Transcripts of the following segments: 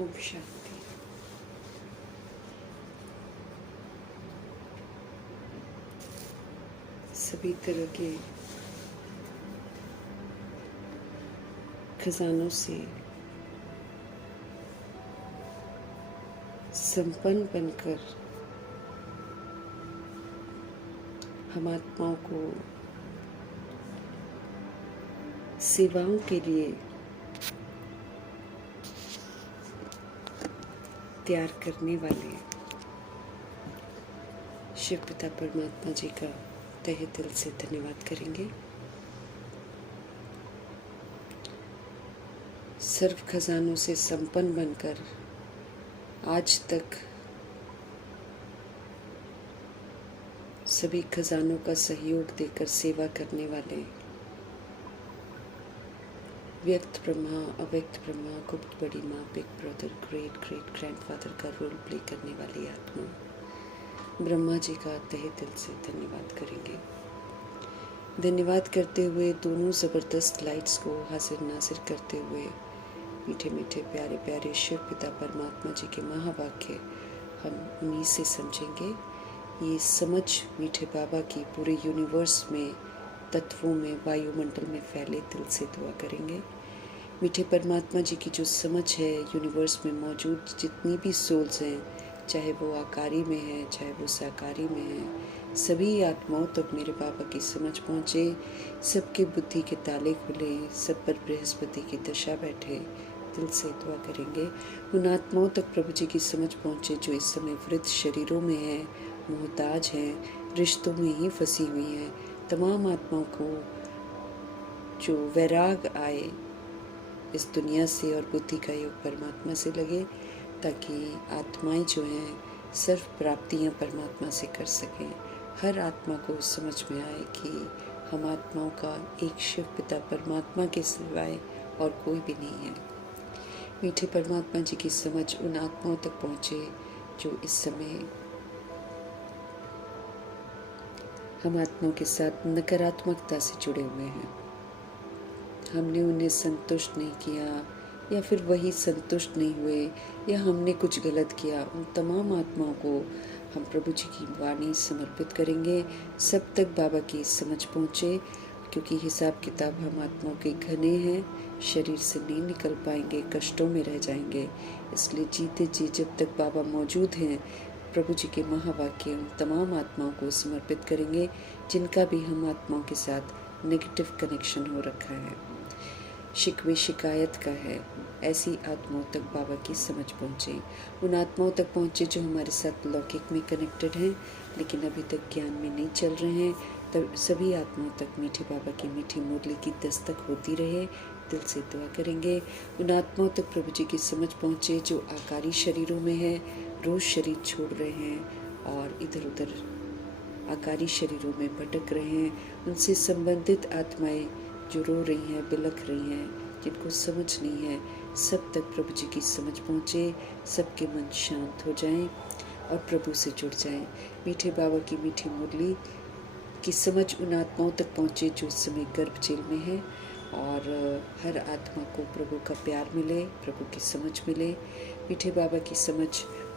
ओम शांति। सभी तरह के खजानों से संपन्न बनकर हम आत्माओं को सेवाओं के लिए तैयार करने वाले शिव पिता परमात्मा जी का तहे दिल से धन्यवाद करेंगे। सर्व खजानों से संपन्न बनकर आज तक सभी खजानों का सहयोग देकर सेवा करने वाले व्यक्त ब्रह्मा, अव्यक्त ब्रह्मा, गुप्त बड़ी माँ, big brother, great great grandfather का रोल प्ले करने वाली आत्मा ब्रह्मा जी का तहे दिल से धन्यवाद करेंगे। धन्यवाद करते हुए दोनों ज़बरदस्त लाइट्स को हाजिर नाजिर करते हुए मीठे मीठे प्यारे प्यारे शिव पिता परमात्मा जी के महावाक्य हम उन्हीं से समझेंगे। ये समझ मीठे बाबा की पूरे यूनिवर्स में, तत्वों में, वायुमंडल में फैले दिल से दुआ करेंगे। मीठे परमात्मा जी की जो समझ है यूनिवर्स में मौजूद जितनी भी सोल्स हैं, चाहे वो आकारी में है चाहे वो साकारी में है, सभी आत्माओं तक मेरे बाबा की समझ पहुँचे, सबके बुद्धि के ताले खुले, सब पर बृहस्पति की दशा बैठे, दिल से दुआ करेंगे। उन आत्माओं तक प्रभु जी की समझ पहुँचे जो इस समय वृद्ध शरीरों में है, मोहताज हैं, रिश्तों में ही फंसी हुई हैं। तमाम आत्माओं को जो वैराग आए इस दुनिया से और बुद्धि का योग परमात्मा से लगे, ताकि आत्माएं जो हैं सर्व प्राप्तियां परमात्मा से कर सकें। हर आत्मा को समझ में आए कि हम आत्माओं का एक शिव पिता परमात्मा के सिवाय और कोई भी नहीं है। मीठे परमात्मा जी की समझ उन आत्माओं तक पहुँचे जो इस समय हम आत्माओं के साथ नकारात्मकता से जुड़े हुए हैं। हमने उन्हें संतुष्ट नहीं किया या फिर वही संतुष्ट नहीं हुए या हमने कुछ गलत किया, उन तमाम आत्माओं को हम प्रभु जी की वाणी समर्पित करेंगे। सब तक बाबा की समझ पहुँचे, क्योंकि हिसाब किताब हम आत्माओं के घने हैं, शरीर से नहीं निकल पाएंगे, कष्टों में रह जाएंगे। इसलिए जीते जी जब तक बाबा मौजूद हैं प्रभु जी के महावाक्य उन तमाम आत्माओं को समर्पित करेंगे जिनका भी हम आत्माओं के साथ नेगेटिव कनेक्शन हो रखा है, शिकवे शिकायत का है। ऐसी आत्माओं तक बाबा की समझ पहुँचे, उन आत्माओं तक पहुँचे जो हमारे साथ लौकिक में कनेक्टेड हैं लेकिन अभी तक ज्ञान में नहीं चल रहे हैं। तब सभी आत्माओं तक मीठे बाबा की मीठी मुरली की दस्तक होती रहे, दिल से दुआ करेंगे। उन आत्माओं तक प्रभु जी की समझ पहुँचे जो आकारी शरीरों में है, रोज़ शरीर छोड़ रहे हैं और इधर उधर आकारी शरीरों में भटक रहे हैं। उनसे संबंधित आत्माएं जो रो रही हैं, बिलख रही हैं, जिनको समझ नहीं है, सब तक प्रभु जी की समझ पहुँचे, सबके मन शांत हो जाएं और प्रभु से जुड़ जाएं। मीठे बाबा की मीठी मुरली की समझ उन आत्माओं तक पहुँचे जो इस समय गर्भ जेल में है और हर आत्मा को प्रभु का प्यार मिले, प्रभु की समझ मिले। मीठे बाबा की समझ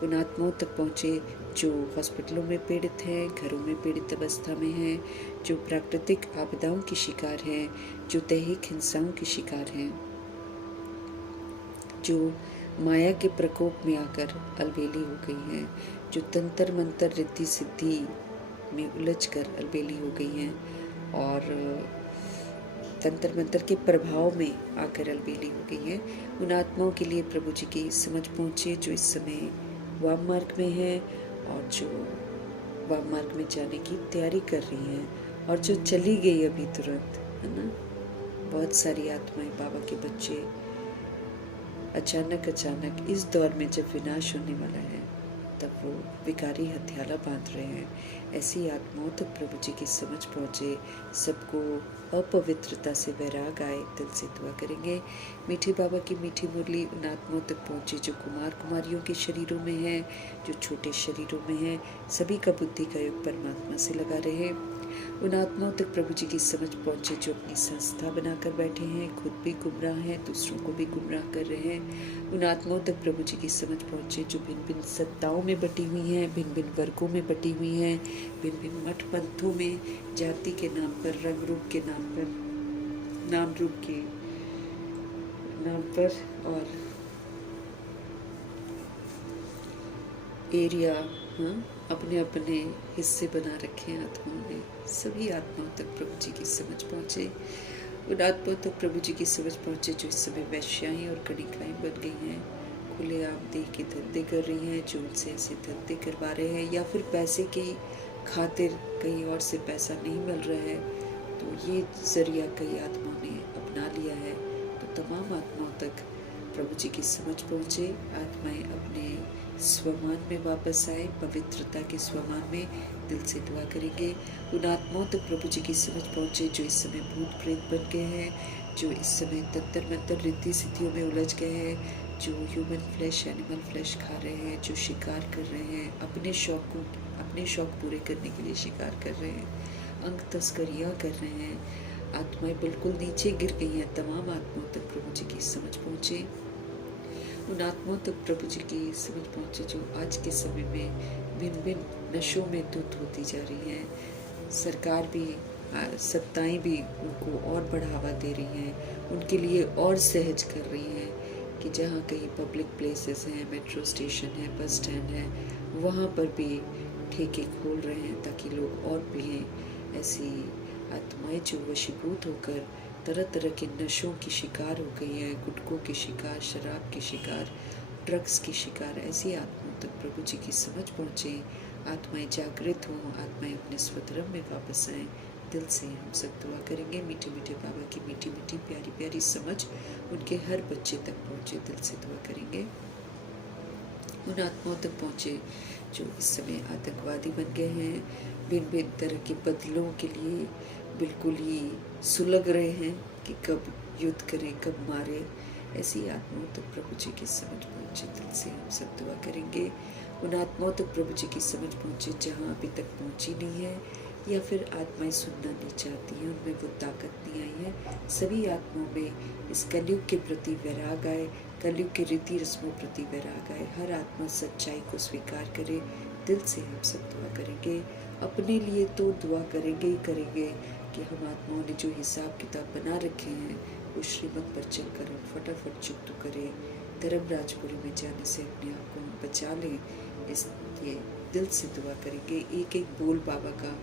उन आत्माओं तक पहुँचे जो हॉस्पिटलों में पीड़ित हैं, घरों में पीड़ित अवस्था में हैं, जो प्राकृतिक आपदाओं की शिकार हैं, जो दैहिक हिंसाओं की शिकार हैं, जो माया के प्रकोप में आकर अलबेली हो गई हैं, जो तंत्र मंत्र रिद्धि सिद्धि में उलझकर अलबेली हो गई हैं और तंत्र मंत्र के प्रभाव में आकर अलबेली हो गई है। उन आत्माओं के लिए प्रभु जी की समझ पहुँचे जो इस समय वाम मार्ग में है और जो वाम मार्ग में जाने की तैयारी कर रही हैं और जो चली गई अभी तुरंत, है ना। बहुत सारी आत्माएं बाबा के बच्चे अचानक इस दौर में जब विनाश होने वाला है तब वो विकारी हथियाला बांध रहे हैं। ऐसी आत्माओं तक प्रभु जी की समझ पहुँचे, सबको अपवित्रता से वैराग आए, दिल से दुआ करेंगे। मीठे बाबा की मीठी मुरली उन आत्माओं तक पहुँचे जो कुमार कुमारियों के शरीरों में है, जो छोटे शरीरों में है, सभी का बुद्धि का योग परमात्मा से लगा रहे। उन आत्माओं तक प्रभु जी की समझ पहुँचे जो अपनी संस्था बनाकर बैठे हैं, खुद भी गुमराह हैं, दूसरों को भी गुमराह कर रहे हैं। उन आत्माओं तक प्रभु जी की समझ पहुँचे जो भिन्न भिन्न सत्ताओं में बटी हुई हैं, भिन्न भिन्न वर्गों में बटी हुई हैं, भिन्न भिन्न मठ पंथों में, जाति के नाम पर, रंग रूप के नाम पर, नाम रूप के नाम पर और एरिया, अपने अपने हिस्से बना रखे हैं आत्माओं ने। सभी आत्माओं तक प्रभु जी की समझ पहुँचे। उन आत्माओं तक प्रभु जी की समझ पहुँचे जो इस समय वैश्याएं और कणिकाएं बन गई हैं, खुलेआम देह के धंधे कर रही हैं, जो उनसे ऐसे धंधे करवा रहे हैं या फिर पैसे की खातिर कहीं और से पैसा नहीं मिल रहा है, तो ये जरिया कई आत्माओं ने अपना लिया है। तो तमाम आत्माओं तक प्रभु जी की समझ पहुँचे, आत्माएं अपने स्वमान में वापस आए, पवित्रता के स्वमान में। दिल से दुआ करेंगे। उन आत्माओं तक प्रभु जी की समझ पहुँचे जो इस समय भूत प्रेत बन गए हैं, जो इस समय तंत्र मंत्र रिद्धि सिद्धियों में उलझ गए हैं, जो ह्यूमन फ्लैश एनिमल फ्लैश खा रहे हैं, जो शिकार कर रहे हैं, अपने शौक पूरे करने के लिए शिकार कर रहे हैं, अंग तस्करियाँ कर रहे हैं। आत्माएं बिल्कुल नीचे गिर गई हैं। तमाम आत्माओं तक प्रभु जी की समझ पहुँचे। उन आत्माओं तक प्रभु जी की समझ पहुँचे जो आज के समय में भिन्न भिन्न नशों में धुत होती जा रही हैं। सरकार भी, सत्ताएं भी उनको और बढ़ावा दे रही हैं, उनके लिए और सहज कर रही हैं कि जहाँ कहीं पब्लिक प्लेसेस हैं, मेट्रो स्टेशन है, बस स्टैंड है, वहाँ पर भी ठेके खोल रहे हैं ताकि लोग और पिएं। ऐसी आत्माएं जो वशीभूत होकर तरह तरह के नशों की शिकार हो गई हैं, गुटखों के शिकार, शराब के शिकार, ड्रग्स की शिकार, ऐसी आत्माओं तक प्रभु जी की समझ पहुँचे। आत्माएं जागृत हों, आत्माएं अपने स्वधर्म में वापस आएँ। दिल से हम सब दुआ करेंगे। मीठे मीठे बाबा की मीठी मीठी प्यारी प्यारी समझ उनके हर बच्चे तक पहुँचे। दिल से दुआ करेंगे। उन आत्माओं तक पहुँचे जो इस समय आतंकवादी बन गए हैं, भिन्न भिन्न तरह के बदलों के लिए बिल्कुल ही सुलग रहे हैं कि कब युद्ध करें, कब मारे। ऐसी आत्माओं तक प्रभु जी की समझ पहुँचे। दिल से हम सब दुआ करेंगे। उन आत्माओं तक प्रभु जी की समझ पहुँचे जहाँ अभी तक पहुँची नहीं है या फिर आत्माएं सुनना नहीं चाहती हैं, उनमें वो ताकत नहीं आई है। सभी आत्माओं में इस कलयुग के प्रति वैराग आए, कलयुग के रीति रस्मों प्रति वैराग आए। हर आत्मा सच्चाई को स्वीकार करे। दिल से हम सब दुआ करेंगे। अपने लिए तो दुआ करेंगे ही करेंगे कि हम आत्माओं ने जो हिसाब किताब बना रखे हैं वो श्रीमत पर चलकर हम फटाफट चुकता करें। धर्मराजपुरी में जाने से अपने आप को हम बचा लें, इसलिए दिल से दुआ करेंगे। एक एक बोल बाबा का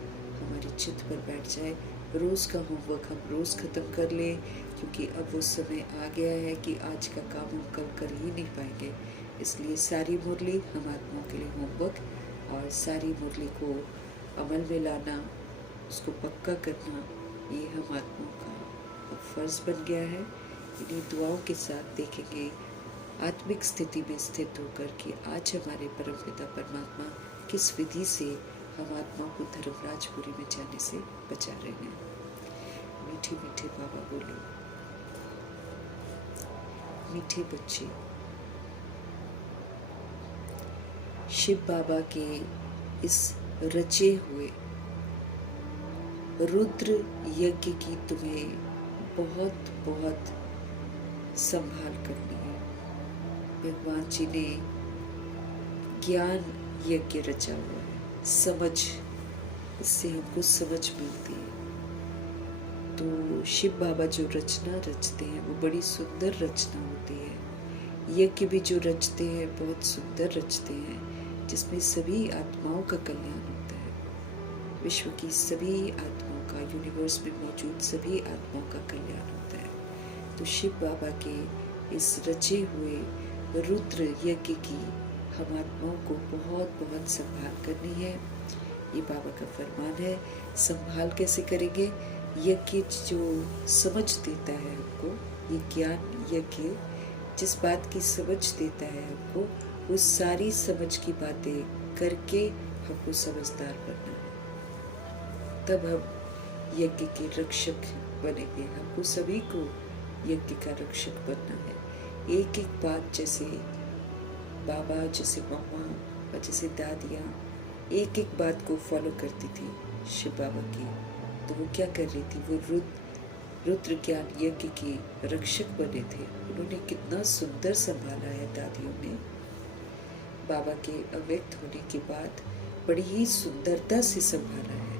हमारी चित्त पर बैठ जाए। रोज़ का होमवर्क हम रोज़ ख़त्म कर लें, क्योंकि अब वो समय आ गया है कि आज का काम हम कल कर ही नहीं पाएंगे। इसलिए सारी मुरली हम आत्माओं के लिए होमवर्क, और सारी मुरली को अमल में लाना, उसको पक्का करना, ये हम आत्माओं का फ़र्ज़ बन गया है। इन्हीं दुआओं के साथ देखेंगे आत्मिक स्थिति में स्थित होकर कि आज हमारे परमपिता परमात्मा किस विधि से हम आत्माओं को धर्मराजपुरी में जाने से बचा रहे हैं। मीठे मीठे बाबा बोलो। मीठे बच्चे शिव बाबा के इस रचे हुए रुद्र यज्ञ की तुम्हें बहुत बहुत संभाल करनी है। भगवान जी ने ज्ञान यज्ञ रचा हुआ है, समझ, इससे हमको समझ मिलती है। तो शिव बाबा जो रचना रचते हैं वो बड़ी सुंदर रचना होती है। यज्ञ भी जो रचते हैं बहुत सुंदर रचते हैं, जिसमें सभी आत्माओं का कल्याण होता है। विश्व की सभी आत्माओं का, यूनिवर्स में मौजूद सभी आत्माओं का कल्याण होता है। तो शिव बाबा के इस रचे हुए रुद्र यज्ञ की हम आत्माओं को बहुत बहुत संभाल करनी है। ये बाबा का फरमान है। संभाल कैसे करेंगे? यज्ञ जो समझ देता है हमको, ये ज्ञान यज्ञ जिस बात की समझ देता है हमको, उस सारी समझ की बातें करके हमको समझदार बनना है। तब हम यज्ञ के रक्षक बनेंगे। हमको सभी को यज्ञ का रक्षक बनना है। एक एक बात, जैसे बाबा, जैसे मम्मा और जैसे दादियाँ एक एक बात को फॉलो करती थी, शिव बाबा की। तो वो क्या कर रही थी, वो रुद्र ज्ञान यज्ञ के रक्षक बने थे। उन्होंने कितना सुंदर संभाला है दादियों ने। बाबा के अव्यक्त होने के बाद बड़ी ही सुंदरता से संभाला है,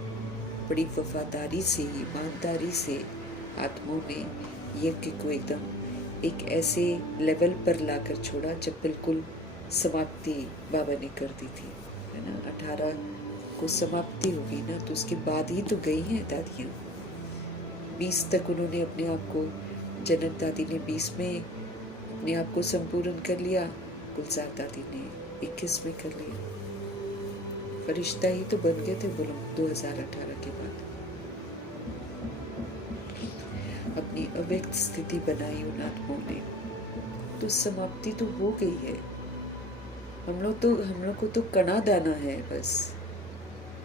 बड़ी वफादारी से, ईमानदारी से आत्माओं ने यज्ञ को एकदम एक ऐसे लेवल पर लाकर छोड़ा जब बिल्कुल समाप्ति बाबा ने कर दी थी, है ना। 18 को समाप्ति हो गई ना, तो उसके बाद ही तो गई हैं दादियाँ। 20 तक उन्होंने अपने आप को, जनक दादी ने 20 में अपने आप को संपूर्ण कर लिया, गुलजार दादी ने 21 में कर लिया। फरिश्ता ही तो बन गए थे बोलो 2018 के बाद। अपनी अव्यक्त स्थिति बनाई उन आत्माओं ने, तो समाप्ति तो हो गई है। हम लोग को तो कणा दाना है बस।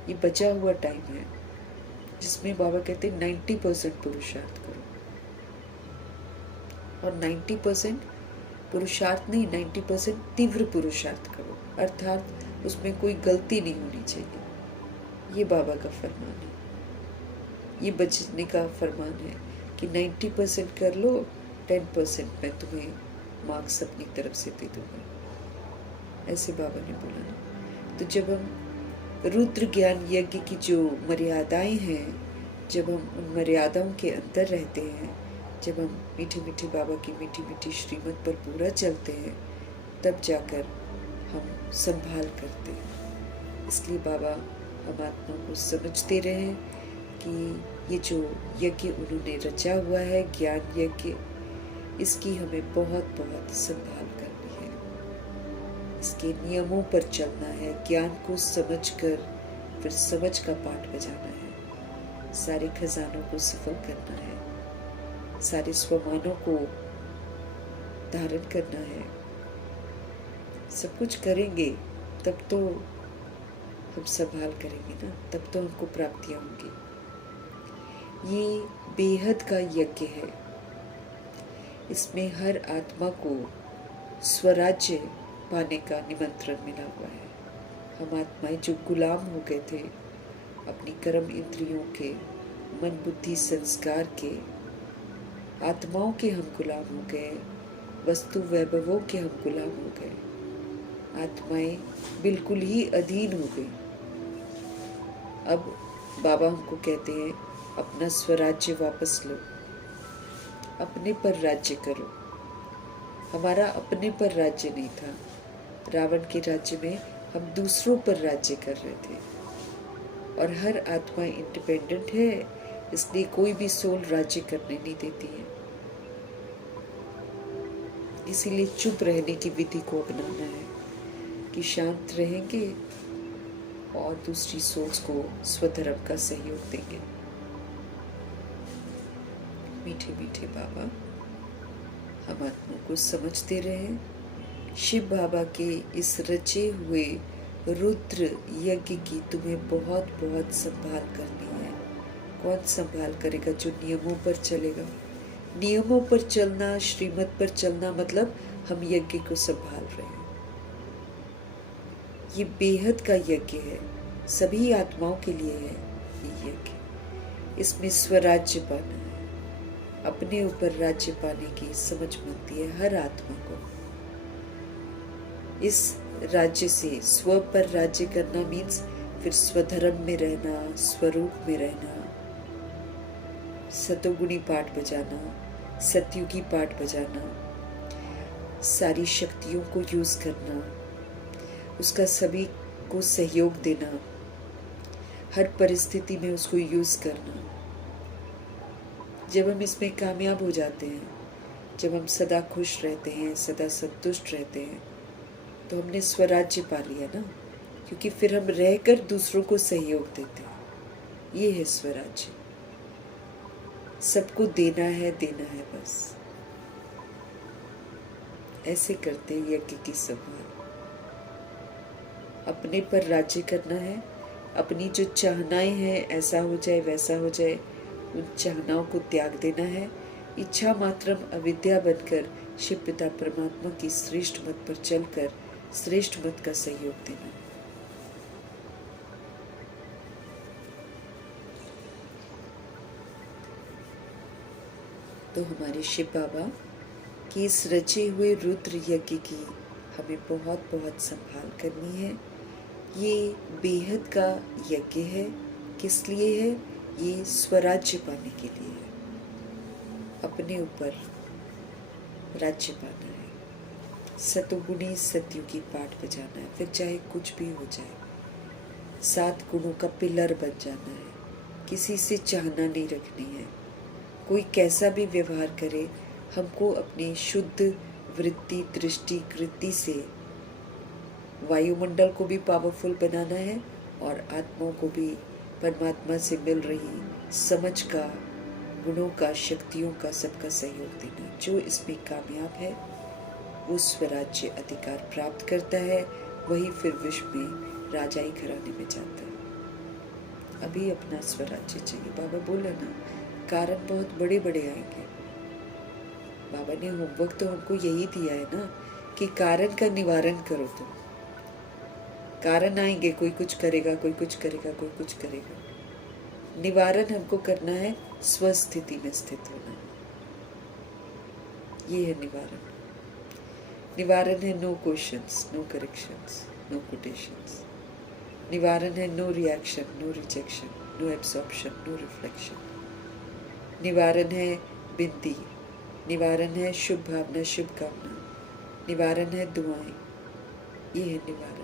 ये बचा हुआ टाइम है जिसमें बाबा कहते हैं 90% पुरुषार्थ करो। और 90% पुरुषार्थ नहीं, 90% तीव्र पुरुषार्थ करो, अर्थात उसमें कोई गलती नहीं होनी चाहिए। ये बाबा का फरमान है, ये बचने का फरमान है कि 90% कर लो, 10% मैं तुम्हें मार्क्स अपनी तरफ से दे दूंगा। ऐसे बाबा ने बोला ना। तो जब हम रुद्र ज्ञान यज्ञ की जो मर्यादाएं हैं, जब हम उन मर्यादाओं के अंदर रहते हैं, जब हम मीठे मीठे बाबा की मीठी मीठी श्रीमत पर पूरा चलते हैं, तब जाकर हम संभाल करते हैं। इसलिए बाबा हम आत्मा को समझते रहे कि ये जो यज्ञ उन्होंने रचा हुआ है, ज्ञान यज्ञ, इसकी हमें बहुत बहुत संभाल करनी है। इसके नियमों पर चलना है, ज्ञान को समझकर फिर समझ का पाठ बजाना है, सारे खजानों को सफल करना है, सारे स्वमानों को धारण करना है। सब कुछ करेंगे तब तो हम संभाल करेंगे ना, तब तो हमको प्राप्तियां होंगी। ये बेहद का यज्ञ है। इसमें हर आत्मा को स्वराज्य पाने का निमंत्रण मिला हुआ है। हम आत्माएं जो गुलाम हो गए थे अपनी कर्म इंद्रियों के, मन बुद्धि संस्कार के, आत्माओं के हम गुलाम हो गए, वस्तु वैभवों के हम गुलाम हो गए। आत्माएं बिल्कुल ही अधीन हो गई। अब बाबा हमको कहते हैं अपना स्वराज्य वापस लो, अपने पर राज्य करो। हमारा अपने पर राज्य नहीं था। रावण के राज्य में हम दूसरों पर राज्य कर रहे थे। और हर आत्मा इंडिपेंडेंट है, इसलिए कोई भी सोल राज्य करने नहीं देती है। इसीलिए चुप रहने की विधि को अपनाना है कि शांत रहेंगे और दूसरी सोच को स्वधर्म का सहयोग देंगे। मीठे मीठे बाबा हम आत्मा को समझते रहे। शिव बाबा के इस रचे हुए रुद्र यज्ञ की तुम्हें बहुत बहुत संभाल करनी है। कौन संभाल करेगा? जो नियमों पर चलेगा। नियमों पर चलना, श्रीमत पर चलना मतलब हम यज्ञ को संभाल रहे हैं। ये बेहद का यज्ञ है, सभी आत्माओं के लिए है ये यज्ञ। इसमें स्वराज्य पाना है, अपने ऊपर राज्य पाने की समझ मिलती है हर आत्मा को। इस राज्य से स्व पर राज्य करना मीन्स फिर स्वधर्म में रहना, स्वरूप में रहना, सतोगुणी पाठ बजाना, सतयुगी पाठ बजाना, सारी शक्तियों को यूज करना, उसका सभी को सहयोग देना, हर परिस्थिति में उसको यूज करना। जब हम इसमें कामयाब हो जाते हैं, जब हम सदा खुश रहते हैं, सदा संतुष्ट रहते हैं, तो हमने स्वराज्य पा लिया ना, क्योंकि फिर हम रहकर दूसरों को सहयोग देते हैं। ये है स्वराज्य। सबको देना है बस। ऐसे करते यज्ञ की संभाल। अपने पर राज्य करना है, अपनी जो चाहनाएं हैं ऐसा हो जाए वैसा हो जाए, उन चाहनाओं को त्याग देना है। इच्छा मात्रम अविद्या बनकर शिव पिता परमात्मा की श्रेष्ठ मत पर चलकर श्रेष्ठ मत का सहयोग देना। तो हमारे शिव बाबा की इस रचे हुए रुद्र यज्ञ की हमें बहुत बहुत संभाल करनी है। ये बेहद का यज्ञ है। किस लिए है? ये स्वराज्य पाने के लिए है। अपने ऊपर राज्य पाना है, सतोगुणी सतयुगी पाठ बजाना है, फिर चाहे कुछ भी हो जाए। 7 गुणों का पिलर बन जाना है। किसी से चाहना नहीं रखनी है। कोई कैसा भी व्यवहार करे, हमको अपनी शुद्ध वृत्ति दृष्टि कृति से वायुमंडल को भी पावरफुल बनाना है और आत्माओं को भी परमात्मा से मिल रही समझ का, गुणों का, शक्तियों का, सबका सहयोग देना। जो इसमें कामयाब है वो स्वराज्य अधिकार प्राप्त करता है, वही फिर विश्व में राजाई घराने में जाता है। अभी अपना स्वराज्य चाहिए। बाबा बोला ना, कारण बहुत बड़े बड़े आएंगे। बाबा ने होमवर्क तो हमको यही दिया है ना कि कारण का निवारण करो। तुम कारण आएंगे, कोई कुछ करेगा, कोई कुछ करेगा, कोई कुछ करेगा। निवारण हमको करना है, स्वस्थिति में स्थित होना है। ये है निवारण। निवारण है no questions, no corrections, no quotations. निवारण है no reaction, no rejection, no absorption, no reflection. निवारण है बिंदी। निवारण है शुभ भावना, शुभ कामना। निवारण है दुआएं। ये है निवारण।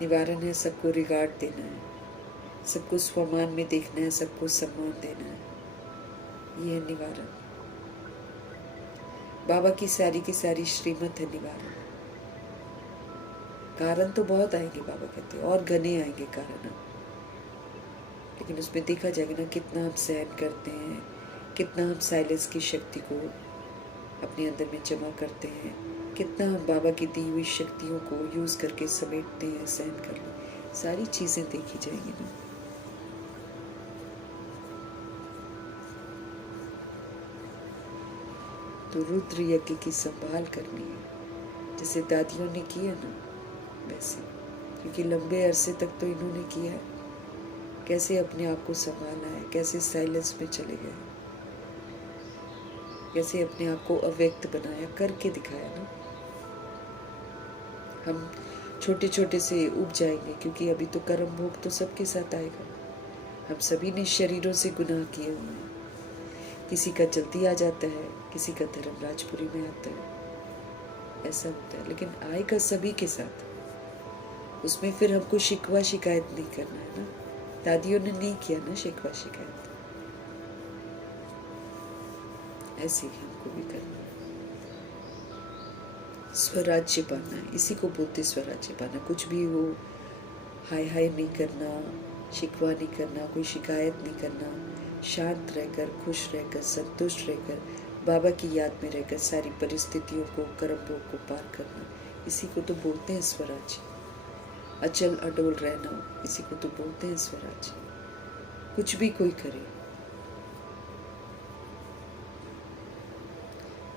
निवारण है सबको रिगार्ड देना है, सबको स्वमान में देखना है, सबको सम्मान देना है। ये है निवारण। बाबा की सारी श्रीमत है निवारण। कारण तो बहुत आएंगे, बाबा कहते हैं, और घने आएंगे कारण, लेकिन उसमें देखा जाएगा ना कितना हम सहन करते हैं, कितना हम साइलेंस की शक्ति को अपने अंदर में जमा करते हैं, कितना हम बाबा की दी हुई शक्तियों को यूज करके समेटते हैं, सहन कर ले। सारी चीजें देखी जाएंगी ना। तो रुद्र यज्ञ की संभाल करनी है, जैसे दादियों ने किया ना वैसे, क्योंकि लंबे अरसे तक तो इन्होंने किया है। कैसे अपने आप को संभाला है, कैसे साइलेंस में चले गए, कैसे अपने आप को अव्यक्त बनाया, करके दिखाया ना। हम छोटे छोटे से उब जाएंगे, क्योंकि अभी तो कर्म भोग तो सबके साथ आएगा। हम सभी ने शरीरों से गुनाह किए हुए हैं। किसी का जल्दी आ जाता है, किसी का धर्मराजपुरी में आता है, ऐसा होता है, लेकिन आएगा सभी के साथ। उसमें फिर हमको शिकवा शिकायत नहीं करना है ना। दादियों ने नहीं किया ना शिकवा शिकायत, ऐसे ही हमको भी करना है। स्वराज्य पाना है, इसी को बोलते स्वराज्य पाना। कुछ भी हो, हाय हाय नहीं करना, शिकवा नहीं करना, कोई शिकायत नहीं करना, शांत रहकर, खुश रहकर, संतुष्ट रहकर, बाबा की याद में रहकर सारी परिस्थितियों को, कर्म भोग को पार करना, इसी को तो बोलते हैं स्वराज्य। अचल अडोल रहना, इसी को तो बोलते हैं स्वराज्य। कुछ भी कोई करे।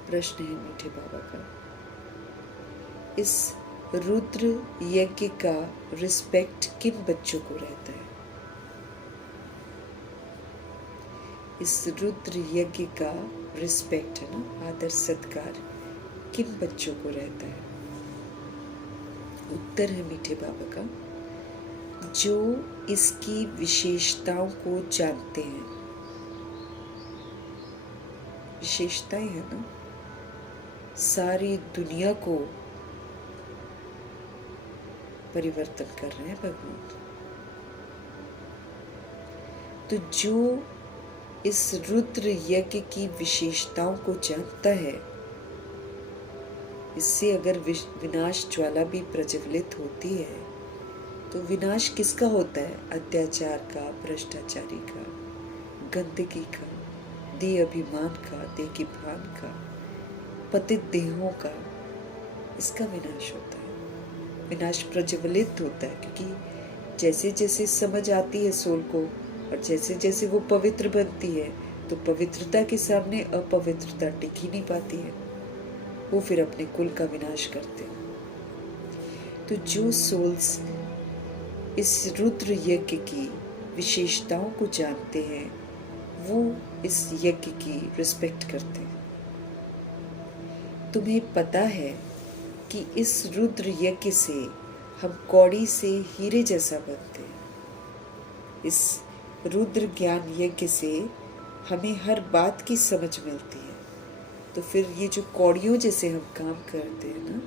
प्रश्न है मीठे बाबा का, इस रुद्र यज्ञ का रिस्पेक्ट किन बच्चों को रहता है? इस रुद्र यज्ञ का रिस्पेक्ट है ना, आदर सत्कार किन बच्चों को रहता है? उत्तर है मीठे बाबा का, जो इसकी विशेषताओं को जानते हैं। विशेषताएं है ना, सारी दुनिया को परिवर्तन कर रहे हैं भगवान। तो जो इस रुद्र यज्ञ की विशेषताओं को जानता है, इससे अगर विनाश ज्वाला भी प्रज्वलित होती है, तो विनाश किसका होता है? अत्याचार का, भ्रष्टाचारी का, गंदगी का, देह अभिमान का, देह की भान का, पतित देहों का, इसका विनाश होता है। विनाश प्रज्वलित होता है, क्योंकि जैसे जैसे समझ आती है सोल को, और जैसे जैसे वो पवित्र बनती है, तो पवित्रता के सामने अपवित्रता टिक ही नहीं पाती है। वो फिर अपने कुल का विनाश करते हैं। तो जो सोल्स इस रुद्र यज्ञ की विशेषताओं को जानते हैं वो इस यज्ञ की रिस्पेक्ट करते हैं। तुम्हें पता है कि इस रुद्र यज्ञ से हम कौड़ी से हीरे जैसा बनते हैं। इस रुद्र ज्ञान यज्ञ से हमें हर बात की समझ मिलती है। तो फिर ये जो कौड़ियों जैसे हम काम करते हैं ना,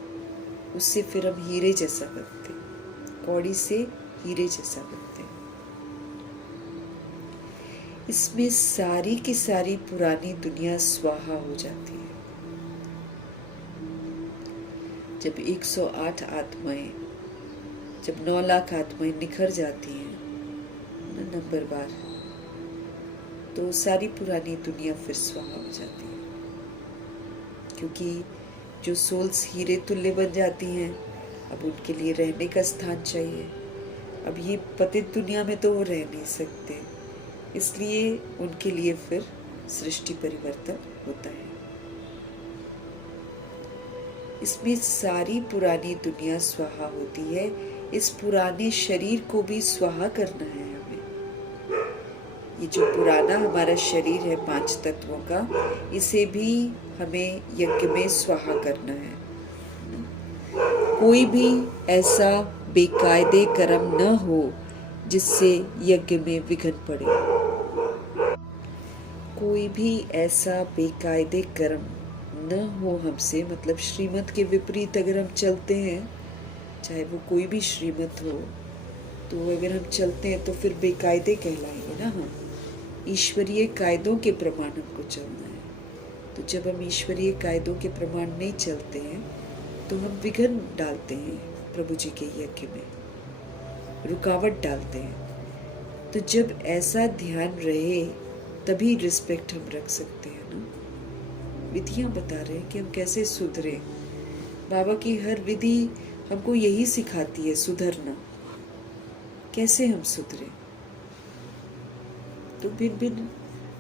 उससे फिर हम हीरे जैसा बनते हैं। कौड़ी से हीरे जैसा बनते हैं। इसमें सारी की सारी पुरानी दुनिया स्वाहा हो जाती है। जब 108 आत्माएं, जब 9 लाख आत्माएं निखर जाती हैं नंबर बार, तो सारी पुरानी दुनिया फिर स्वाहा हो जाती है। क्योंकि जो सोल्स हीरे तुल्य बन जाती हैं, अब उनके लिए रहने का स्थान चाहिए। अब ये पतित दुनिया में तो वो रह नहीं सकते, इसलिए उनके लिए फिर सृष्टि परिवर्तन होता है। इसमें सारी पुरानी दुनिया स्वाहा होती है। इस पुराने शरीर को भी स्वाहा करना है हमें। ये जो पुराना हमारा शरीर है 5 तत्वों का, इसे भी हमें यज्ञ में स्वाहा करना है। कोई भी ऐसा बेकायदे कर्म न हो जिससे यज्ञ में विघ्न पड़े। कोई भी ऐसा बेकायदे कर्म न हो हमसे, मतलब श्रीमत के विपरीत अगर हम चलते हैं, चाहे वो कोई भी श्रीमत हो, तो अगर हम चलते हैं तो फिर बेकायदे कहलाएंगे ना हम। ईश्वरीय कायदों के प्रमाण हमको चलना है। तो जब हम ईश्वरीय कायदों के प्रमाण नहीं चलते हैं तो हम विघ्न डालते हैं प्रभु जी के यज्ञ में, रुकावट डालते हैं। तो जब ऐसा ध्यान रहे तभी रिस्पेक्ट हम रख सकते हैं ना। विधियां बता रहे हैं कि हम कैसे सुधरे। बाबा की हर विधि हमको यही सिखाती है, सुधरना। कैसे हम सुधरे, तो भिन्न भिन्न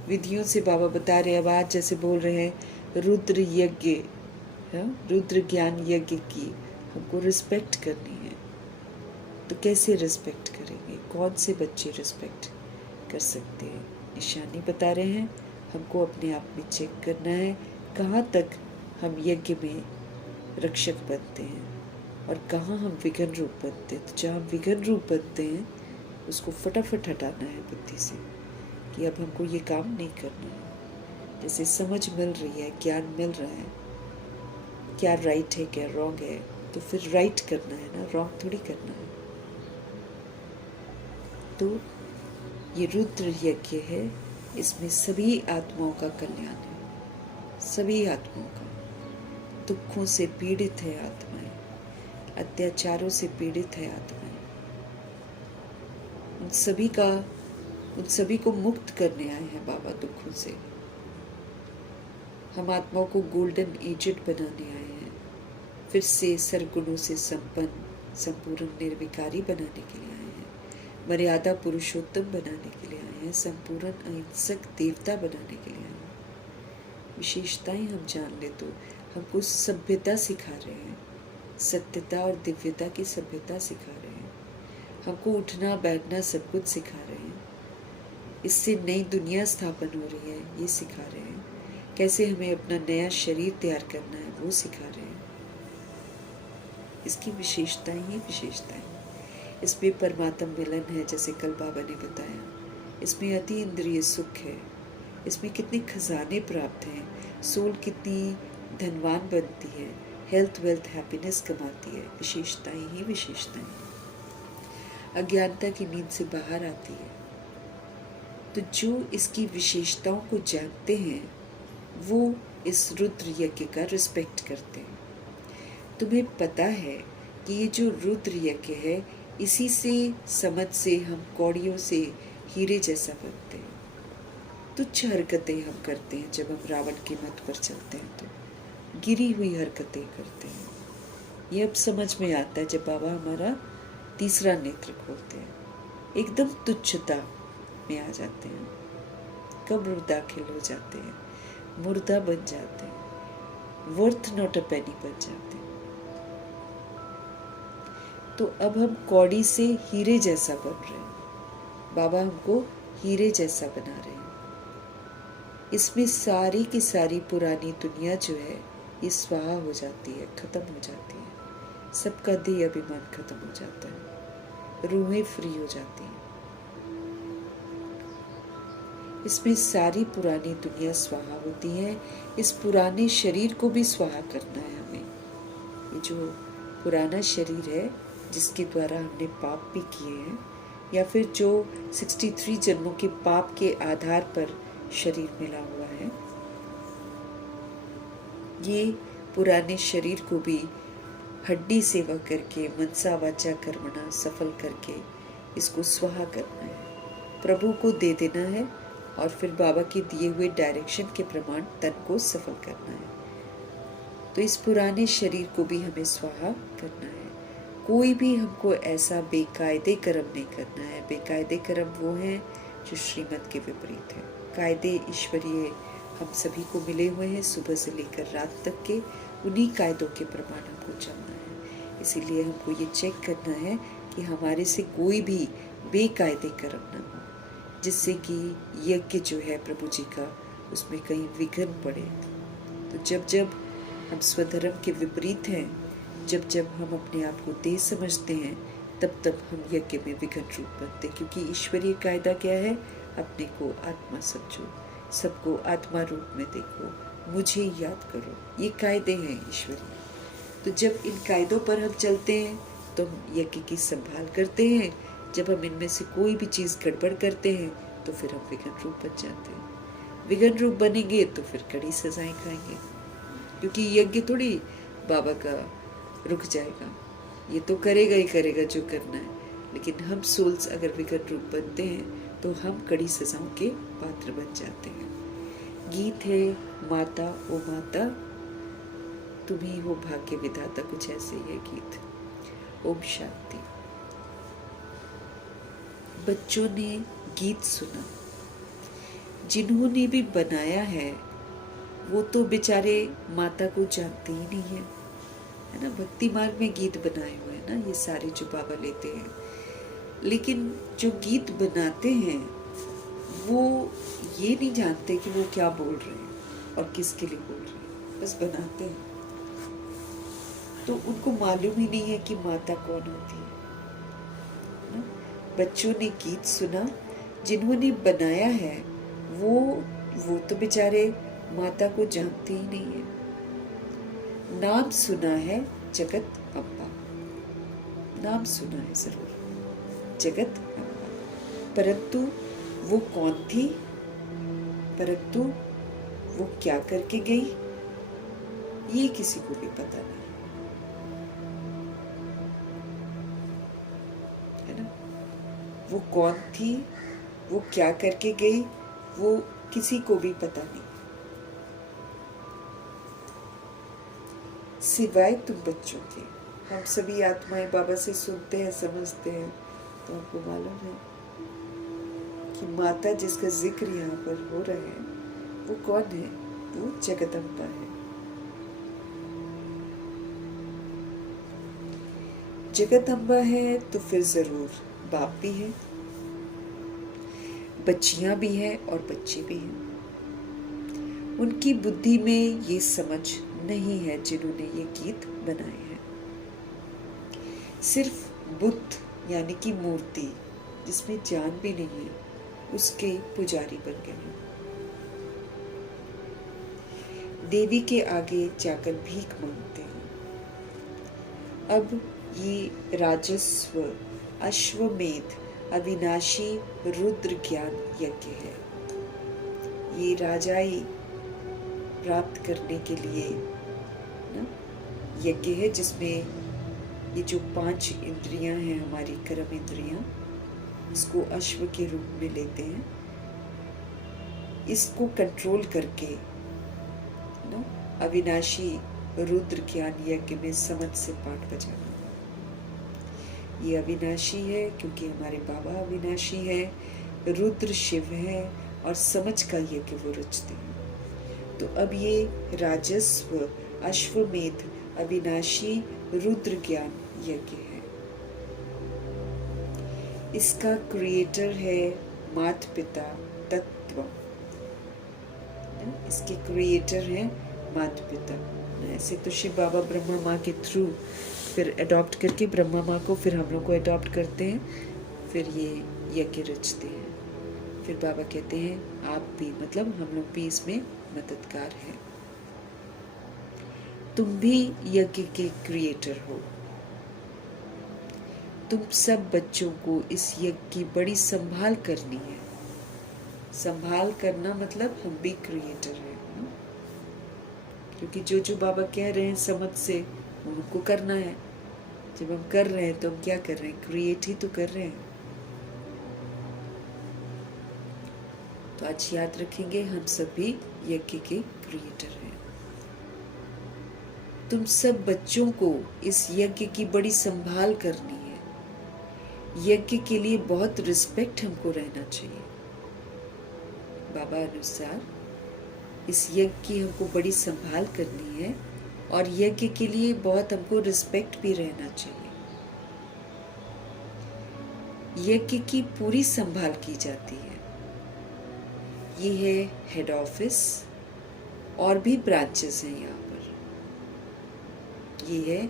विधियों से बाबा बता रहे हैं। अब आज जैसे बोल रहे हैं रुद्र यज्ञ, रुद्र ज्ञान यज्ञ की हमको रिस्पेक्ट करनी है। तो कैसे रिस्पेक्ट करेंगे, कौन से बच्चे रिस्पेक्ट कर सकते हैं? निशानी बता रहे हैं हमको अपने आप में चेक करना है कहाँ तक हम यज्ञ में रक्षक बनते हैं और कहाँ हम विघ्न रूप बनते हैं। तो जहाँ विघ्न रूप बनते हैं उसको फटाफट हटाना है बुद्धि से कि अब हमको ये काम नहीं करना है। जैसे समझ मिल रही है, ज्ञान मिल रहा है, क्या राइट है क्या रॉन्ग है, तो फिर राइट करना है ना, रॉन्ग थोड़ी करना है। तो ये रुद्र यज्ञ है, इसमें सभी आत्माओं का कल्याण है, सभी आत्माओं का। दुखों से पीड़ित है आत्माएं, अत्याचारों से पीड़ित है आत्माएं, उन सभी को मुक्त करने आए हैं बाबा दुखों से। हम आत्माओं को गोल्डन एजेंट बनाने आए हैं, फिर से सर्वगुणों से संपन्न संपूर्ण निर्विकारी बनाने के लिए आए हैं, मर्यादा पुरुषोत्तम बनाने के लिए आए हैं, संपूर्ण अहिंसक देवता बनाने के लिए आए हैं। विशेषताएं हम जान ले तो हमको सभ्यता सिखा रहे हैं, सत्यता और दिव्यता की सभ्यता सिखा रहे हैं, हमको उठना बैठना सब कुछ सिखा रहे हैं। इससे नई दुनिया स्थापन हो रही है, ये सिखा रहे हैं। कैसे हमें अपना नया शरीर तैयार करना है वो सिखा रहे हैं। इसकी विशेषताएं ही विशेषताएं। इसमें परमात्म मिलन है, जैसे कल बाबा ने बताया। इसमें अति इंद्रिय सुख है, इसमें कितने खजाने प्राप्त हैं, सोल कितनी धनवान बनती है, हेल्थ वेल्थ हैप्पीनेस कमाती है। विशेषताएं ही विशेषताएं। अज्ञानता की नींद से बाहर आती है। तो जो इसकी विशेषताओं को जानते हैं वो इस रुद्र यज्ञ का रिस्पेक्ट करते हैं। तुम्हें पता है कि ये जो रुद्र यज्ञ है, इसी से समझ से हम कौड़ियों से हीरे जैसा बनते हैं। तुच्छ हरकतें हम करते हैं जब हम रावण के मत पर चलते हैं, तो गिरी हुई हरकतें करते हैं। ये अब समझ में आता है जब बाबा हमारा तीसरा नेत्र खोलते हैं। एकदम तुच्छता में आ जाते हैं, कब्र दाखिल हो जाते हैं, मुर्दा बन जाते हैं, वर्थ नॉट अ पेनी बन जाते हैं। तो अब हम कौड़ी से हीरे जैसा बन रहे हैं। बाबा हमको हीरे जैसा बना रहे हैं। इसमें सारी की सारी पुरानी दुनिया जो है ये स्वाहा हो जाती है, खत्म हो जाती है। सबका देह अभिमान खत्म हो जाता है, रूहें फ्री हो जाती हैं। इसमें सारी पुरानी दुनिया स्वाहा होती है। इस पुराने शरीर को भी स्वाहा करना है हमें। ये जो पुराना शरीर है जिसके द्वारा हमने पाप भी किए हैं, या फिर जो 63 जन्मों के पाप के आधार पर शरीर मिला हुआ है, ये पुराने शरीर को भी हड्डी सेवा करके, मनसा वाचा कर्मणा सफल करके इसको स्वाहा करना है, प्रभु को दे देना है, और फिर बाबा के दिए हुए डायरेक्शन के प्रमाण तन को सफल करना है। तो इस पुराने शरीर को भी हमें स्वाहा करना है। कोई भी हमको ऐसा बेकायदे कर्म नहीं करना है। बेकायदे कर्म वो हैं जो श्रीमत के विपरीत है। कायदे ईश्वरीय हम सभी को मिले हुए हैं, सुबह से लेकर रात तक के, उन्हीं कायदों के प्रमाण हमको चलना है। इसीलिए हमको ये चेक करना है कि हमारे से कोई भी बेकायदे कर्म ना हो, जिससे कि यज्ञ जो है प्रभु जी का उसमें कहीं विघ्न पड़े। तो जब जब हम स्वधर्म के विपरीत हैं, जब जब हम अपने आप को देह समझते हैं, तब तब हम यज्ञ में विघ्न रूप बनते। क्योंकि ईश्वरीय कायदा क्या है? अपने को आत्मा समझो, सबको आत्मा रूप में देखो, मुझे याद करो। ये कायदे हैं ईश्वरीय। तो जब इन कायदों पर हम चलते हैं तो हम यज्ञ की संभाल करते हैं। जब हम इनमें से कोई भी चीज़ गड़बड़ करते हैं तो फिर हम विघ्न रूप बन जाते हैं। विघ्न रूप बनेंगे तो फिर कड़ी सजाएं खाएंगे, क्योंकि यज्ञ थोड़ी बाबा का रुक जाएगा, ये तो करेगा ही करेगा जो करना है। लेकिन हम सोल्स अगर विघ्न रूप बनते हैं तो हम कड़ी सजाओं के पात्र बन जाते हैं। गीत है माता ओ माता तुम ही हो भाग्य विधाता, कुछ ऐसे ही है गीत। ओम शांति। बच्चों ने गीत सुना, जिन्होंने भी बनाया है वो तो बेचारे माता को जानते ही नहीं है ना। भक्ति मार्ग में गीत बनाए हुए हैं ना ये सारे जो बाबा लेते हैं, लेकिन जो गीत बनाते हैं वो ये नहीं जानते कि वो क्या बोल रहे हैं और किसके लिए बोल रहे हैं, बस बनाते हैं। तो उनको मालूम ही नहीं है कि माता कौन होती है ना? बच्चों ने गीत सुना, जिन्होंने बनाया है वो तो बेचारे माता को जानते ही नहीं है। नाम सुना है जगत अम्बा, नाम सुना है जरूर जगत अम्बा, परंतु वो कौन थी, परंतु वो क्या करके गई, ये किसी को भी पता नहीं है ना। वो कौन थी, वो क्या करके गई, वो किसी को भी पता नहीं, सिवाय तुम बच्चों के। हम सभी आत्माएं बाबा से सुनते हैं, समझते हैं। तो आपको मालूम है कि माता जिसका जिक्र यहाँ पर हो रहा है वो कौन है? वो जगदम्बा है। जगदम्बा है तो फिर जरूर बाप भी है, बच्चियां भी हैं और बच्चे भी हैं। उनकी बुद्धि में ये समझ नहीं है जिन्होंने ये गीत बनाए हैं। सिर्फ बुद्ध यानी कि मूर्ति जिसमें जान भी नहीं है, उसके पुजारी बन गए हैं। देवी के आगे जाकर भीख मांगते हैं। अब ये राजस्व अश्वमेध अविनाशी रुद्र ज्ञान यज्ञ है। ये राजाई प्राप्त करने के लिए ना यज्ञ है, जिसमें ये जो 5 इंद्रियां हैं हमारी कर्म इंद्रियां, इसको अश्व के रूप में लेते हैं। इसको कंट्रोल करके ना अविनाशी रुद्र ज्ञान यज्ञ में समझ से पाठ बजाना। ये अविनाशी है क्योंकि हमारे बाबा अविनाशी है, रुद्र शिव है और समझ का यज्ञ वो रचते हैं। तो अब ये राजस्व अश्वमेध अविनाशी रुद्र ज्ञान यज्ञ है। इसका क्रिएटर है माता पिता तत्व, इसके क्रिएटर हैं माता पिता। ऐसे तो शिव बाबा ब्रह्मा माँ के थ्रू फिर अडॉप्ट करके ब्रह्मा माँ को फिर हम लोग को अडॉप्ट करते हैं, फिर ये यज्ञ रचते हैं। फिर बाबा कहते हैं आप भी, मतलब हम लोग भी इसमें मददगार हैं। तुम भी यज्ञ के क्रिएटर हो। तुम सब बच्चों को इस यज्ञ की बड़ी संभाल करनी है। संभाल करना मतलब हम भी क्रिएटर हैं, क्योंकि जो जो बाबा कह रहे हैं समझ से उनको करना है। जब हम कर रहे हैं तो हम क्या कर रहे हैं? क्रिएट ही तो कर रहे हैं। तो आज याद रखेंगे हम सभी यज्ञ के क्रिएटर हैं। तुम सब बच्चों को इस यज्ञ की बड़ी संभाल करनी है। यज्ञ के लिए बहुत रिस्पेक्ट हमको रहना चाहिए। बाबा अनुसार इस यज्ञ की हमको बड़ी संभाल करनी है और यज्ञ के लिए बहुत हमको रिस्पेक्ट भी रहना चाहिए। यज्ञ की पूरी संभाल की जाती है। ये है हेड ऑफिस, और भी ब्रांचेस हैं यहाँ पर। ये है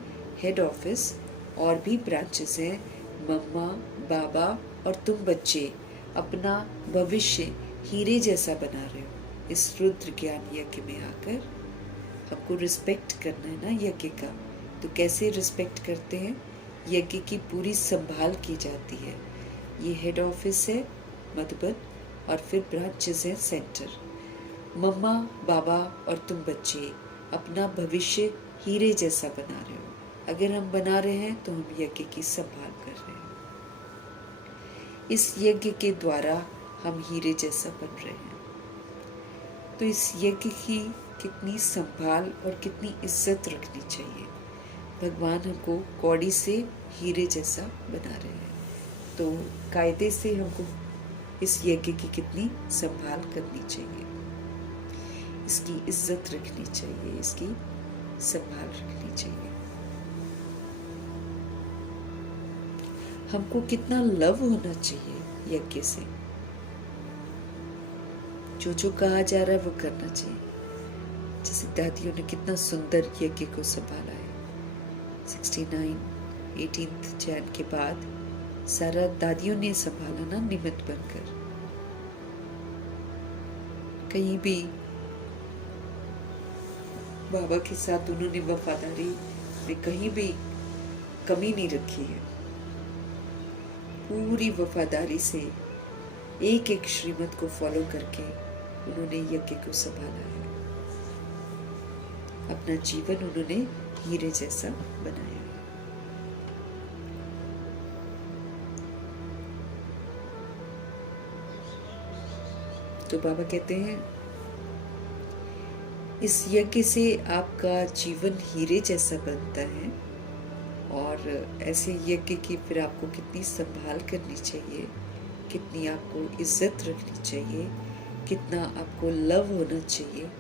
हेड ऑफिस, और भी ब्रांचेस हैं। मम्मा, बाबा और तुम बच्चे अपना भविष्य हीरे जैसा बना रहे हो। इस रुद्र ज्ञान यज्ञ में आकर हमको रिस्पेक्ट करना है ना यज्ञ का। तो कैसे रिस्पेक्ट करते हैं? यज्ञ की पूरी संभाल की जाती है। ये हेड ऑफिस है मधुबन, और फिर ब्रांचेस हैं सेंटर। मम्मा, बाबा और तुम बच्चे अपना भविष्य हीरे जैसा बना रहे हो। अगर हम बना रहे हैं तो हम यज्ञ की संभाल कर रहे हैं। इस यज्ञ के द्वारा हम हीरे जैसा बन रहे हैं। तो इस यज्ञ की कितनी संभाल और कितनी इज्जत रखनी चाहिए। भगवान हमको कौड़ी से हीरे जैसा बना रहे हैं, तो कायदे से हमको इस यज्ञ की कितनी संभाल करनी चाहिए, इसकी इज्जत रखनी चाहिए, इसकी संभाल रखनी चाहिए। हमको कितना लव होना चाहिए यज्ञ से। जो जो कहा जा रहा है वो करना चाहिए। जैसे दादियों ने कितना सुंदर यज्ञ को संभाला है। 18 जैन के बाद सारा दादियों ने संभाला ना, निमित्त बनकर। कहीं भी बाबा के साथ उन्होंने वफादारी में कहीं भी कमी नहीं रखी है। पूरी वफादारी से एक एक श्रीमत को फॉलो करके उन्होंने यज्ञ को संभाला है। अपना जीवन उन्होंने हीरे जैसा बनाया। तो बाबा कहते हैं इस यज्ञ से आपका जीवन हीरे जैसा बनता है, और ऐसे यज्ञ की फिर आपको कितनी संभाल करनी चाहिए, कितनी आपको इज्जत रखनी चाहिए, कितना आपको लव होना चाहिए।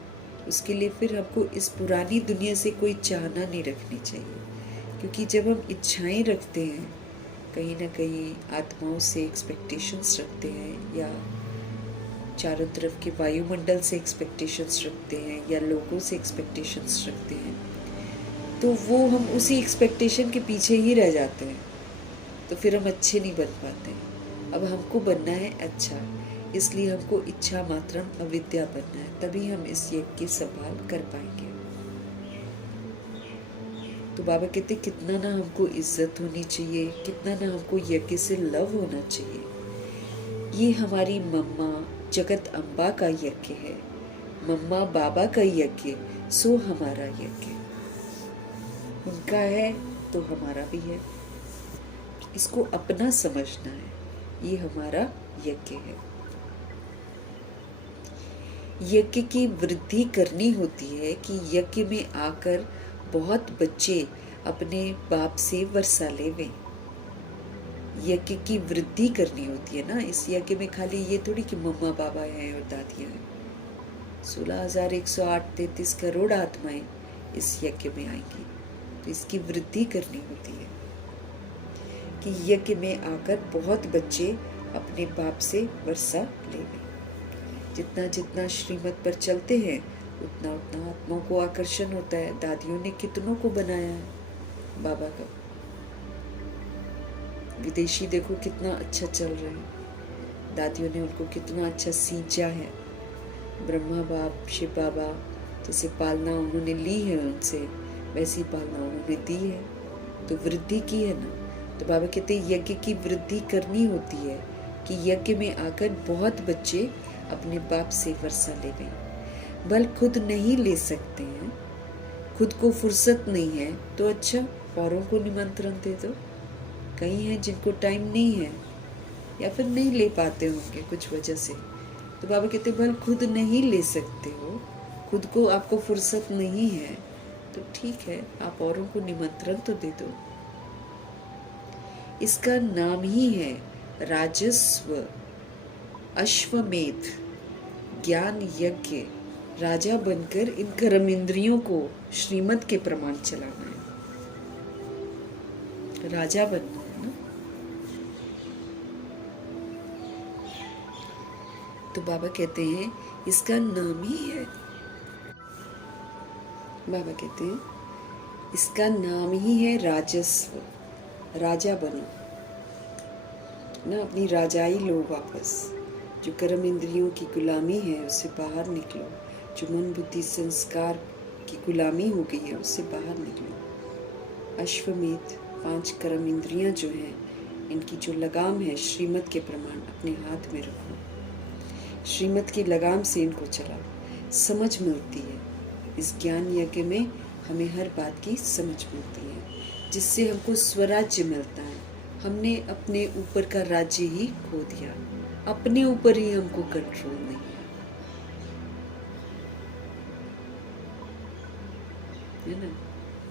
उसके लिए फिर आपको इस पुरानी दुनिया से कोई चाहना नहीं रखनी चाहिए, क्योंकि जब हम इच्छाएं रखते हैं, कहीं ना कहीं आत्माओं से एक्सपेक्टेशंस रखते हैं, या चारों तरफ के वायुमंडल से एक्सपेक्टेशंस रखते हैं, या लोगों से एक्सपेक्टेशंस रखते हैं, तो वो हम उसी एक्सपेक्टेशन के पीछे ही रह जाते हैं। तो फिर हम अच्छे नहीं बन पाते हैं। अब हमको बनना है अच्छा, इसलिए हमको इच्छा मात्रम अविद्या बनना है, तभी हम इस यज्ञ की संभाल कर पाएंगे। तो बाबा कहते कितना ना हमको इज्जत होनी चाहिए, कितना ना हमको यज्ञ से लव होना चाहिए। ये हमारी मम्मा जगत अम्बा का यज्ञ है, मम्मा बाबा का यज्ञ, सो हमारा यज्ञ। उनका है तो हमारा भी है। इसको अपना समझना है, ये हमारा यज्ञ है। यज्ञ की वृद्धि करनी होती है कि यज्ञ में आकर बहुत बच्चे अपने बाप से वर्षा लेवें। यज्ञ की वृद्धि करनी होती है ना। इस यज्ञ में खाली ये थोड़ी कि मम्मा बाबा हैं और दादियाँ हैं। 16,108-33 करोड़ आत्माएं इस यज्ञ में आएंगी, तो इसकी वृद्धि करनी होती है कि यज्ञ में आकर बहुत बच्चे अपने बाप से वर्षा ले गए। जितना जितना श्रीमत पर चलते हैं उतना उतना आत्माओं को आकर्षण होता है। दादियों ने कितनों को बनाया है बाबा का। विदेशी देखो कितना अच्छा चल रहा है, दादियों ने उनको कितना अच्छा सींचा है। ब्रह्मा बाप शिव बाबा जैसे पालना उन्होंने ली है उनसे, वैसी पालना उन्होंने दी है, तो वृद्धि की है ना। तो बाबा कहते हैं यज्ञ की वृद्धि करनी होती है कि यज्ञ में आकर बहुत बच्चे अपने बाप से वर्षा ले गए। बल खुद नहीं ले सकते हैं, खुद को फुर्सत नहीं है, तो अच्छा औरों को निमंत्रण दे दो। कई हैं जिनको टाइम नहीं है या फिर नहीं ले पाते होंगे कुछ वजह से, तो बाबा कहते बल खुद नहीं ले सकते हो, खुद को आपको फुर्सत नहीं है, तो ठीक है आप औरों को निमंत्रण तो दे दो। इसका नाम ही है राजस्व अश्वमेध ज्ञान यज्ञ। राजा बनकर इन कर्म इंद्रियों को श्रीमत के प्रमाण चलाना है, राजा बनना है ना। तो बाबा कहते हैं इसका नाम ही है, बाबा कहते हैं इसका नाम ही है राजस्व। राजा बनो ना, अपनी राजाई लो वापस। जो कर्म इंद्रियों की गुलामी है उससे बाहर निकलो, जो मन बुद्धि संस्कार की गुलामी हो गई है उससे बाहर निकलो। अश्वमेध 5 कर्म इंद्रियां जो हैं, इनकी जो लगाम है श्रीमत के प्रमाण अपने हाथ में रखो। श्रीमत की लगाम से इनको चलाओ, समझ मिलती है। इस ज्ञान यज्ञ में हमें हर बात की समझ मिलती है, जिससे हमको स्वराज्य मिलता है। हमने अपने ऊपर का राज्य ही खो दिया, अपने ऊपर ही हमको कंट्रोल नहीं है ना।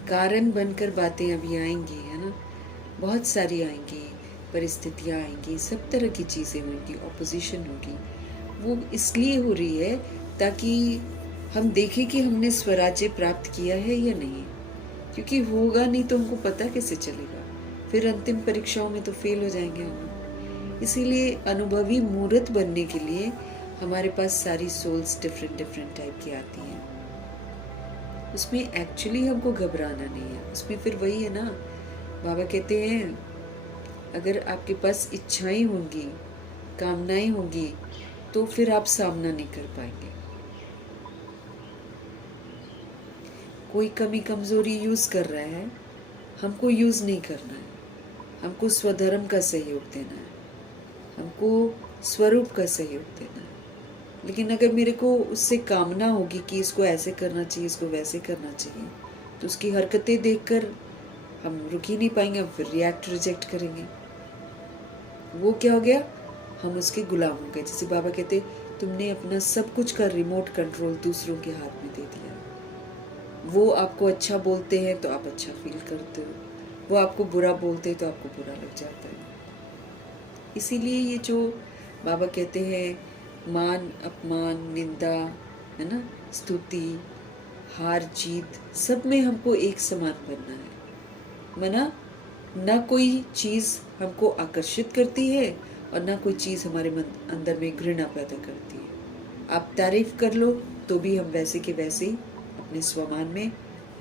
कारण बनकर बातें अभी आएंगी, है ना, बहुत सारी आएंगी, परिस्थितियां आएंगी, सब तरह की चीजें होंगी, ऑपोजिशन होगी। वो इसलिए हो रही है ताकि हम देखें कि हमने स्वराज्य प्राप्त किया है या नहीं, क्योंकि होगा नहीं तो हमको पता कैसे चलेगा, फिर अंतिम परीक्षाओं में तो फेल हो जाएंगे हम। इसीलिए अनुभवी मूर्त बनने के लिए हमारे पास सारी सोल्स डिफरेंट डिफरेंट टाइप की आती हैं। उसमें एक्चुअली हमको घबराना नहीं है, उसमें फिर वही है ना, बाबा कहते हैं अगर आपके पास इच्छाएं होंगी, कामनाएं होंगी, तो फिर आप सामना नहीं कर पाएंगे। कोई कमी कमजोरी यूज कर रहा है, हमको यूज नहीं करना है, हमको स्वधर्म का सहयोग देना है, हमको स्वरूप का सहयोग देना है। लेकिन अगर मेरे को उससे कामना होगी कि इसको ऐसे करना चाहिए, इसको वैसे करना चाहिए, तो उसकी हरकतें देखकर हम रुक ही नहीं पाएंगे, हम फिर रिएक्ट रिजेक्ट करेंगे। वो क्या हो गया, हम उसके गुलाम हो गए। जैसे बाबा कहते तुमने अपना सब कुछ का रिमोट कंट्रोल दूसरों के हाथ में दे दिया। वो आपको अच्छा बोलते हैं तो आप अच्छा फील करते हो, वो आपको बुरा बोलते हैं तो आपको बुरा लग जाता है। इसीलिए ये जो बाबा कहते हैं मान अपमान निंदा, है ना, स्तुति हार जीत, सब में हमको एक समान बनना है। मना ना कोई चीज़ हमको आकर्षित करती है और ना कोई चीज़ हमारे अंदर में घृणा पैदा करती है। आप तारीफ कर लो तो भी हम वैसे के वैसे ही अपने स्वमान में,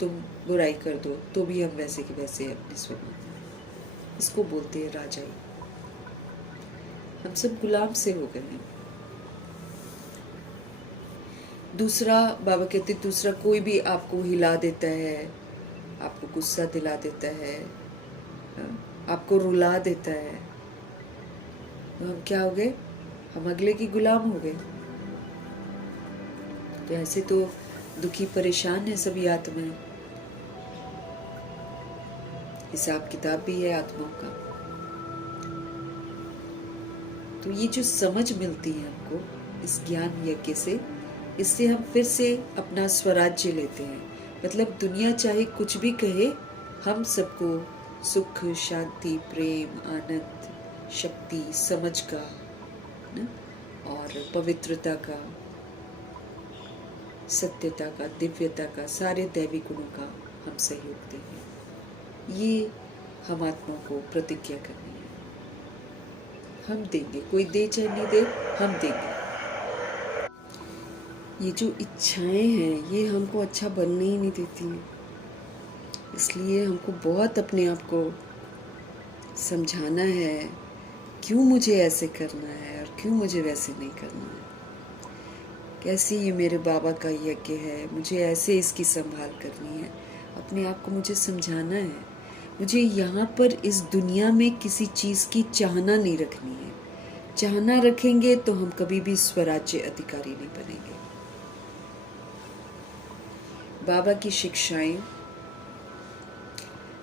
तुम बुराई कर दो तो भी हम वैसे के वैसे अपने स्वमान में। इसको बोलते हैं राजाई। हम सब गुलाम से हो गए हैं। दूसरा बाबा कहते दूसरा कोई भी आपको हिला देता है, आपको गुस्सा दिला देता है, आपको रुला देता है, तो हम क्या हो गए, हम अगले की गुलाम हो गए। तो ऐसे तो दुखी परेशान है सभी आत्माएं। हिसाब किताब भी है आत्माओं का। तो ये जो समझ मिलती है हमको इस ज्ञान यज्ञ से, इससे हम फिर से अपना स्वराज्य लेते हैं। मतलब दुनिया चाहे कुछ भी कहे, हम सबको सुख शांति प्रेम आनंद शक्ति समझ का ना, और पवित्रता का, सत्यता का, दिव्यता का, सारे दैवी गुणों का हम सहयोग देंगे। ये हम आत्मा को प्रतिज्ञा करनी है, हम देंगे, कोई दे चाहे नहीं दे, हम देंगे। ये जो इच्छाएं हैं ये हमको अच्छा बनने ही नहीं देती हैं, इसलिए हमको बहुत अपने आप को समझाना है क्यों मुझे ऐसे करना है और क्यों मुझे वैसे नहीं करना है। कैसे ये मेरे बाबा का यज्ञ है, मुझे ऐसे इसकी संभाल करनी है। अपने आप को मुझे समझाना है, मुझे यहाँ पर इस दुनिया में किसी चीज़ की चाहना नहीं रखनी है। चाहना रखेंगे तो हम कभी भी स्वराज्य अधिकारी नहीं बनेंगे। बाबा की शिक्षाएं,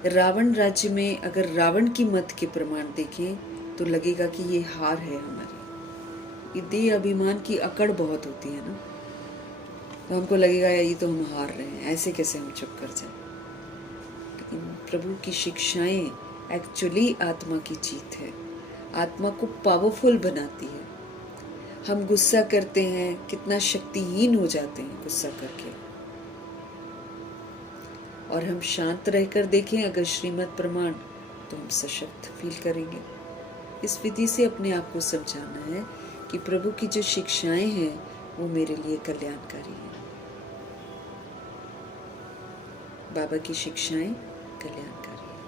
रावण राज्य में अगर रावण की मत के प्रमाण देखें तो लगेगा कि ये हार है हमारी। ये देह अभिमान की अकड़ बहुत होती है ना, तो हमको लगेगा ये तो हम हार रहे हैं, ऐसे कैसे हम चुप कर जाए। लेकिन प्रभु की शिक्षाएं एक्चुअली आत्मा की जीत है, आत्मा को पावरफुल बनाती है। हम गुस्सा करते हैं, कितना शक्तिहीन हो जाते हैं गुस्सा करके, और हम शांत रहकर देखें अगर श्रीमद् प्रमाण, तो हम सशक्त फील करेंगे। इस विधि से अपने आप को समझाना है कि प्रभु की जो शिक्षाएं हैं वो मेरे लिए कल्याणकारी हैं। बाबा की शिक्षाएं कल्याणकारी हैं।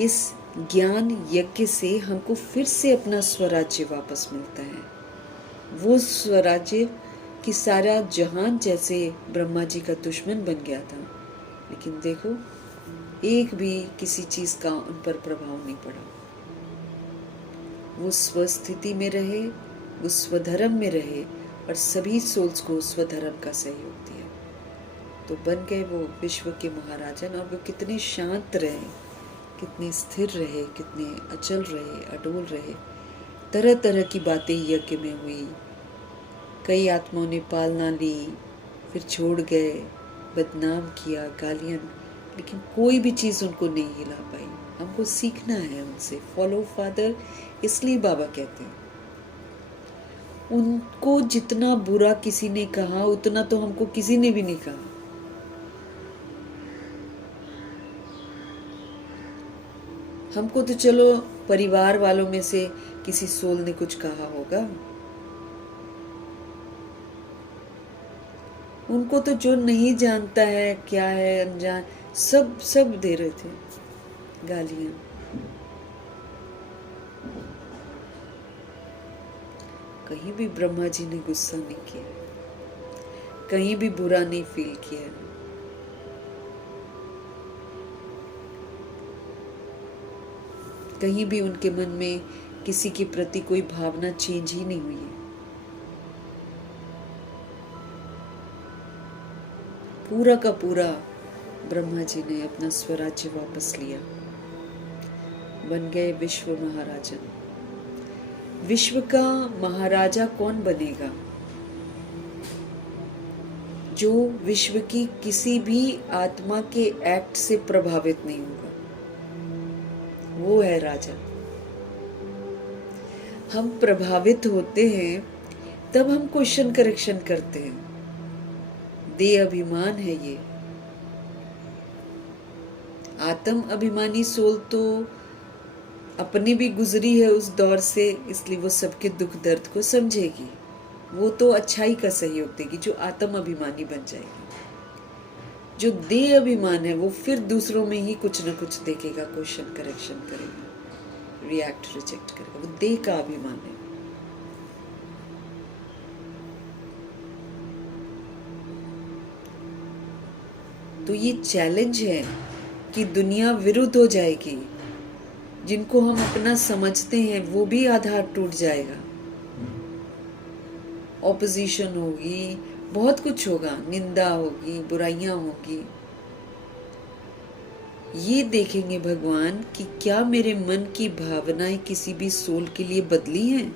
इस ज्ञान यज्ञ से हमको फिर से अपना स्वराज्य वापस मिलता है, वो स्वराज्य कि सारा जहान जैसे ब्रह्मा जी का दुश्मन बन गया था, लेकिन देखो एक भी किसी चीज का उन पर प्रभाव नहीं पड़ा। वो स्वस्थिति में रहे, वो स्वधर्म में रहे और सभी सोल्स को स्वधर्म का सहयोग दिया, तो बन गए वो विश्व के महाराजन। और वो कितने शांत रहे, कितने स्थिर रहे, कितने अचल रहे, अडोल रहे। तरह तरह की बातें यज्ञ में हुई, कई आत्माओं ने पालना ली, फिर छोड़ गए, बदनाम किया, गालियां, लेकिन कोई भी चीज़ उनको नहीं हिला पाई। हमको सीखना है उनसे, फॉलो फादर। इसलिए बाबा कहते हैं उनको जितना बुरा किसी ने कहा उतना तो हमको किसी ने भी नहीं कहा। हमको तो चलो परिवार वालों में से किसी सोल ने कुछ कहा होगा, उनको तो जो नहीं जानता है क्या है, अनजान, सब दे रहे थे गालियां। कहीं भी ब्रह्मा जी ने गुस्सा नहीं किया, कहीं भी बुरा नहीं फील किया। कहीं भी उनके मन में किसी के प्रति कोई भावना चेंज ही नहीं हुई है। पूरा का पूरा ब्रह्मा जी ने अपना स्वराज्य वापस लिया, बन गए विश्व महाराजन। विश्व का महाराजा कौन बनेगा? जो विश्व की किसी भी आत्मा के एक्ट से प्रभावित नहीं होगा, वो है राजा। हम प्रभावित होते हैं तब हम क्वेश्चन करेक्शन करते हैं, देह अभिमान है ये। आत्म अभिमानी सोल तो अपनी भी गुजरी है उस दौर से, इसलिए वो सबके दुख दर्द को समझेगी, वो तो अच्छाई का सहयोग देगी। जो आत्म अभिमानी बन जाएगी, जो देह अभिमान है वो फिर दूसरों में ही कुछ न कुछ देखेगा, क्वेश्चन करेक्शन करेगा, रिएक्ट रिजेक्ट करेगा। वो देह का अभिमान है। तो ये चैलेंज है कि दुनिया विरुद्ध हो जाएगी, जिनको हम अपना समझते हैं वो भी आधार टूट जाएगा, ऑपोजिशन होगी, बहुत कुछ होगा, निंदा होगी, बुराइयां होगी। ये देखेंगे भगवान कि क्या मेरे मन की भावनाएं किसी भी सोल के लिए बदली हैं?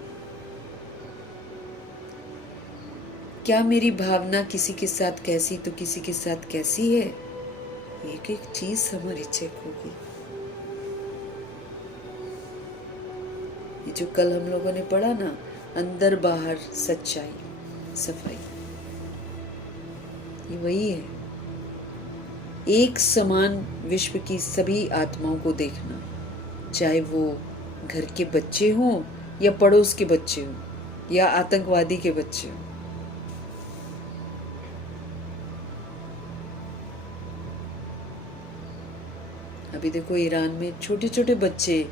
क्या मेरी भावना किसी के साथ कैसी तो किसी के साथ कैसी है? एक एक चीज हमारी चेक होगी। ये जो कल हम लोगों ने पढ़ा ना, अंदर बाहर सच्चाई, सफाई, ये वही है, एक समान विश्व की सभी आत्माओं को देखना, चाहे वो घर के बच्चे हों या पड़ोस के बच्चे हों या आतंकवादी के बच्चे हों। अभी देखो ईरान में छोटे छोटे बच्चे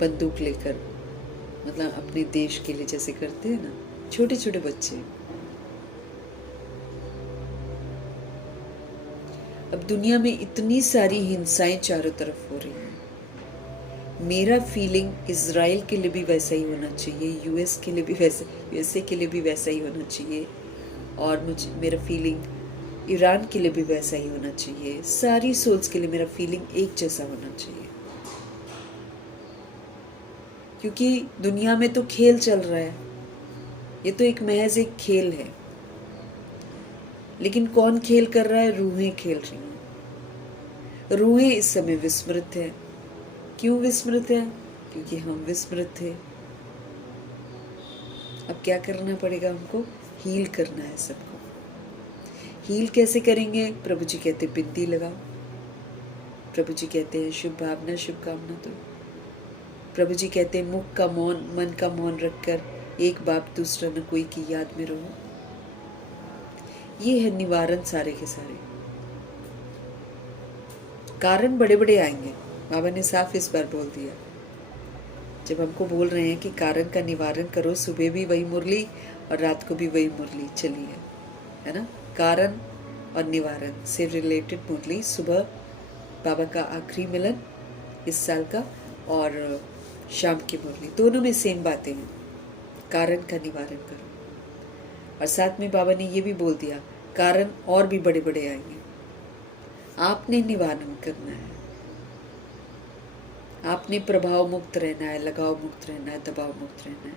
बंदूक लेकर, मतलब अपने देश के लिए जैसे करते हैं ना, छोटे छोटे बच्चे। अब दुनिया में इतनी सारी हिंसाएं चारों तरफ हो रही हैं। मेरा फीलिंग इजराइल के लिए भी वैसा ही होना चाहिए, यूएस के लिए भी वैसे, यूएसए के लिए भी वैसा ही होना चाहिए, और मेरा फीलिंग ईरान के लिए भी वैसा ही होना चाहिए। सारी सोल्स के लिए मेरा फीलिंग एक जैसा होना चाहिए, क्योंकि दुनिया में तो खेल चल रहा है, ये तो एक महज एक खेल है। लेकिन कौन खेल कर रहा है? रूहें खेल रही हैं। रूहें इस समय विस्मृत है। क्यों विस्मृत है? क्योंकि हम विस्मृत थे। अब क्या करना पड़ेगा हमको? हील करना है सबको। हील कैसे करेंगे? प्रभु जी कहते बिंदी लगाओ, प्रभु जी कहते हैं शुभ भावना शुभकामना दो, प्रभु जी कहते हैं मुख का मौन, मन का मौन रखकर एक बाप दूसरा न कोई की याद में रहो। ये है निवारण सारे के सारे। कारण बड़े बड़े आएंगे, बाबा ने साफ इस बार बोल दिया। जब हमको बोल रहे हैं कि कारण का निवारण करो, सुबह भी वही मुरली और रात को भी वही मुरली चली है ना। कारण और निवारण से रिलेटेड मुरली, सुबह बाबा का आखिरी मिलन इस साल का, और शाम की मुरली, दोनों में सेम बातें हैं, कारण का निवारण करो। और साथ में बाबा ने ये भी बोल दिया कारण और भी बड़े बड़े आएंगे, आपने निवारण करना है, आपने प्रभाव मुक्त रहना है, लगाव मुक्त रहना है, दबाव मुक्त रहना है,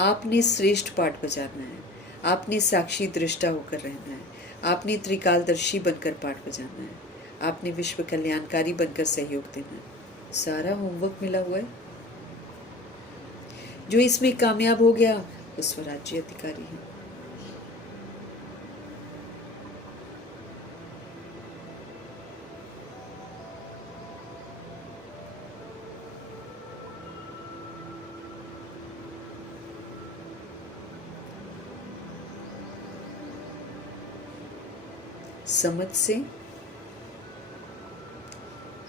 आपने श्रेष्ठ पाठ बजाना है, आपने साक्षी दृष्टा होकर रहना है, आपने त्रिकालदर्शी बनकर पाठ बजाना है, आपने विश्व कल्याणकारी बनकर सहयोग देना है। सारा होमवर्क मिला हुआ है। जो इसमें कामयाब हो गया वो स्वराज्य अधिकारी है। समझ से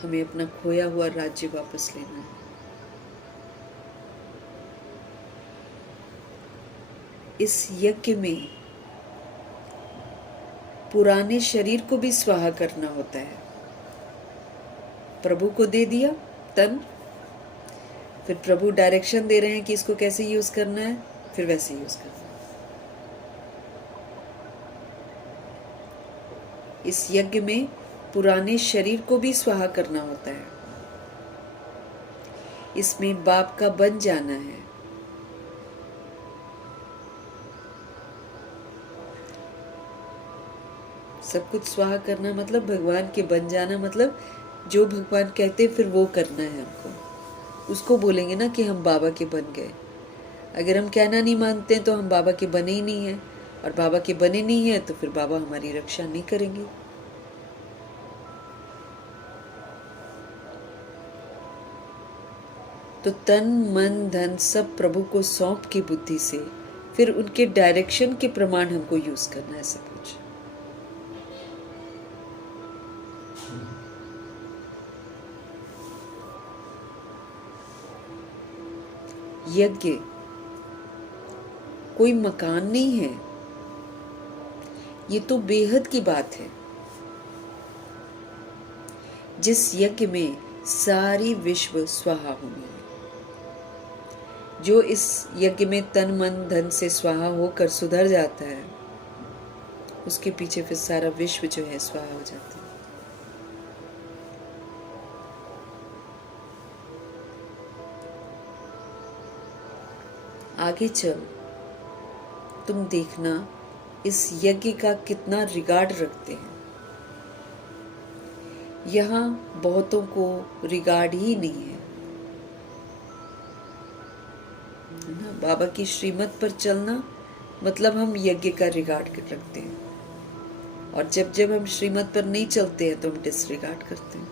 हमें अपना खोया हुआ राज्य वापस लेना है। इस यज्ञ में पुराने शरीर को भी स्वाहा करना होता है। प्रभु को दे दिया तन, फिर प्रभु डायरेक्शन दे रहे हैं कि इसको कैसे यूज करना है, फिर वैसे यूज करना है। इस यज्ञ में पुराने शरीर को भी स्वाहा करना होता है। इसमें बाप का बन जाना है। सब कुछ स्वाहा करना मतलब भगवान के बन जाना, मतलब जो भगवान कहते फिर वो करना है हमको। उसको बोलेंगे ना कि हम बाबा के बन गए। अगर हम कहना नहीं मानते तो हम बाबा के बने ही नहीं हैं, और बाबा के बने नहीं हैं तो फिर बाबा हमारी रक्षा नहीं करेंगे। तो तन मन धन सब प्रभु को सौंप की बुद्धि से फिर उनके डायरेक्शन के प्रमाण हमको यूज करना है सब कुछ। यज्ञ कोई मकान नहीं है, ये तो बेहद की बात है। जिस यज्ञ में सारी विश्व स्वाहा होनी है, जो इस यज्ञ में तन मन धन से स्वाहा होकर सुधर जाता है, उसके पीछे फिर सारा विश्व जो है स्वाहा हो जाता है। आगे चल तुम देखना इस यज्ञ का कितना रिगार्ड रखते हैं। यहाँ बहुतों को रिगार्ड ही नहीं है ना। बाबा की श्रीमत पर चलना मतलब हम यज्ञ का रिगार्ड रखते हैं। और जब जब हम श्रीमत पर नहीं चलते हैं तो हम डिसरिगार्ड करते हैं,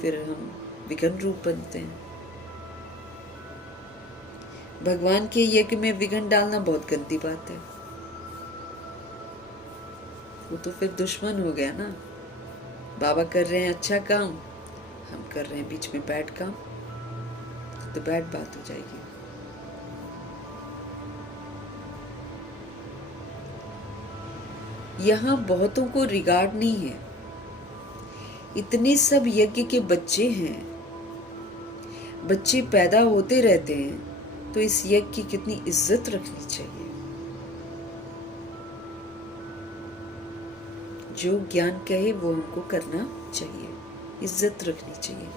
फिर हम विघ्न रूप बनते हैं। भगवान के यज्ञ में विघ्न डालना बहुत गंदी बात है। वो तो फिर दुश्मन हो गया ना। बाबा कर रहे हैं अच्छा काम, हम कर रहे हैं बीच में बैड काम, तो बैड बात हो जाएगी। यहाँ बहुतों को रिगार्ड नहीं है। इतने सब यज्ञ के बच्चे हैं, बच्चे पैदा होते रहते हैं, तो इस यज्ञ की कितनी इज्जत रखनी चाहिए। जो ज्ञान कहे वो हमको करना चाहिए, इज्जत रखनी चाहिए।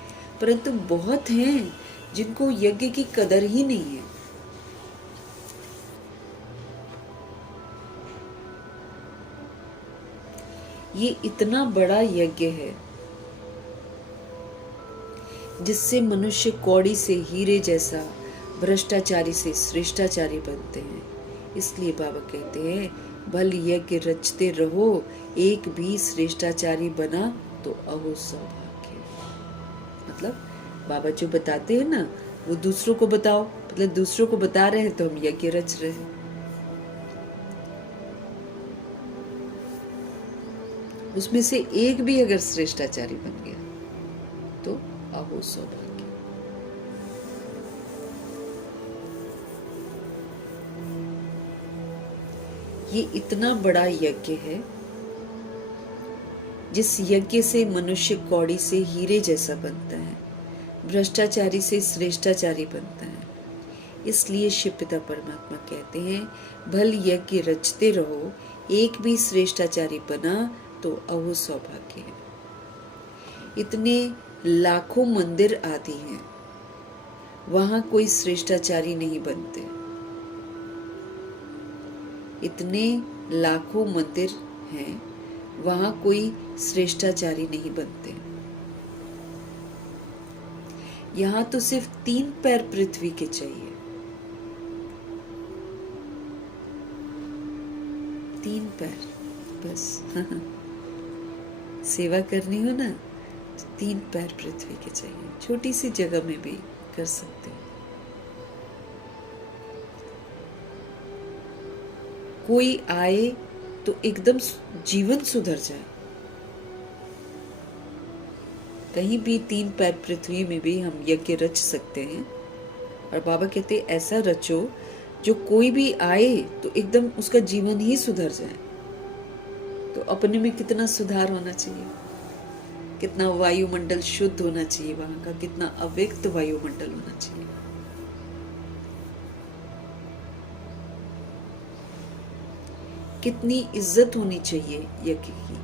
परंतु बहुत हैं जिनको यज्ञ की कदर ही नहीं है। ये इतना बड़ा यज्ञ है जिससे मनुष्य कौड़ी से हीरे जैसा, भ्रष्टाचारी से श्रेष्ठाचारी बनते हैं। इसलिए बाबा कहते हैं, भल यज्ञ रचते रहो, एक भी श्रेष्ठाचारी बना तो अहो सौभाग्य। मतलब बाबा जो बताते हैं ना, वो दूसरों को बताओ, मतलब दूसरों को बता रहे हैं तो हम यज्ञ रच रहे हैं। उसमें से एक भी अगर श्रेष्ठाचारी बन गया तो अहो सौभाग्य। ये इतना बड़ा यज्ञ है जिस यज्ञ से मनुष्य कौड़ी से हीरे जैसा बनता है, भ्रष्टाचारी से श्रेष्ठाचारी बनता है। इसलिए शिव पिता परमात्मा कहते हैं, भल यज्ञ रचते रहो, एक भी श्रेष्ठाचारी बना तो अहो सौभाग्य है। इतने लाखों मंदिर आदि हैं, वहां कोई श्रेष्ठाचारी नहीं बनते। इतने लाखों मंदिर हैं, वहां कोई श्रेष्ठाचारी नहीं बनते। यहां तो सिर्फ 3 पैर पृथ्वी के चाहिए, 3 पैर बस। सेवा करनी हो ना, 3 पैर पृथ्वी के चाहिए। छोटी सी जगह में भी कर सकते हैं। कोई आए तो एकदम जीवन सुधर जाए। कहीं भी 3 पैर पृथ्वी में भी हम यज्ञ रच सकते हैं। और बाबा कहते हैं, ऐसा रचो जो कोई भी आए तो एकदम उसका जीवन ही सुधर जाए। तो अपने में कितना सुधार होना चाहिए, कितना वायुमंडल शुद्ध होना चाहिए वहां का, कितना अव्यक्त वायुमंडल होना चाहिए। कितनी इज्जत होनी चाहिए यज्ञ की।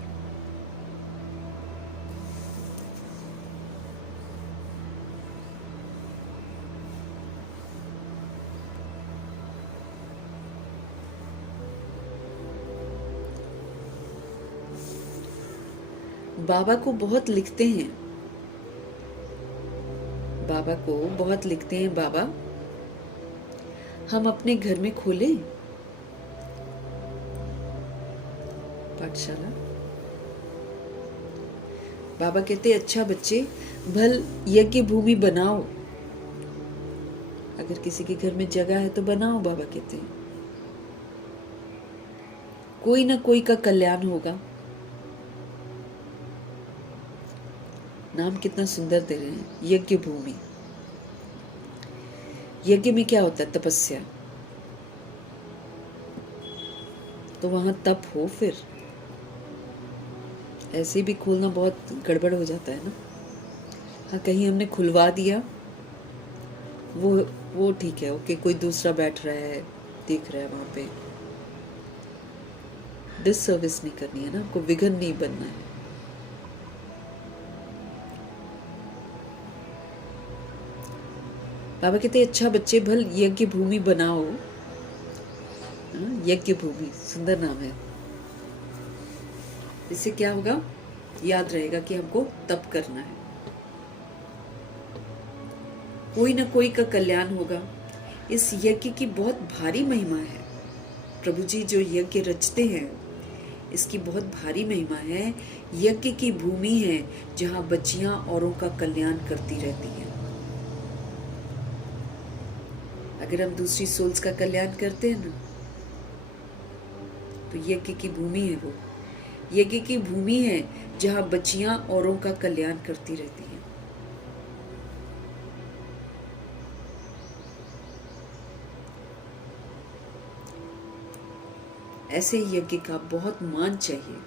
बाबा को बहुत लिखते हैं, बाबा को बहुत लिखते हैं, बाबा हम अपने घर में खोलें पाठशाला। बाबा कहते, अच्छा बच्चे, भल यज्ञ भूमि बनाओ। अगर किसी के घर में जगह है तो बनाओ। बाबा कहते हैं कोई ना कोई का कल्याण होगा। नाम कितना सुंदर दे रहे हैं, यज्ञ भूमि। यज्ञ में क्या होता है? तपस्या। तो वहां तप हो। फिर ऐसे भी खोलना बहुत गड़बड़ हो जाता है ना। हाँ, कहीं हमने खुलवा दिया, वो ठीक है, ओके, कोई दूसरा बैठ रहा है, देख रहा है, वहां पे डिससर्विस नहीं करनी है ना, आपको विघन नहीं बनना है। बाबा कहते, अच्छा बच्चे, भल यज्ञ भूमि बनाओ। यज्ञ भूमि सुंदर नाम है। इससे क्या होगा? याद रहेगा कि हमको तप करना है, कोई ना कोई का कल्याण होगा। इस यज्ञ की बहुत भारी महिमा है। प्रभु जी जो यज्ञ रचते हैं, इसकी बहुत भारी महिमा है। यज्ञ की भूमि है जहाँ बच्चियां औरों का कल्याण करती रहती हैं। अगर हम दूसरी सोल्स का कल्याण करते हैं ना, तो यज्ञ की भूमि है वो। यज्ञ की भूमि है जहाँ बच्चियां औरों का कल्याण करती रहती हैं। ऐसे यज्ञ का बहुत मान चाहिए,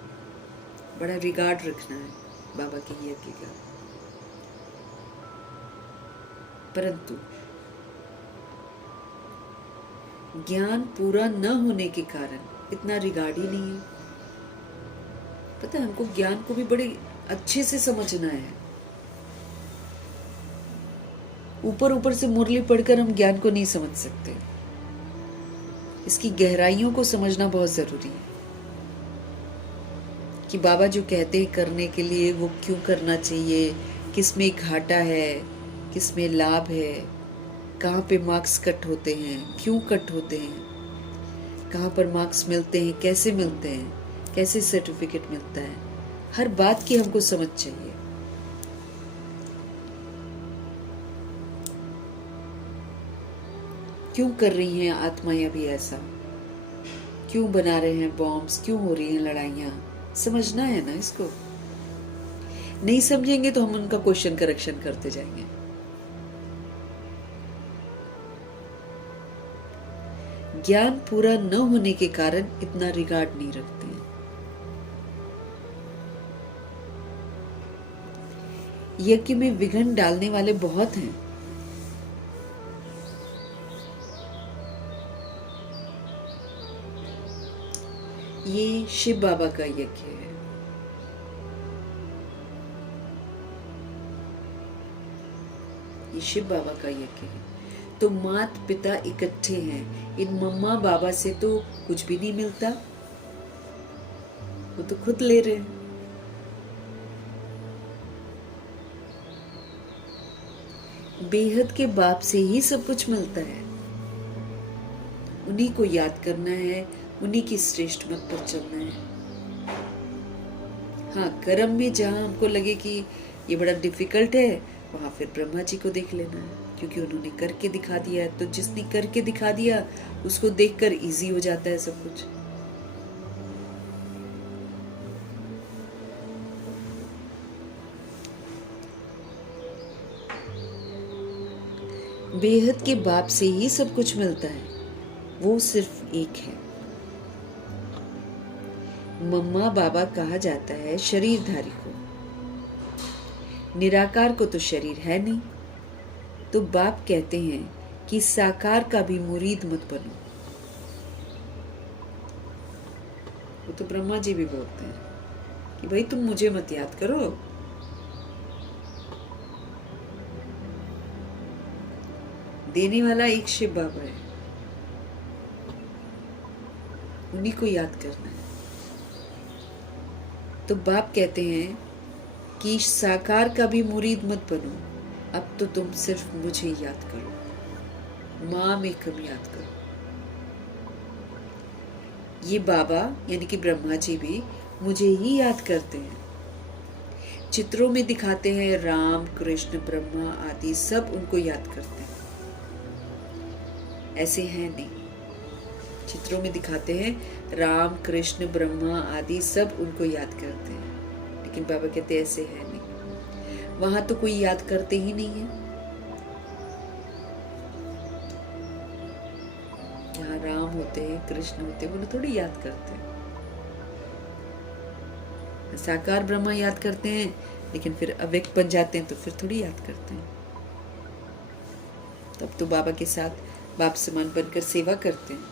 बड़ा रिगार्ड रखना है बाबा के यज्ञ का। परंतु ज्ञान पूरा न होने के कारण इतना रिगार्ड ही नहीं है। पता है, हमको ज्ञान को भी बड़े अच्छे से समझना है। ऊपर ऊपर से मुरली पढ़कर हम ज्ञान को नहीं समझ सकते। इसकी गहराइयों को समझना बहुत जरूरी है कि बाबा जो कहते हैं करने के लिए वो क्यों करना चाहिए, किस में घाटा है, किस में लाभ है, कहाँ पे मार्क्स कट होते हैं, क्यों कट होते हैं, कहाँ पर मार्क्स मिलते हैं, कैसे मिलते हैं, कैसे सर्टिफिकेट मिलता है। हर बात की हमको समझ चाहिए। क्यों कर रही हैं आत्माएं अभी ऐसा, क्यों बना रहे हैं बॉम्ब्स, क्यों हो रही हैं लड़ाइयाँ, समझना है ना इसको। नहीं समझेंगे तो हम उनका क्वेश्चन करेक्शन करते जाएंगे। ज्ञान पूरा न होने के कारण इतना रिगार्ड नहीं रखते हैं। यज्ञ में विघ्न डालने वाले बहुत हैं। ये शिव बाबा का यज्ञ है। ये शिव बाबा का यज्ञ है। तो मात पिता इकट्ठे हैं। इन मम्मा बाबा से तो कुछ भी नहीं मिलता, वो तो खुद ले रहे हैं। बेहद के बाप से ही सब कुछ मिलता है। उन्हीं को याद करना है, उन्हीं की श्रेष्ठ मत पर चलना है। हाँ, कर्म में जहाँ हमको लगे कि ये बड़ा डिफिकल्ट है, वहां फिर ब्रह्मा जी को देख लेना है, क्योंकि उन्होंने करके दिखा दिया है। तो जिसने करके दिखा दिया उसको देखकर इजी हो जाता है सब कुछ। बेहद के बाप से ही सब कुछ मिलता है, वो सिर्फ एक है। मम्मा बाबा कहा जाता है शरीरधारी को, निराकार को तो शरीर है नहीं। तो बाप कहते हैं कि साकार का भी मुरीद मत बनो। वो तो ब्रह्मा जी भी बोलते हैं कि भाई तुम मुझे मत याद करो, देने वाला एक शिव बाबा है, उन्हीं को याद करना है। तो बाप कहते हैं कि साकार का भी मुरीद मत बनो, अब तो तुम सिर्फ मुझे याद करो, माँ में कम याद करो। ये बाबा यानी कि ब्रह्मा जी भी मुझे ही याद करते हैं। चित्रों में दिखाते हैं राम कृष्ण ब्रह्मा आदि सब उनको याद करते हैं, ऐसे हैं नहीं। चित्रों में दिखाते हैं राम कृष्ण ब्रह्मा आदि सब उनको याद करते हैं, लेकिन बाबा कहते हैं ऐसे है नहीं। वहां तो कोई याद करते ही नहीं है। जहाँ राम होते हैं कृष्ण होते हैं, वो थोड़ी याद करते हैं। साकार ब्रह्मा याद करते हैं, लेकिन फिर अव्यक्त बन जाते हैं तो फिर थोड़ी याद करते हैं। तब तो बाबा के साथ बाप समान बनकर सेवा करते हैं।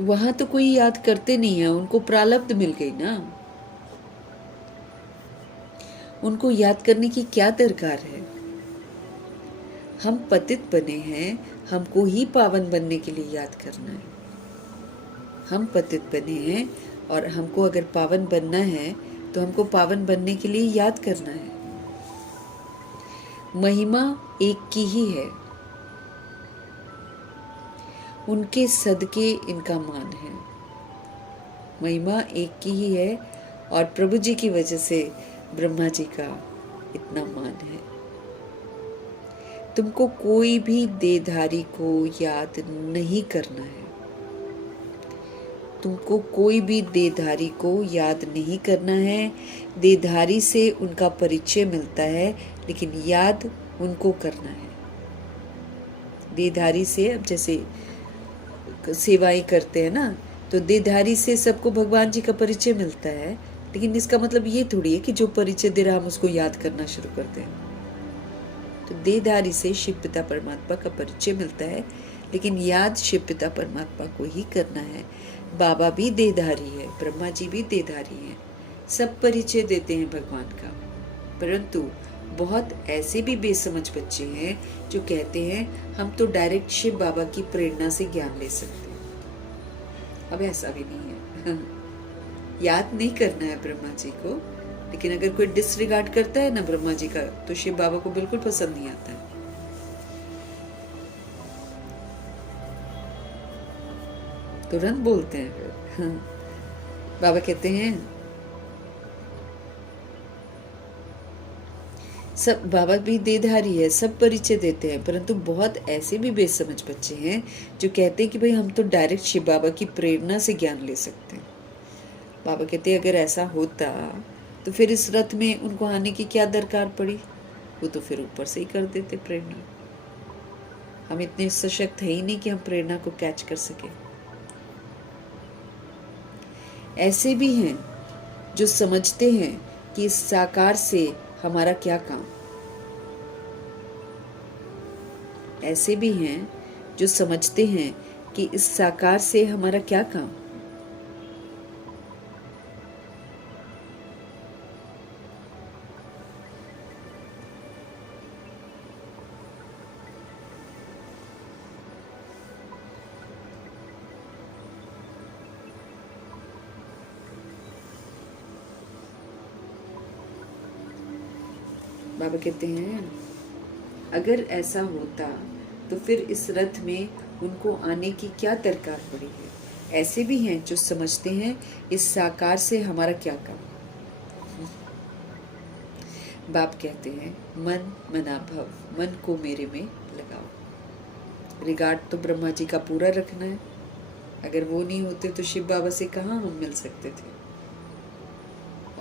वहां तो कोई याद करते नहीं है, उनको प्रारब्ध मिल गई ना। उनको याद करने की क्या दरकार है। हम पतित बने हैं, हमको ही पावन बनने के लिए याद करना है। हम पतित बने हैं और हमको अगर पावन बनना है तो हमको पावन बनने के लिए याद करना है। महिमा एक की ही है। उनके सदके इनका मान है। महिमा एक की ही है और प्रभु जी की वजह से ब्रह्मा जी का इतना मान है। तुमको कोई भी देहधारी को याद नहीं करना है। तुमको कोई भी देहधारी को याद नहीं करना है। देहधारी से उनका परिचय मिलता है, लेकिन याद उनको करना है। देहधारी से, अब जैसे सेवाएं करते हैं ना, तो देहधारी से सबको भगवान जी का परिचय मिलता है, लेकिन इसका मतलब ये थोड़ी है कि जो परिचय दे रहा हम उसको याद करना शुरू कर दें। तो देहधारी से शिव पिता परमात्मा का परिचय मिलता है, लेकिन याद शिव पिता परमात्मा को ही करना है। बाबा भी देहधारी है, ब्रह्मा जी भी देहधारी हैं, सब परिचय देते हैं भगवान का। परंतु बहुत ऐसे भी बेसमझ बच्चे हैं जो कहते हैं हम तो डायरेक्ट शिव बाबा की प्रेरणा से ज्ञान ले सकते हैं। अब ऐसा भी नहीं है। याद नहीं करना है ब्रह्मा जी को, लेकिन अगर कोई डिसरिगार्ड करता है ना ब्रह्मा जी का, तो शिव बाबा को बिल्कुल पसंद नहीं आता है। तुरंत बोलते हैं फिर। बाबा कहते हैं सब, बाबा भी देहधारी है, सब परिचय देते हैं, परंतु बहुत ऐसे भी बेसमझ बच्चे हैं जो कहते हैं कि भाई हम तो डायरेक्ट शिव बाबा की प्रेरणा से ज्ञान ले सकते हैं। बाबा कहते हैं अगर ऐसा होता तो फिर इस रथ में उनको आने की क्या दरकार पड़ी, वो तो फिर ऊपर से ही कर देते प्रेरणा। हम इतने सशक्त है ही नहीं कि हम प्रेरणा को कैच कर सके। ऐसे भी हैं जो समझते हैं कि इस साकार से हमारा क्या काम। ऐसे भी हैं जो समझते हैं कि इस साकार से हमारा क्या काम। बाबा कहते हैं अगर ऐसा होता तो फिर इस रथ में उनको आने की क्या दरकार पड़ी है। ऐसे भी हैं जो समझते हैं इस साकार से हमारा क्या काम। बाप कहते हैं मन मना भव, मन को मेरे में लगाओ। रिगार्ड तो ब्रह्मा जी का पूरा रखना है। अगर वो नहीं होते तो शिव बाबा से कहाँ हम मिल सकते थे।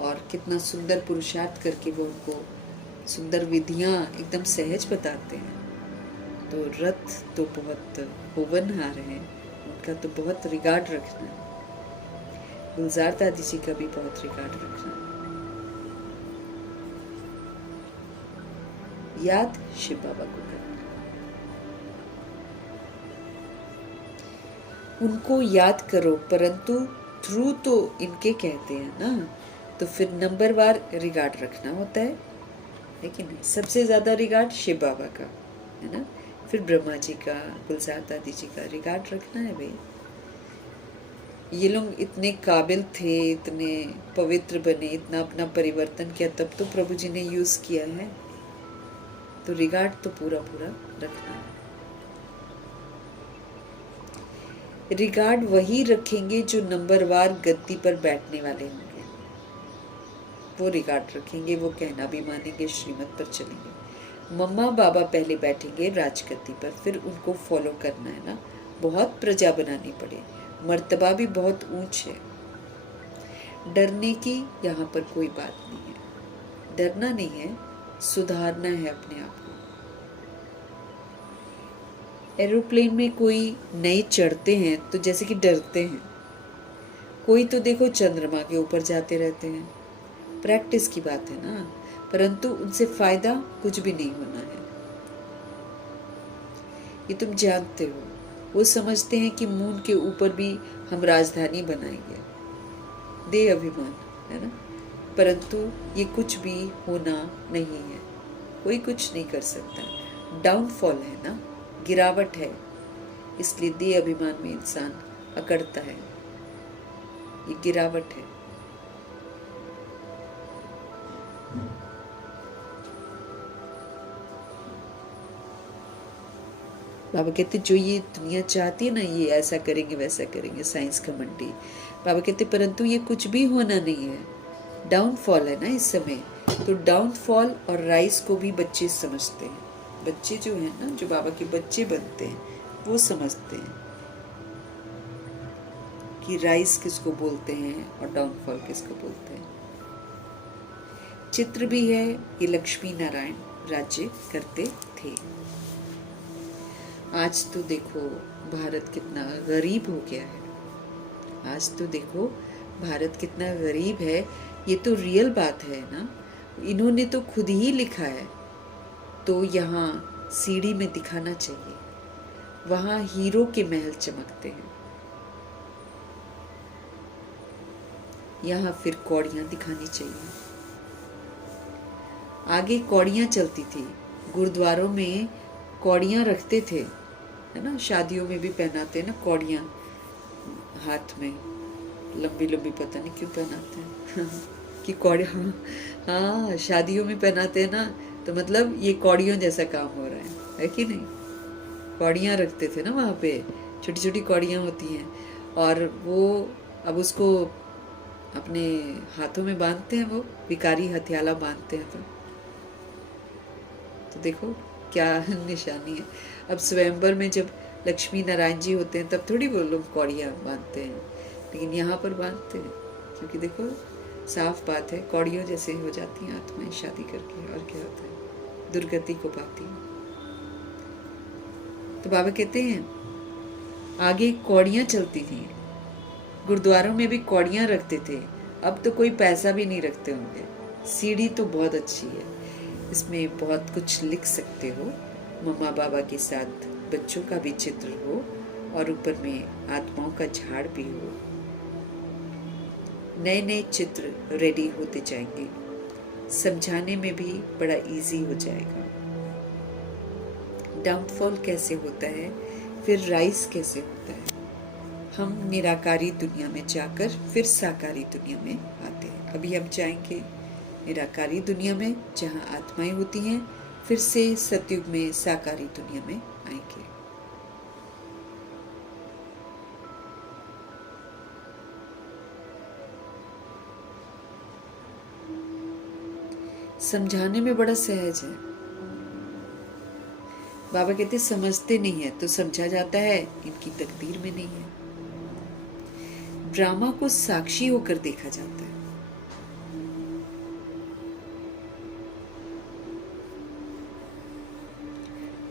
और कितना सुंदर पुरुषार्थ करके वो उनको सुंदर विधियां एकदम सहज बताते हैं। तो रथ तो बहुत होवनहार है, उनका तो बहुत रिगार्ड रखना है। गुलजार दादी जी का भी बहुत रिगार्ड रखना है। याद शिव बाबा को करना, उनको याद करो, परंतु थ्रू तो इनके कहते हैं ना, तो फिर नंबरवार रिगार्ड रखना होता है कि नहीं। सबसे ज्यादा रिगार्ड शिव बाबा का है ना, फिर ब्रह्मा जी का, गुलजार दादी जी का रिगार्ड रखना है भाई। ये लोग इतने काबिल थे, इतने पवित्र बने, इतना अपना परिवर्तन किया, तब तो प्रभु जी ने यूज किया है, तो रिगार्ड तो पूरा पूरा रखना है। रिगार्ड वही रखेंगे जो नंबरवार गद्दी पर बैठने वाले होंगे, वो रिगार्ड रखेंगे, वो कहना भी मानेंगे, श्रीमत पर चलेंगे। मम्मा बाबा पहले बैठेंगे राजगद्दी पर, फिर उनको फॉलो करना है ना। बहुत प्रजा बनानी पड़े, मर्तबा भी बहुत ऊंच है। डरने की यहाँ पर कोई बात नहीं है, डरना नहीं है, सुधारना है अपने आप को। एरोप्लेन में कोई नए चढ़ते हैं तो जैसे कि डरते हैं, कोई तो देखो चंद्रमा के ऊपर जाते रहते हैं, प्रैक्टिस की बात है ना, परंतु उनसे फायदा कुछ भी नहीं होना है, ये तुम जानते हो। वो समझते हैं कि मून के ऊपर भी हम राजधानी बनाएंगे, दे अभिमान है ना, परंतु ये कुछ भी होना नहीं है, कोई कुछ नहीं कर सकता। डाउनफॉल है ना, गिरावट है, इसलिए दे अभिमान में इंसान अकड़ता है, ये गिरावट है। बाबा कहते जो ये दुनिया चाहती है ना, ये ऐसा करेंगे वैसा करेंगे, साइंस का मंडी। बाबा कहते परंतु ये कुछ भी होना नहीं है, डाउनफॉल है ना इस समय। तो डाउनफॉल और राइज को भी बच्चे समझते हैं। बच्चे जो है ना, जो बाबा के बच्चे बनते हैं, वो समझते हैं कि राइज किसको बोलते हैं और डाउनफॉल किसको बोलते हैं। चित्र भी है, ये लक्ष्मी नारायण राज्य करते थे। आज तो देखो भारत कितना गरीब हो गया है। आज तो देखो भारत कितना गरीब है, ये तो रियल बात है ना। इन्होंने तो खुद ही लिखा है। तो यहाँ सीढ़ी में दिखाना चाहिए, वहाँ हीरो के महल चमकते हैं, यहाँ फिर कौड़ियाँ दिखानी चाहिए। आगे कौड़ियाँ चलती थी, गुरुद्वारों में कौड़ियाँ रखते थे, है ना। शादियों में भी पहनाते हैं ना कौड़ियाँ, हाथ में लंबी लंबी, पता नहीं क्यों पहनाते हैं कि कौड़ी, हाँ हाँ, शादियों में पहनाते हैं ना, तो मतलब ये कौड़ियों जैसा काम हो रहा है कि नहीं। कौड़ियाँ रखते थे ना वहाँ पे, छोटी छोटी कौड़ियाँ होती हैं, और वो अब उसको अपने हाथों में बांधते हैं, वो भिखारी हथियाला बांधते हैं। तो देखो क्या निशानी है। अब स्वयंवर में जब लक्ष्मी नारायण जी होते हैं तब थोड़ी वो लोग कौड़ियाँ बांधते हैं, लेकिन यहाँ पर बांधते हैं, क्योंकि देखो साफ बात है, कौड़ियों जैसे हो जाती हैं आत्माएं शादी करके, और क्या होता है, दुर्गति को पाती हैं। तो बाबा कहते हैं आगे कौड़ियाँ चलती थी, गुरुद्वारों में भी कौड़ियाँ रखते थे। अब तो कोई पैसा भी नहीं रखते होंगे। सीढ़ी तो बहुत अच्छी है, इसमें बहुत कुछ लिख सकते हो। मम्मा बाबा के साथ बच्चों का भी चित्र हो, और ऊपर में आत्माओं का झाड़ भी हो। नए नए चित्र रेडी होते जाएंगे, समझाने में भी बड़ा इजी हो जाएगा। डाउनफॉल कैसे होता है, फिर राइज कैसे होता है। हम निराकारी दुनिया में जाकर फिर साकारी दुनिया में आते हैं। अभी हम जाएंगे निराकारी दुनिया में जहाँ आत्माएं होती हैं, फिर से सतयुग में साकारी दुनिया में आएंगे। समझाने में बड़ा सहज है। बाबा कहते समझते नहीं है तो समझा जाता है, इनकी तकदीर में नहीं है। ड्रामा को साक्षी होकर देखा जाता है।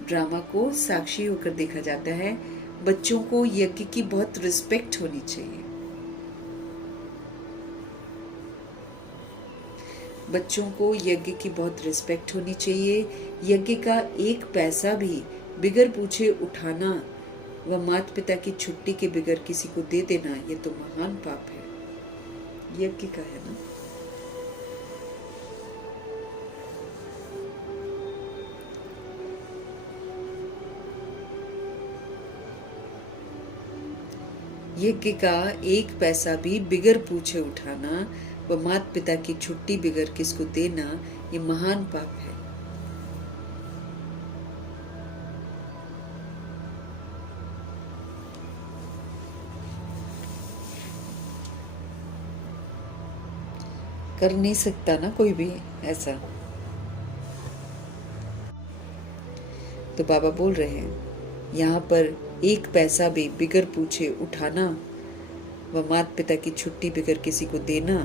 ड्रामा को साक्षी होकर देखा जाता है। बच्चों को यज्ञ की बहुत रिस्पेक्ट होनी चाहिए। बच्चों को यज्ञ की बहुत रिस्पेक्ट होनी चाहिए। यज्ञ का एक पैसा भी बिगर पूछे उठाना व माता पिता की छुट्टी के बिगर किसी को दे देना, ये तो महान पाप है। यज्ञ का है ना। यज्ञ का एक पैसा भी बिगर पूछे उठाना व माता पिता की छुट्टी बिगर किसको देना, ये महान पाप है। कर नहीं सकता ना कोई भी ऐसा। तो बाबा बोल रहे हैं यहाँ पर एक पैसा भी बिगर पूछे उठाना व माता पिता की छुट्टी बिगर किसी को देना,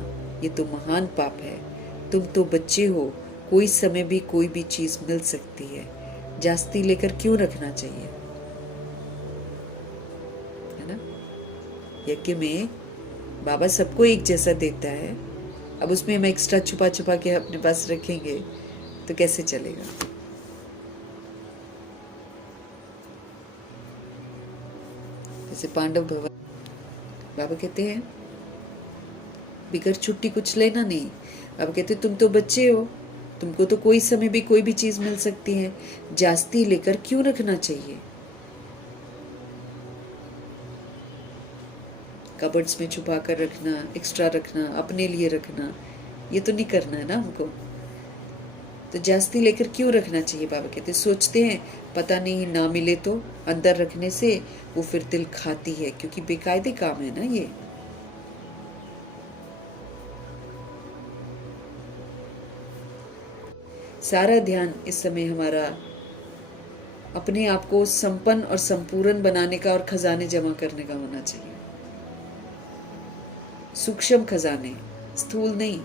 ये तो महान पाप है। तुम तो बच्चे हो, कोई समय भी कोई भी चीज मिल सकती है, जास्ती लेकर क्यों रखना चाहिए, है ना। यज्ञ में बाबा सबको एक जैसा देता है। अब उसमें हम एक्स्ट्रा छुपा छुपा के अपने पास रखेंगे तो कैसे चलेगा। जैसे पांडव भवन, बाबा कहते हैं बिगर छुट्टी कुछ लेना नहीं। बाबा कहते तुम तो बच्चे हो, तुमको तो कोई समय भी कोई भी चीज मिल सकती है, जास्ती लेकर क्यों रखना चाहिए। कबर्ड्स में छुपा कर रखना, एक्स्ट्रा रखना, अपने लिए रखना, ये तो नहीं करना है ना हमको। तो जास्ती लेकर क्यों रखना चाहिए? बाबा कहते सोचते हैं पता नहीं ना मिले तो, अंदर रखने से वो फिर दिल खाती है, क्योंकि बेकायदे काम है ना ये। सारा ध्यान इस समय हमारा अपने आप को संपन्न और संपूर्ण बनाने का और खजाने जमा करने का होना चाहिए। सूक्ष्म खजाने, स्थूल नहीं।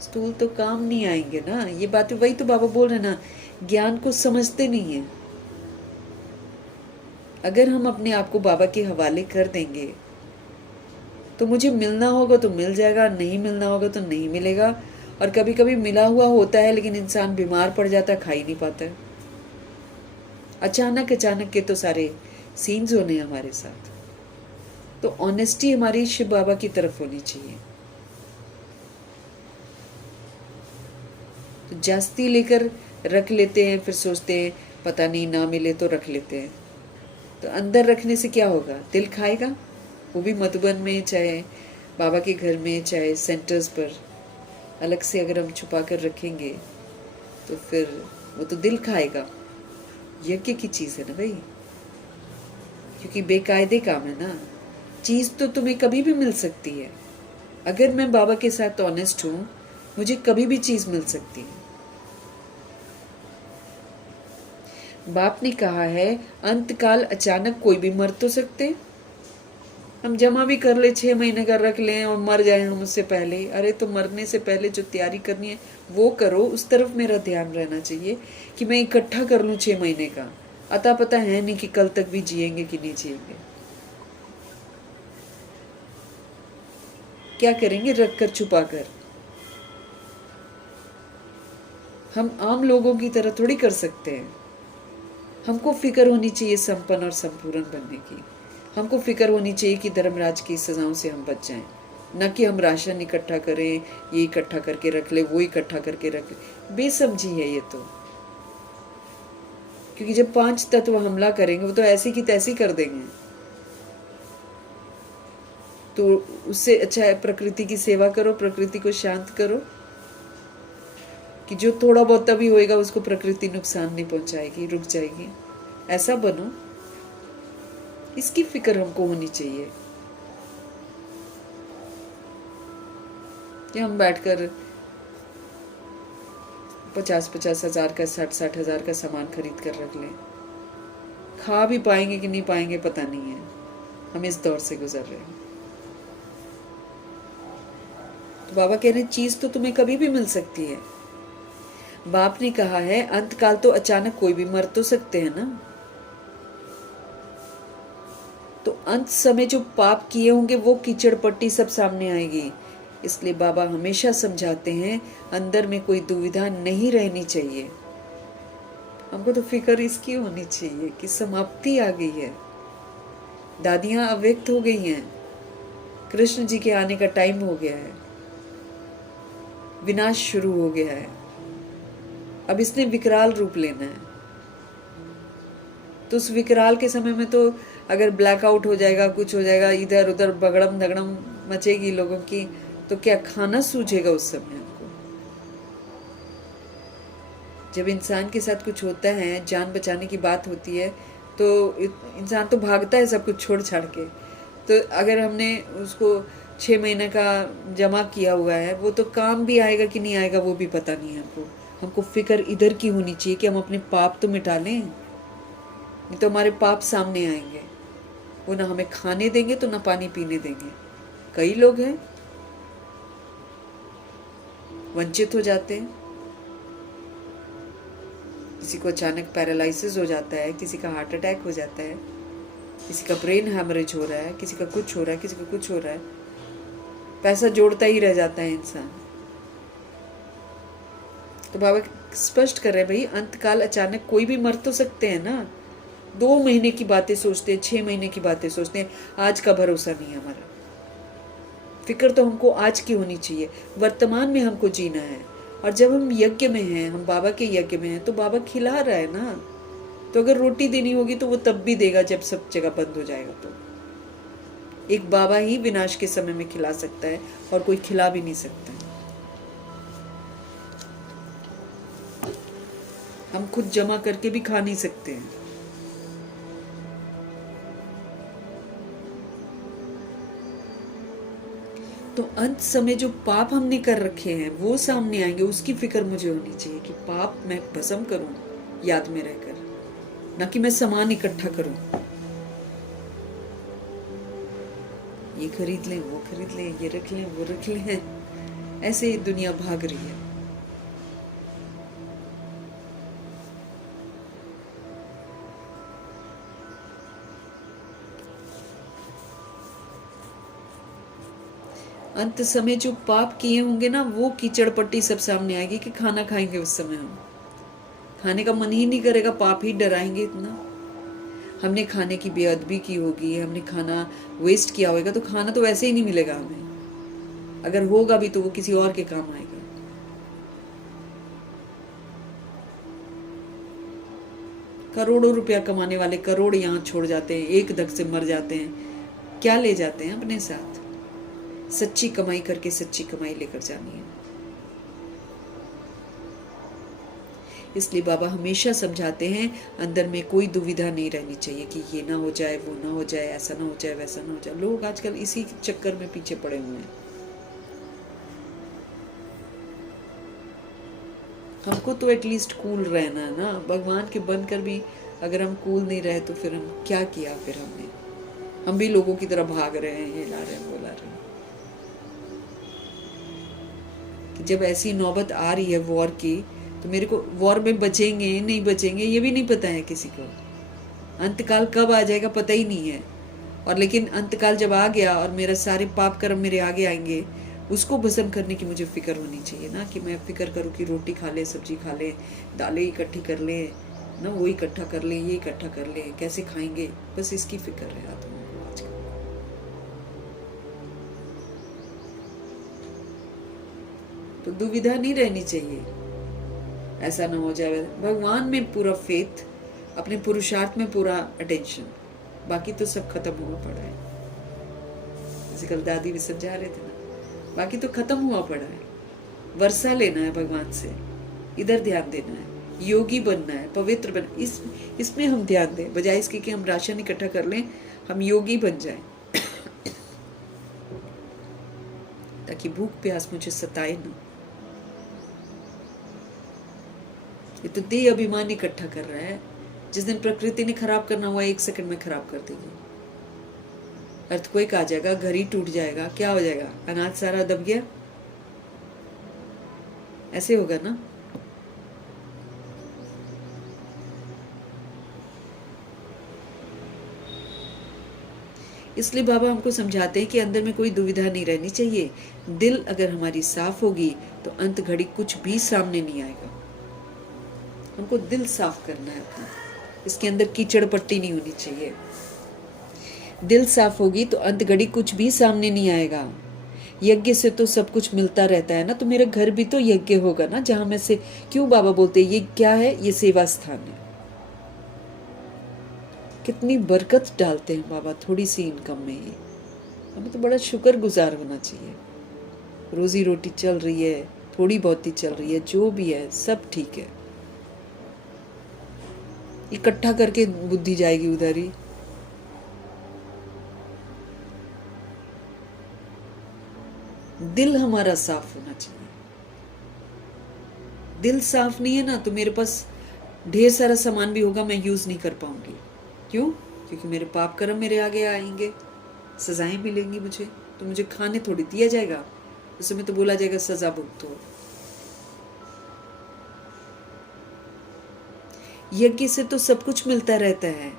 स्थूल तो काम नहीं आएंगे ना, ये बात वही तो बाबा बोल रहे ना, ज्ञान को समझते नहीं है। अगर हम अपने आप को बाबा के हवाले कर देंगे तो मुझे मिलना होगा तो मिल जाएगा, नहीं मिलना होगा तो नहीं मिलेगा। और कभी कभी मिला हुआ होता है लेकिन इंसान बीमार पड़ जाता है, खा ही नहीं पाता है। अचानक अचानक के तो सारे सीन्स होने हमारे साथ। तो ऑनेस्टी हमारी शिव बाबा की तरफ होनी चाहिए। तो जास्ती लेकर रख लेते हैं, फिर सोचते हैं पता नहीं ना मिले तो रख लेते हैं। तो अंदर रखने से क्या होगा? दिल खाएगा। वो भी मधुबन में, चाहे बाबा के घर में, चाहे सेंटर्स पर अलग से अगर हम छुपा कर रखेंगे तो फिर वो तो दिल खाएगा। यज्ञ की चीज़ है ना भाई, क्योंकि बेकायदे काम है ना। चीज़ तो तुम्हें कभी भी मिल सकती है। अगर मैं बाबा के साथ ऑनेस्ट हूँ, मुझे कभी भी चीज़ मिल सकती है। बाप ने कहा है अंतकाल अचानक कोई भी मर तो सकते। हम जमा भी कर ले, 6 महीने का रख लें और मर जाए हम उससे पहले। अरे तो मरने से पहले जो तैयारी करनी है वो करो। उस तरफ मेरा ध्यान रहना चाहिए कि मैं इकट्ठा कर लूँ 6 महीने का। अता पता है नहीं कि कल तक भी जिएंगे कि नहीं जिएंगे। क्या करेंगे? रख कर, छुपा कर। हम आम लोगों की तरह थोड़ी कर सकते हैं। हमको फिक्र होनी चाहिए संपन्न और संपूर्ण बनने की। हमको फिक्र होनी चाहिए कि धर्मराज की सजाओं से हम बच जाएं, न कि हम राशन इकट्ठा करें, ये इकट्ठा करके रख ले, वो इकट्ठा करके रख ले। बेसमझी है ये तो। क्योंकि जब 5 तत्व हमला करेंगे वो तो ऐसी की तैसी कर देंगे। तो उससे अच्छा है प्रकृति की सेवा करो, प्रकृति को शांत करो, कि जो थोड़ा बहुत भी होएगा उसको प्रकृति नुकसान नहीं पहुंचाएगी, रुक जाएगी। ऐसा बनो, इसकी फिक्र हमको होनी चाहिए। कि हम बैठकर 50-50 हजार का, 60-60 हजार का सामान खरीद कर रख लें। खा भी पाएंगे कि नहीं पाएंगे पता नहीं है। हम इस दौर से गुजर रहे हैं। तो बाबा कह रहे हैं चीज तो तुम्हें कभी भी मिल सकती है। बाप ने कहा है अंतकाल तो अचानक कोई भी मर तो सकते हैं ना। तो अंत समय जो पाप किए होंगे वो कीचड़ पट्टी सब सामने आएगी। इसलिए बाबा हमेशा समझाते हैं अंदर में कोई दुविधा नहीं रहनी चाहिए। हमको तो फिक्र इसकी होनी चाहिए कि समाप्ति आ गई है, दादियां अव्यक्त हो गई हैं, कृष्ण जी के आने का टाइम हो गया है, विनाश शुरू हो गया है। अब इसने विकराल रूप लेना है। तो उस विकराल के समय में तो अगर ब्लैकआउट हो जाएगा, कुछ हो जाएगा, इधर उधर बगड़म दगड़म मचेगी लोगों की, तो क्या खाना सूझेगा उस समय हमको? जब इंसान के साथ कुछ होता है, जान बचाने की बात होती है, तो इंसान तो भागता है सब कुछ छोड़ छाड़ के। तो अगर हमने उसको 6 महीने का जमा किया हुआ है, वो तो काम भी आएगा कि नहीं आएगा वो भी पता नहीं है हमको। हमको फिक्र इधर की होनी चाहिए कि हम अपने पाप तो मिटा लें, नहीं तो हमारे पाप सामने आएंगे। वो ना हमें खाने देंगे तो ना पानी पीने देंगे। कई लोग हैं वंचित हो जाते हैं। किसी को अचानक पैरालिसिस हो जाता है, किसी का हार्ट अटैक हो जाता है, किसी का ब्रेन हैमरेज हो रहा है, किसी का कुछ हो रहा है, किसी का कुछ हो रहा है। पैसा जोड़ता ही रह जाता है इंसान। तो बाबा स्पष्ट कर रहे हैं भाई अंतकाल अचानक कोई भी मर तो सकते हैं ना। 2 महीने की बातें सोचते हैं, 6 महीने की बातें सोचते हैं, आज का भरोसा नहीं है हमारा। फिक्र तो हमको आज की होनी चाहिए, वर्तमान में हमको जीना है। और जब हम यज्ञ में हैं, हम बाबा के यज्ञ में हैं, तो बाबा खिला रहा है ना। तो अगर रोटी देनी होगी तो वो तब भी देगा जब सब जगह बंद हो जाएगा। तो एक बाबा ही विनाश के समय में खिला सकता है और कोई खिला भी नहीं सकता। हम खुद जमा करके भी खा नहीं सकते हैं। तो अंत समय जो पाप हमने कर रखे हैं वो सामने आएंगे, उसकी फिक्र मुझे होनी चाहिए कि पाप मैं भस्म करूं याद में रहकर, ना कि मैं सामान इकट्ठा करूं, ये खरीद लें, वो खरीद लें, ये रख लें, वो रख लें। ऐसे ही दुनिया भाग रही है। अंत समय जो पाप किए होंगे ना, वो कीचड़ पट्टी सब सामने आएगी कि खाना खाएंगे उस समय हम खाने का मन ही नहीं करेगा, पाप ही डराएंगे इतना। हमने खाने की बेअदबी की होगी, हमने खाना वेस्ट किया होगा, तो खाना तो वैसे ही नहीं मिलेगा हमें, अगर होगा भी तो वो किसी और के काम आएगा। करोड़ों रुपया कमाने वाले करोड़ यहाँ छोड़ जाते हैं, एक धक से मर जाते हैं। क्या ले जाते हैं अपने साथ? सच्ची कमाई करके सच्ची कमाई लेकर जानी है। इसलिए बाबा हमेशा समझाते हैं, अंदर में कोई दुविधा नहीं रहनी चाहिए कि ये ना हो जाए, वो ना हो जाए, ऐसा ना हो जाए, वैसा ना हो जाए। लोग आजकल इसी चक्कर में पीछे पड़े हुए हैं। हमको तो एटलीस्ट कूल रहना है ना। भगवान के बनकर भी अगर हम कूल नहीं रहे तो फिर हम क्या किया? फिर हम भी लोगों की तरह भाग रहे हैं, हिला रहे हैं, बोला रहे हैं। कि जब ऐसी नौबत आ रही है वॉर की, तो मेरे को वॉर में बचेंगे नहीं बचेंगे ये भी नहीं पता है किसी को। अंतकाल कब आ जाएगा पता ही नहीं है। और लेकिन अंतकाल जब आ गया और मेरा सारे पाप कर्म मेरे आगे आएंगे, उसको भस्म करने की मुझे फिक्र होनी चाहिए ना, कि मैं फिक्र करूँ कि रोटी खा ले, सब्जी खा ले, दालें इकट्ठी कर ले ना, वो इकट्ठा कर ले, ये इकट्ठा कर ले, कैसे खाएंगे, बस इसकी फिक्र है आत्मा को आजकल। तो दुविधा नहीं रहनी चाहिए, ऐसा ना हो जाए। भगवान में पूरा फेथ, अपने पुरुषार्थ में पूरा अटेंशन, बाकी तो सब खत्म हुआ पड़ा है। जैसे कल दादी भी समझा रहे थे ना, बाकी तो खत्म हुआ पड़ा है। वर्षा लेना है भगवान से, इधर ध्यान देना है, योगी बनना है, पवित्र बनना, इसमें हम ध्यान दें, बजाय इसके कि हम राशन इकट्ठा कर लें, हम योगी बन जाएं ताकि भूख प्यास मुझे सताए ना। ये तो देह अभिमान इकट्ठा कर रहा है। जिस दिन प्रकृति ने खराब करना हुआ 1 सेकंड में खराब कर देगी। अर्थक्वेक आ जाएगा, घर ही टूट जाएगा, क्या हो जाएगा? अनाज सारा दब गया, ऐसे होगा ना। इसलिए बाबा हमको समझाते हैं कि अंदर में कोई दुविधा नहीं रहनी चाहिए। दिल अगर हमारी साफ होगी तो अंत घड़ी कुछ भी सामने नहीं आएगा। हमको दिल साफ करना है अपना, इसके अंदर कीचड़ पट्टी नहीं होनी चाहिए। दिल साफ होगी तो अंत घड़ी कुछ भी सामने नहीं आएगा। यज्ञ से तो सब कुछ मिलता रहता है ना, तो मेरा घर भी तो यज्ञ होगा ना, जहां में से क्यों बाबा बोलते ये क्या है? ये सेवा स्थान है। कितनी बरकत डालते हैं बाबा थोड़ी सी इनकम में। ये हमें तो बड़ा शुक्रगुजार होना चाहिए। रोजी रोटी चल रही है, थोड़ी बहुत ही चल रही है, जो भी है सब ठीक है। इकट्ठा करके बुद्धि जाएगी उधर ही। दिल हमारा साफ होना चाहिए। दिल साफ नहीं है ना, तो मेरे पास ढेर सारा सामान भी होगा, मैं यूज नहीं कर पाऊंगी। क्यों? क्योंकि मेरे पाप कर्म मेरे आगे आएंगे, सजाएं मिलेंगी मुझे, तो मुझे खाने थोड़ी दिया जाएगा। उस समय तो बोला जाएगा सजा भुगतो। यज्ञ से तो सब कुछ मिलता रहता है।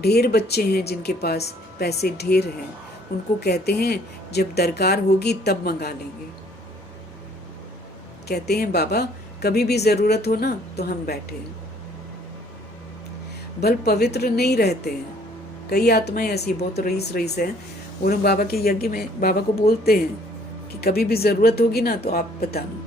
ढेर बच्चे हैं जिनके पास पैसे ढेर हैं, उनको कहते हैं जब दरकार होगी तब मंगा लेंगे। कहते हैं बाबा कभी भी जरूरत हो ना तो हम बैठे हैं। भल पवित्र नहीं रहते हैं। कई आत्माएं ऐसी बहुत रईस हैं, और हम बाबा के यज्ञ में बाबा को बोलते हैं कि कभी भी जरूरत होगी ना तो आप बताना।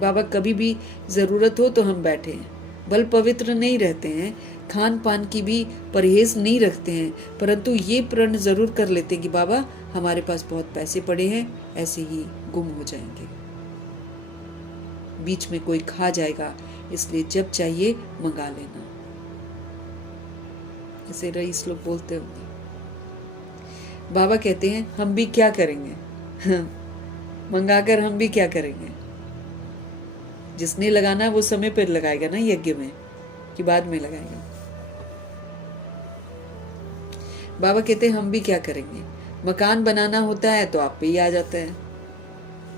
बाबा कभी भी जरूरत हो तो हम बैठे हैं। भल पवित्र नहीं रहते हैं, खान पान की भी परहेज नहीं रखते हैं, परंतु ये प्रण जरूर कर लेते हैं कि बाबा हमारे पास बहुत पैसे पड़े हैं, ऐसे ही गुम हो जाएंगे, बीच में कोई खा जाएगा, इसलिए जब चाहिए मंगा लेना। ऐसे रईस लोग बोलते होंगे। बाबा कहते हैं हम भी क्या करेंगे मंगाकर हम भी क्या करेंगे। जिसने लगाना है वो समय पर लगाएगा ना यज्ञ में, कि बाद में लगाएगा। बाबा कहते हैं हम भी क्या करेंगे। मकान बनाना होता है तो आप पे ही आ जाता है।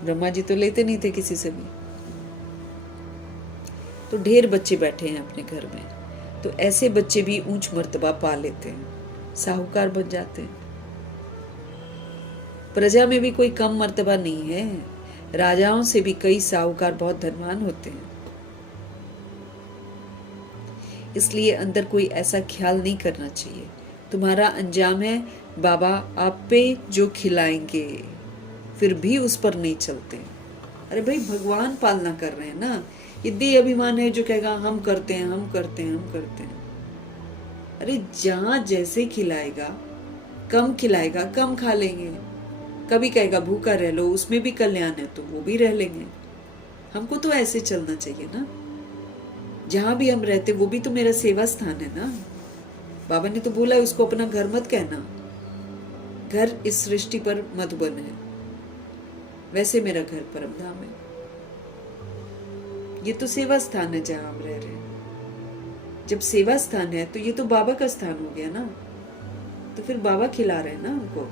ब्रह्मा जी तो लेते नहीं थे किसी से भी। तो ढेर बच्चे बैठे हैं अपने घर में, तो ऐसे बच्चे भी ऊंच मर्तबा पा लेते हैं, साहूकार बन जाते हैं। प्रजा में भी कोई कम मर्तबा नहीं है। राजाओं से भी कई साहूकार बहुत धनवान होते हैं। इसलिए अंदर कोई ऐसा ख्याल नहीं करना चाहिए तुम्हारा अंजाम है बाबा आप पे जो खिलाएंगे, फिर भी उस पर नहीं चलते। अरे भाई भगवान पालना कर रहे हैं ना। ये देह अभिमान है जो कहेगा हम करते हैं हम करते हैं हम करते हैं। अरे जहां जैसे खिलाएगा, कम खिलाएगा कम खा लेंगे। कभी कहेगा भूखा रह लो, उसमें भी कल्याण है तो वो भी रह लेंगे। हमको तो ऐसे चलना चाहिए ना। जहां भी हम रहते वो भी तो मेरा सेवा स्थान है ना। बाबा ने तो बोला है उसको अपना घर मत कहना। घर इस सृष्टि पर मधुबन है, वैसे मेरा घर परमधाम है। ये तो सेवा स्थान है जहां हम रह रहे हैं। जब सेवा स्थान है तो ये तो बाबा का स्थान हो गया ना। तो फिर बाबा खिला रहे हैं ना हमको।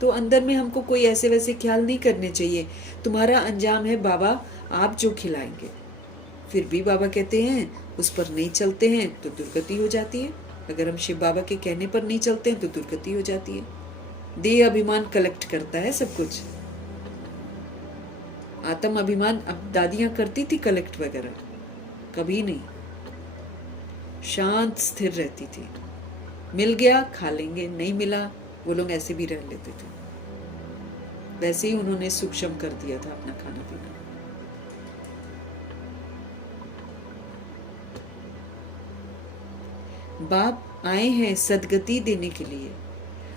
तो अंदर में हमको कोई ऐसे वैसे ख्याल नहीं करने चाहिए। तुम्हारा अंजाम है बाबा आप जो खिलाएंगे। फिर भी बाबा कहते हैं उस पर नहीं चलते हैं तो दुर्गति हो जाती है। अगर हम शिव बाबा के कहने पर नहीं चलते हैं तो दुर्गति हो जाती है। देह अभिमान कलेक्ट करता है सब कुछ। आत्म अभिमान अब दादियां करती थी कलेक्ट वगैरह, कभी नहीं। शांत स्थिर रहती थी। मिल गया खा लेंगे, नहीं मिला वो लोग ऐसे भी रह लेते थे। वैसे ही उन्होंने सूक्ष्म कर दिया था अपना खाना पीना। बाप आए हैं सदगति देने के लिए।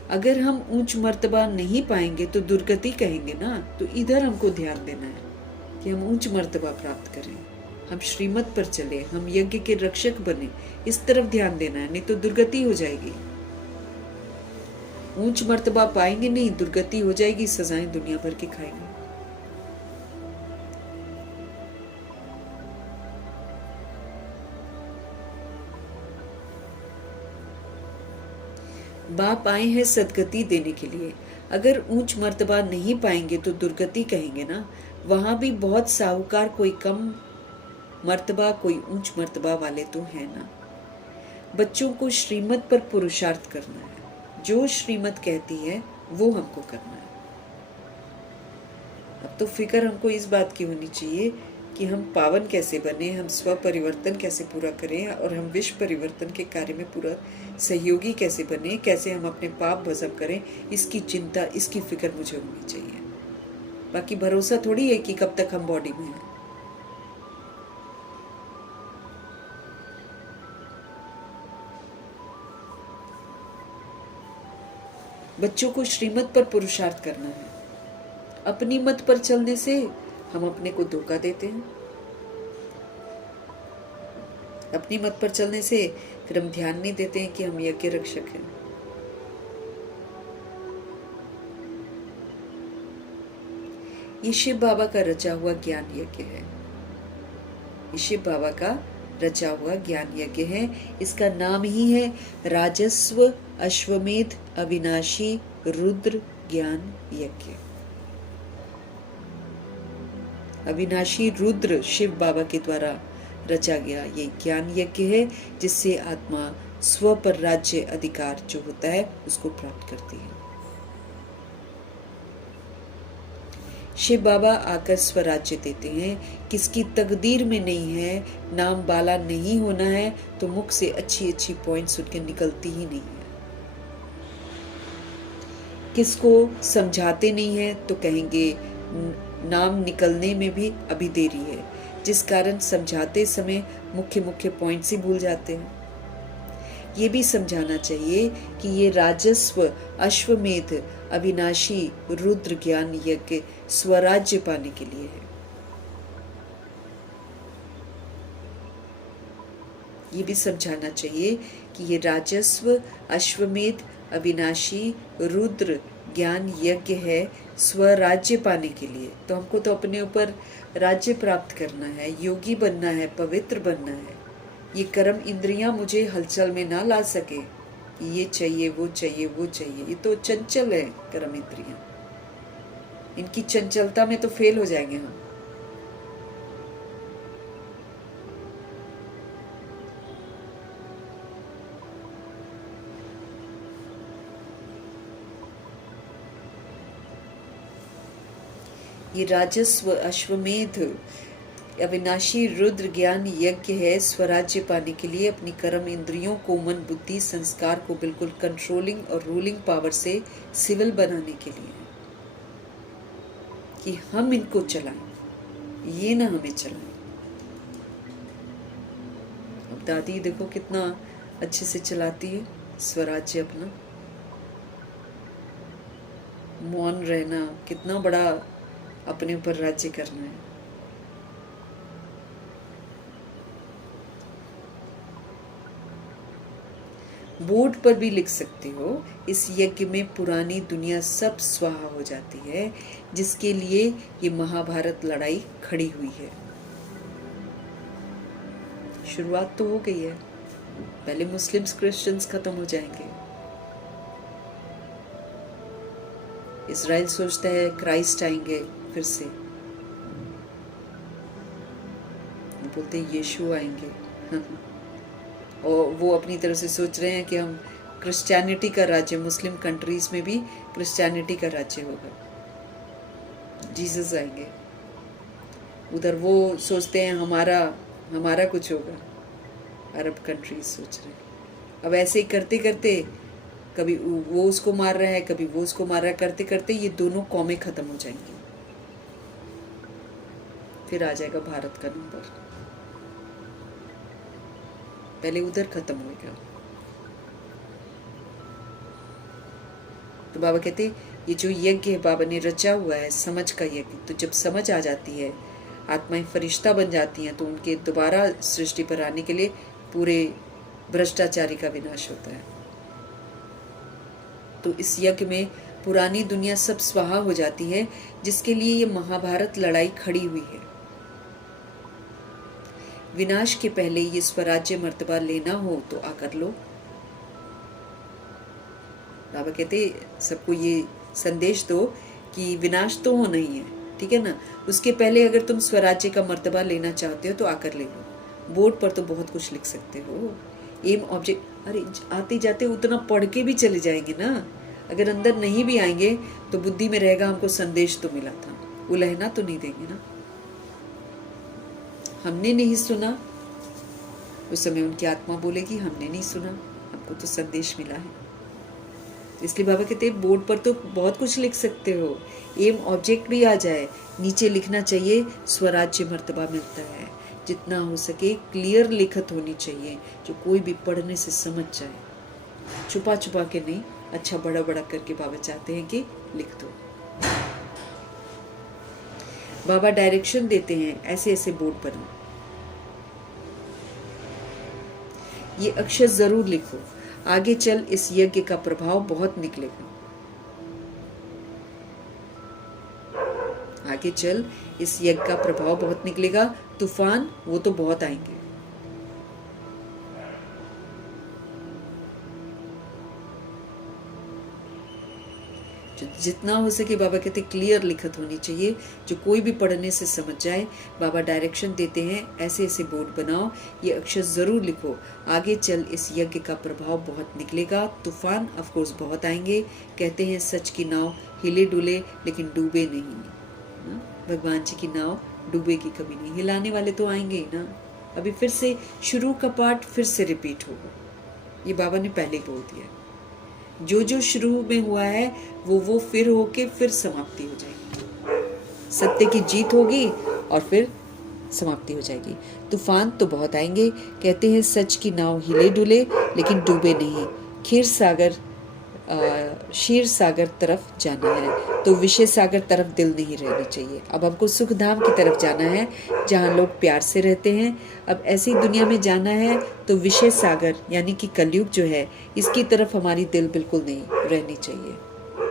अगर हम ऊंच मर्तबा नहीं पाएंगे तो दुर्गति कहेंगे ना। तो इधर हमको ध्यान देना है कि हम ऊंच मर्तबा प्राप्त करें, हम श्रीमत पर चले, हम यज्ञ के रक्षक बने। इस तरफ ध्यान देना है, नहीं तो दुर्गति हो जाएगी। ऊंच मर्तबा पाएंगे नहीं, दुर्गति हो जाएगी, सजाएं दुनिया भर की खाएंगे। बाप आए हैं सदगति देने के लिए। अगर ऊंच मर्तबा नहीं पाएंगे तो दुर्गति कहेंगे ना। वहां भी बहुत साहूकार, कोई कम मर्तबा कोई ऊंच मर्तबा वाले तो है ना। बच्चों को श्रीमत पर पुरुषार्थ करना है। जो श्रीमत कहती है वो हमको करना है। अब तो फिक्र हमको इस बात की होनी चाहिए कि हम पावन कैसे बने, हम स्व परिवर्तन कैसे पूरा करें और हम विश्व परिवर्तन के कार्य में पूरा सहयोगी कैसे बने, कैसे हम अपने पाप भस्म करें। इसकी चिंता, इसकी फिक्र मुझे होनी चाहिए। बाकी भरोसा थोड़ी है कि कब तक हम बॉडी में हैं। बच्चों को श्रीमत पर पुरुषार्थ करना है। अपनी मत पर चलने से हम अपने को धोखा देते हैं। अपनी मत पर चलने से फिर हम ध्यान नहीं देते हैं कि हम यज्ञ रक्षक हैं। ये शिव बाबा का रचा हुआ ज्ञान यज्ञ है। ये शिव बाबा का रचा हुआ ज्ञान यज्ञ है। इसका नाम ही है राजस्व अश्वमेध अविनाशी रुद्र ज्ञान यज्ञ। अविनाशी रुद्र शिव बाबा के द्वारा रचा गया ये ज्ञान यज्ञ है, जिससे आत्मा स्व पर राज्य अधिकार जो होता है उसको प्राप्त करती है। शिव बाबा आकर स्वराज्य देते हैं। किसकी तकदीर में नहीं है, नाम बाला नहीं होना है, तो मुख से अच्छी अच्छी पॉइंट्स उनके निकलती ही नहीं है। किसको समझाते नहीं है तो कहेंगे नाम निकलने में भी अभी देरी है, जिस कारण समझाते समय मुख्य मुख्य पॉइंट्स ही भूल जाते हैं। ये भी समझाना चाहिए कि ये राजस्व अश्वमेध अविनाशी रुद्र ज्ञान यज्ञ स्वराज्य पाने के लिए है। ये भी समझाना चाहिए कि ये राजस्व अश्वमेध अविनाशी रुद्र ज्ञान यज्ञ है स्वराज्य पाने के लिए। तो हमको तो अपने ऊपर राज्य प्राप्त करना है, योगी बनना है, पवित्र बनना है। ये कर्म इंद्रियां मुझे हलचल में ना ला सके, ये चाहिए वो चाहिए वो चाहिए। ये तो चंचल है कर्म इंद्रियां, इनकी चंचलता में तो फेल हो जाएंगे हम। ये राजस्व अश्वमेध अविनाशी रुद्र ज्ञान यज्ञ है स्वराज्य पाने के लिए। अपनी कर्म इंद्रियों को, मन बुद्धि संस्कार को बिल्कुल कंट्रोलिंग और रूलिंग पावर से सिविल बनाने के लिए है कि हम इनको चलाएं, ये ना हमें चलाएं। अब दादी देखो कितना अच्छे से चलाती है स्वराज्य अपना। मौन रहना, कितना बड़ा अपने ऊपर राज्य करना है। बोर्ड पर भी लिख सकते हो, इस यज्ञ में पुरानी दुनिया सब स्वाहा हो जाती है, जिसके लिए ये महाभारत लड़ाई खड़ी हुई है। शुरुआत तो हो गई है, पहले मुस्लिम्स क्रिश्चियंस खत्म हो जाएंगे। इजराइल सोचता है क्राइस्ट आएंगे फिर से, बोलते यीशु आएंगे और वो अपनी तरफ से सोच रहे हैं कि हम क्रिश्चियनिटी का राज्य, मुस्लिम कंट्रीज में भी क्रिश्चियनिटी का राज्य होगा, जीसस आएंगे। उधर वो सोचते हैं हमारा कुछ होगा, अरब कंट्रीज सोच रहे हैं। अब ऐसे ही करते करते कभी वो उसको मार रहा है, कभी वो उसको मार रहा है, करते करते ये दोनों कौमें खत्म हो जाएंगी, फिर आ जाएगा भारत का नंबर। पहले उधर खत्म होगा। तो बाबा कहते ये जो यज्ञ है बाबा ने रचा हुआ है, समझ का यज्ञ। तो जब समझ आ जाती है, आत्माएं फरिश्ता बन जाती हैं, तो उनके दोबारा सृष्टि पर आने के लिए पूरे भ्रष्टाचारी का विनाश होता है। तो इस यज्ञ में पुरानी दुनिया सब स्वाहा हो जाती है, जिसके लिए ये महाभारत लड़ाई खड़ी हुई है। विनाश के पहले ये स्वराज्य मर्तबा लेना हो तो आकर लो। बाबा कहते सबको ये संदेश दो कि विनाश तो होना ही है, ठीक है ना। उसके पहले अगर तुम स्वराज्य का मर्तबा लेना चाहते हो तो आकर ले लो। बोर्ड पर तो बहुत कुछ लिख सकते हो, एम ऑब्जेक्ट। अरे आते जाते उतना पढ़ के भी चले जाएंगे ना। अगर अंदर नहीं भी आएंगे तो बुद्धि में रहेगा हमको संदेश तो मिला था, उलहना तो नहीं देंगे ना। हमने नहीं सुना, उस समय उनकी आत्मा बोलेगी हमने नहीं सुना, हमको तो संदेश मिला है। इसलिए बाबा कहते हैं बोर्ड पर तो बहुत कुछ लिख सकते हो, एम ऑब्जेक्ट भी आ जाए, नीचे लिखना चाहिए स्वराज्य मर्तबा मिलता है। जितना हो सके क्लियर लिखत होनी चाहिए, जो कोई भी पढ़ने से समझ जाए। छुपा छुपा के नहीं, अच्छा बड़ा बड़ा करके बाबा चाहते हैं कि लिख दो। बाबा डायरेक्शन देते हैं, ऐसे ऐसे बोर्ड पर ये अक्षर जरूर लिखो, आगे चल इस यज्ञ का प्रभाव बहुत निकलेगा। आगे चल इस यज्ञ का प्रभाव बहुत निकलेगा। तूफान वो तो बहुत आएंगे। जितना हो सके बाबा कहते क्लियर लिखत होनी चाहिए, जो कोई भी पढ़ने से समझ जाए। बाबा डायरेक्शन देते हैं, ऐसे ऐसे बोर्ड बनाओ, ये अक्षर जरूर लिखो, आगे चल इस यज्ञ का प्रभाव बहुत निकलेगा। तूफान ऑफ कोर्स बहुत आएंगे। कहते हैं सच की नाव हिले डुले लेकिन डूबे नहीं ना। भगवान जी की नाव डूबेगी कभी नहीं, हिलाने वाले तो आएंगे ही ना। अभी फिर से शुरू का पार्ट फिर से रिपीट होगा, ये बाबा ने पहले बोल दिया। जो जो शुरू में हुआ है वो फिर होके फिर समाप्ति हो जाएगी। सत्य की जीत होगी और फिर समाप्ति हो जाएगी। तूफान तो बहुत आएंगे। कहते हैं सच की नाव हिले डुले लेकिन डूबे नहीं। क्षीर सागर क्षीर सागर तरफ जाना है, तो विषय सागर तरफ दिल नहीं रहनी चाहिए। अब हमको सुख धाम की तरफ जाना है जहाँ लोग प्यार से रहते हैं। अब ऐसी दुनिया में जाना है तो विषय सागर यानी कि कलयुग जो है, इसकी तरफ हमारी दिल बिल्कुल नहीं रहनी चाहिए,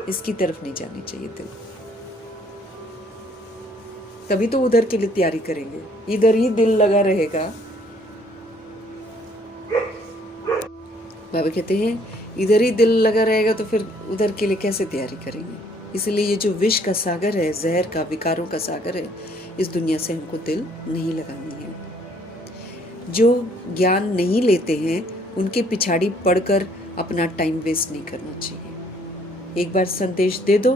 इसकी तरफ नहीं जानी चाहिए दिल। तभी तो उधर के लिए तैयारी करेंगे, इधर ही दिल लगा रहेगा। बाबा कहते हैं इधर ही दिल लगा रहेगा तो फिर उधर के लिए कैसे तैयारी करेंगे। इसलिए ये जो विष का सागर है, जहर का, विकारों का सागर है, इस दुनिया से हमको दिल नहीं लगानी है। जो ज्ञान नहीं लेते हैं उनके पिछाड़ी पढ़कर अपना टाइम वेस्ट नहीं करना चाहिए। एक बार संदेश दे दो,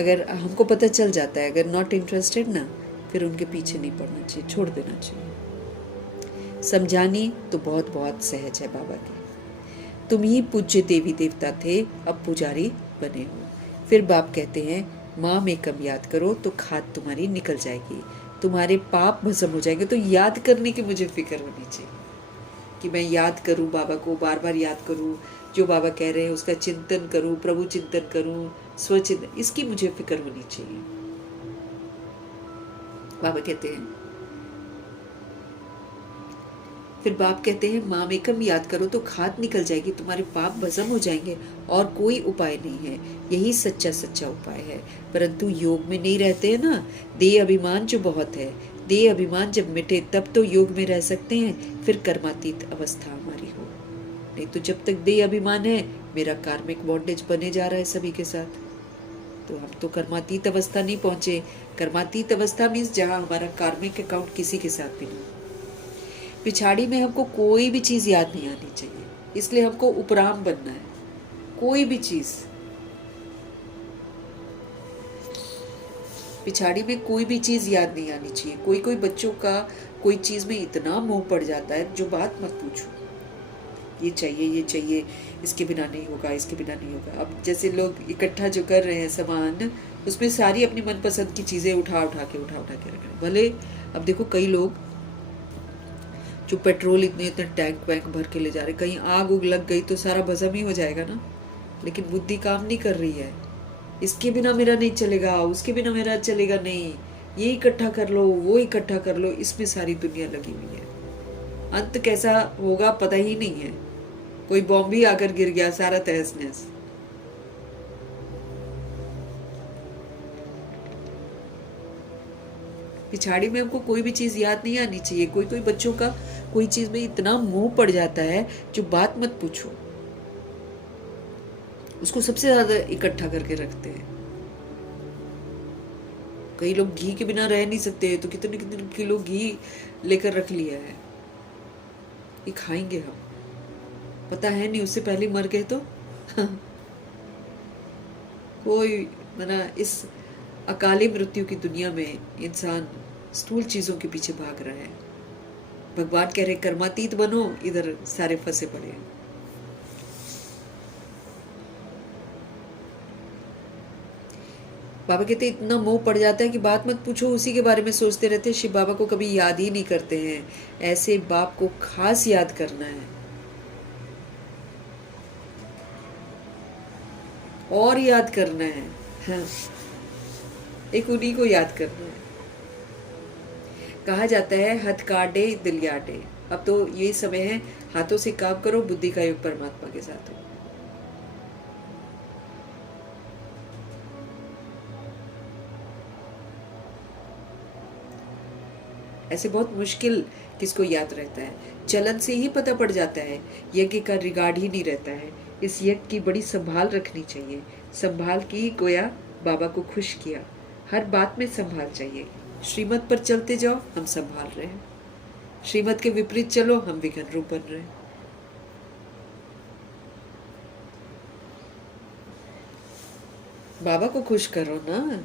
अगर हमको पता चल जाता है, अगर नॉट इंटरेस्टेड ना, फिर उनके पीछे नहीं पड़ना चाहिए, छोड़ देना चाहिए। समझानी तो बहुत बहुत सहज है बाबा की। तुम ही पूज्य देवी देवता थे, अब पुजारी बने हो। फिर बाप कहते हैं माँ में कम याद करो तो खाद तुम्हारी निकल जाएगी, तुम्हारे पाप भस्म हो जाएंगे। तो याद करने की मुझे फिक्र होनी चाहिए कि मैं याद करूं बाबा को, बार बार याद करूं, जो बाबा कह रहे हैं उसका चिंतन करूं, प्रभु चिंतन करूं, स्वचिंतन, इसकी मुझे फिक्र होनी चाहिए। बाबा कहते हैं, फिर बाप कहते हैं माँ मेकम याद करो तो खाद निकल जाएगी, तुम्हारे पाप भस्म हो जाएंगे, और कोई उपाय नहीं है, यही सच्चा सच्चा उपाय है। परंतु योग में नहीं रहते हैं ना, देह अभिमान जो बहुत है, देह अभिमान जब मिटे तब तो योग में रह सकते हैं, फिर कर्मातीत अवस्था हमारी हो। नहीं तो जब तक देह अभिमान है, मेरा कार्मिक बॉन्डेज बने जा रहा है सभी के साथ, तो हम तो कर्मातीत अवस्था नहीं पहुंचे। कर्मातीत अवस्था मीन्स जहाँ हमारा कार्मिक अकाउंट किसी के साथ भी नहीं। पिछाड़ी में हमको कोई भी चीज याद नहीं आनी चाहिए, इसलिए हमको उपराम बनना है। कोई भी चीज पिछाड़ी में कोई भी चीज याद नहीं आनी चाहिए। कोई कोई बच्चों का कोई चीज में इतना मोह पड़ जाता है, जो बात मत पूछो, ये चाहिए, इसके बिना नहीं होगा, इसके बिना नहीं होगा। अब जैसे लोग इकट्ठा जो कर रहे हैं सामान, उसमें सारी अपनी मनपसंद की चीजें उठा उठा के रख रहे हैं। भले अब देखो कई लोग जो पेट्रोल इतने टैंक वैंक भर के ले जा रहे, कहीं आग उग लग गई तो सारा भस्म ही हो जाएगा ना। लेकिन बुद्धि काम नहीं कर रही है, इसके बिना मेरा नहीं चलेगा, उसके बिना मेरा चलेगा नहीं, ये इकट्ठा कर लो, वो इकट्ठा कर लो, इसमें सारी दुनिया लगी हुई है। अंत कैसा होगा पता ही नहीं है, कोई बॉम्ब ही आकर गिर गया, सारा तहस नहस। पिछाड़ी में हमको कोई भी चीज याद नहीं आनी चाहिए। कोई कोई बच्चों का कोई चीज में इतना मोह पड़ जाता है, जो बात मत पूछो, उसको सबसे ज्यादा इकट्ठा करके रखते हैं। कई लोग घी के बिना रह नहीं सकते, तो कितने कितने किलो घी लेकर रख लिया है, ये खाएंगे हम, पता है नहीं उससे पहले मर गए तो कोई मना। इस अकाली मृत्यु की दुनिया में इंसान स्थूल चीजों के पीछे भाग रहा है। भगवान कह रहे कर्मातीत बनो, इधर सारे फंसे पड़े हैं। बाबा कहते इतना मोह पड़ जाता है कि बात मत पूछो, उसी के बारे में सोचते रहते हैं। शिव बाबा को कभी याद ही नहीं करते हैं। ऐसे बाप को खास याद करना है और याद करना है। हाँ, एक उन्हीं को याद करना है। कहा जाता है हथ काटे दिल याटे। अब तो ये समय है, हाथों से काम करो, बुद्धि का योग परमात्मा के साथ हो। ऐसे बहुत मुश्किल किसको याद रहता है, चलन से ही पता पड़ जाता है। यज्ञ का रिगार्ड ही नहीं रहता है। इस यज्ञ की बड़ी संभाल रखनी चाहिए। संभाल की गोया बाबा को खुश किया, हर बात में संभाल चाहिए। श्रीमत पर चलते जाओ, हम संभाल रहे हैं। श्रीमत के विपरीत चलो, हम विघ्न रूप बन रहे हैं। बाबा को खुश करो ना,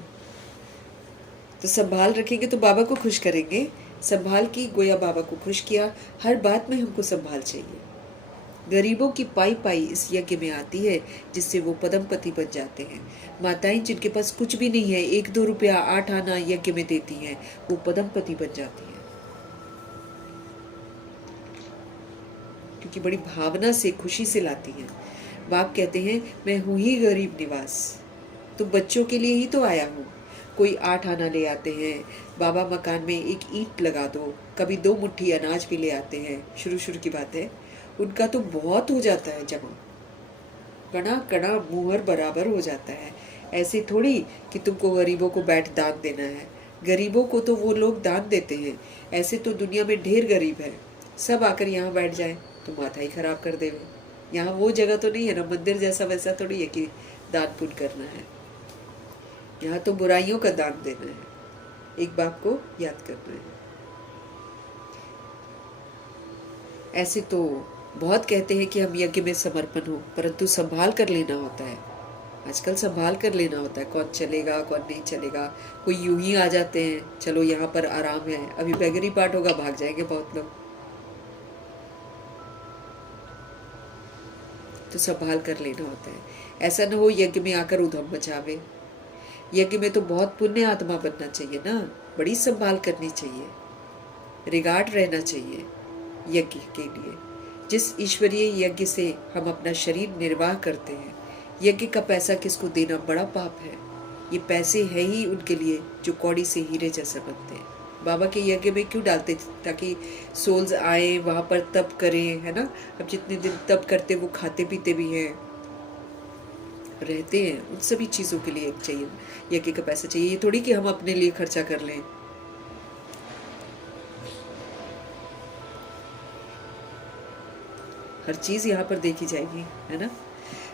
तो संभाल रखेंगे तो बाबा को खुश करेंगे। संभाल की गोया बाबा को खुश किया, हर बात में हमको संभाल चाहिए। गरीबों की पाई पाई इस यज्ञ में आती है, जिससे वो पदमपति बन जाते हैं। माताएं जिनके पास कुछ भी नहीं है, 1-2 रुपया 8 आना यज्ञ में देती हैं, वो पदमपति बन जाती हैं, क्योंकि बड़ी भावना से खुशी से लाती हैं। बाप कहते हैं मैं हूँ ही गरीब निवास, तो बच्चों के लिए ही तो आया हूँ। कोई 8 आना ले आते हैं, बाबा मकान में एक ईंट लगा दो, कभी 2 मुट्ठी अनाज भी ले आते हैं। शुरू शुरू की बात है, उनका तो बहुत हो जाता है जमा, कणा कणा मुहर बराबर हो जाता है। ऐसे थोड़ी कि तुमको गरीबों को बैठ दान देना है, गरीबों को तो वो लोग दान देते हैं। ऐसे तो दुनिया में ढेर गरीब है, सब आकर यहाँ बैठ जाए तो माथा ही खराब कर देवे। यहाँ वो जगह तो नहीं है ना, मंदिर जैसा वैसा थोड़ी है कि दान पुण्य करना है। यहाँ तो बुराइयों का दान देना है, एक बाप को याद करना है। ऐसे तो बहुत कहते हैं कि हम यज्ञ में समर्पण हो, परंतु संभाल कर लेना होता है। आजकल संभाल कर लेना होता है, कौन चलेगा कौन नहीं चलेगा। कोई यूं ही आ जाते हैं, चलो यहाँ पर आराम है, अभी बैगरी पाठ होगा भाग जाएंगे बहुत लोग, तो संभाल कर लेना होता है। ऐसा न हो यज्ञ में आकर उधम मचावे। यज्ञ में तो बहुत पुण्य आत्मा बनना चाहिए ना, बड़ी संभाल करनी चाहिए, रिगार्ड रहना चाहिए यज्ञ के लिए। जिस ईश्वरीय यज्ञ से हम अपना शरीर निर्वाह करते हैं, यज्ञ का पैसा किसको देना बड़ा पाप है। ये पैसे है ही उनके लिए जो कौड़ी से हीरे जैसा बनते हैं। बाबा के यज्ञ में क्यों डालते, ताकि सोल्स आए वहाँ पर तप करें, है ना। अब जितने दिन तप करते वो खाते पीते भी हैं, रहते हैं, उन सभी चीज़ों के लिए चाहिए यज्ञ का पैसा चाहिए। ये थोड़ी कि हम अपने लिए खर्चा कर लें। हर चीज़ यहाँ पर देखी जाएगी, है ना।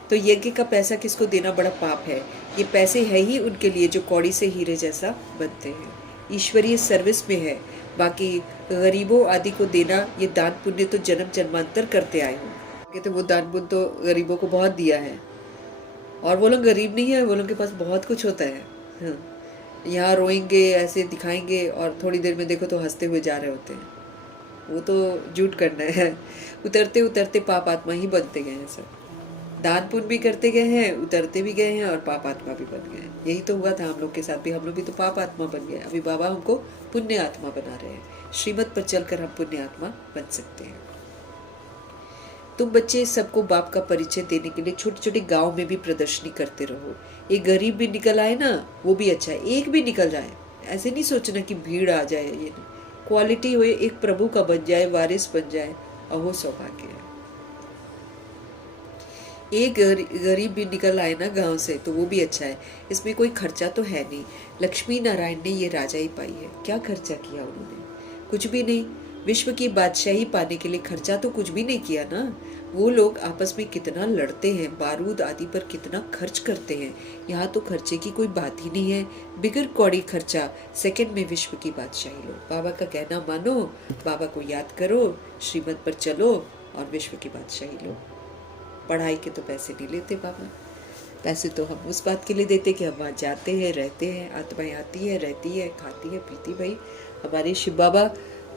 तो यज्ञ का पैसा किसको देना बड़ा पाप है। ये पैसे है ही उनके लिए जो कौड़ी से हीरे जैसा बनते हैं, ईश्वरीय सर्विस में है। बाकी गरीबों आदि को देना, ये दान पुण्य तो जन्म जन्मांतर करते आए हों। कहते वो दान पुण्य तो गरीबों को बहुत दिया है, और वो लोग गरीब नहीं है, वो लोग के पास बहुत कुछ होता है। हाँ। यहाँ रोएंगे, ऐसे दिखाएंगे, और थोड़ी देर में देखो तो हंसते हुए जा रहे होते हैं। वो तो झूठ करना है। उतरते उतरते पाप आत्मा ही बनते गए हैं सब। दान पुण्य भी करते गए हैं, उतरते भी गए हैं, और पाप आत्मा भी बन गए हैं। यही तो हुआ था हम लोग के साथ भी, हम लोग भी तो पाप आत्मा बन गए। अभी बाबा हमको पुण्य आत्मा बना रहे हैं। श्रीमत पर चलकर हम पुण्य आत्मा बन सकते हैं। तुम बच्चे सबको बाप का परिचय देने के लिए छोटे छोटे गांव में भी प्रदर्शनी करते रहो। एक गरीब भी निकल आए ना, वो भी अच्छा है, एक भी निकल जाए। ऐसे नहीं सोचना कि भीड़ आ जाए, ये नहीं। क्वालिटी हो, एक प्रभु का बन जाए, वारिस बन जाए, अहो सौभाग्य है। एक गरीब भी निकल आए ना गांव से, तो वो भी अच्छा है। इसमें कोई खर्चा तो है नहीं। लक्ष्मी नारायण ने ये राजा ही पाई है, क्या खर्चा किया उन्होंने, कुछ भी नहीं। विश्व की बादशाही पाने के लिए खर्चा तो कुछ भी नहीं किया ना। वो लोग आपस में कितना लड़ते हैं, बारूद आदि पर कितना खर्च करते हैं। यहाँ तो खर्चे की कोई बात ही नहीं है। बिगर कौड़ी खर्चा, सेकंड में विश्व की बादशाही लो। बाबा का कहना मानो, बाबा को याद करो, श्रीमत पर चलो, और विश्व की बादशाही लो। पढ़ाई के तो पैसे नहीं लेते बाबा, पैसे तो हम उस बात के लिए देते कि हम वहाँ जाते हैं, रहते हैं, आत्माएं आती है, रहती है, खाती है, पीती। भाई हमारे शिव बाबा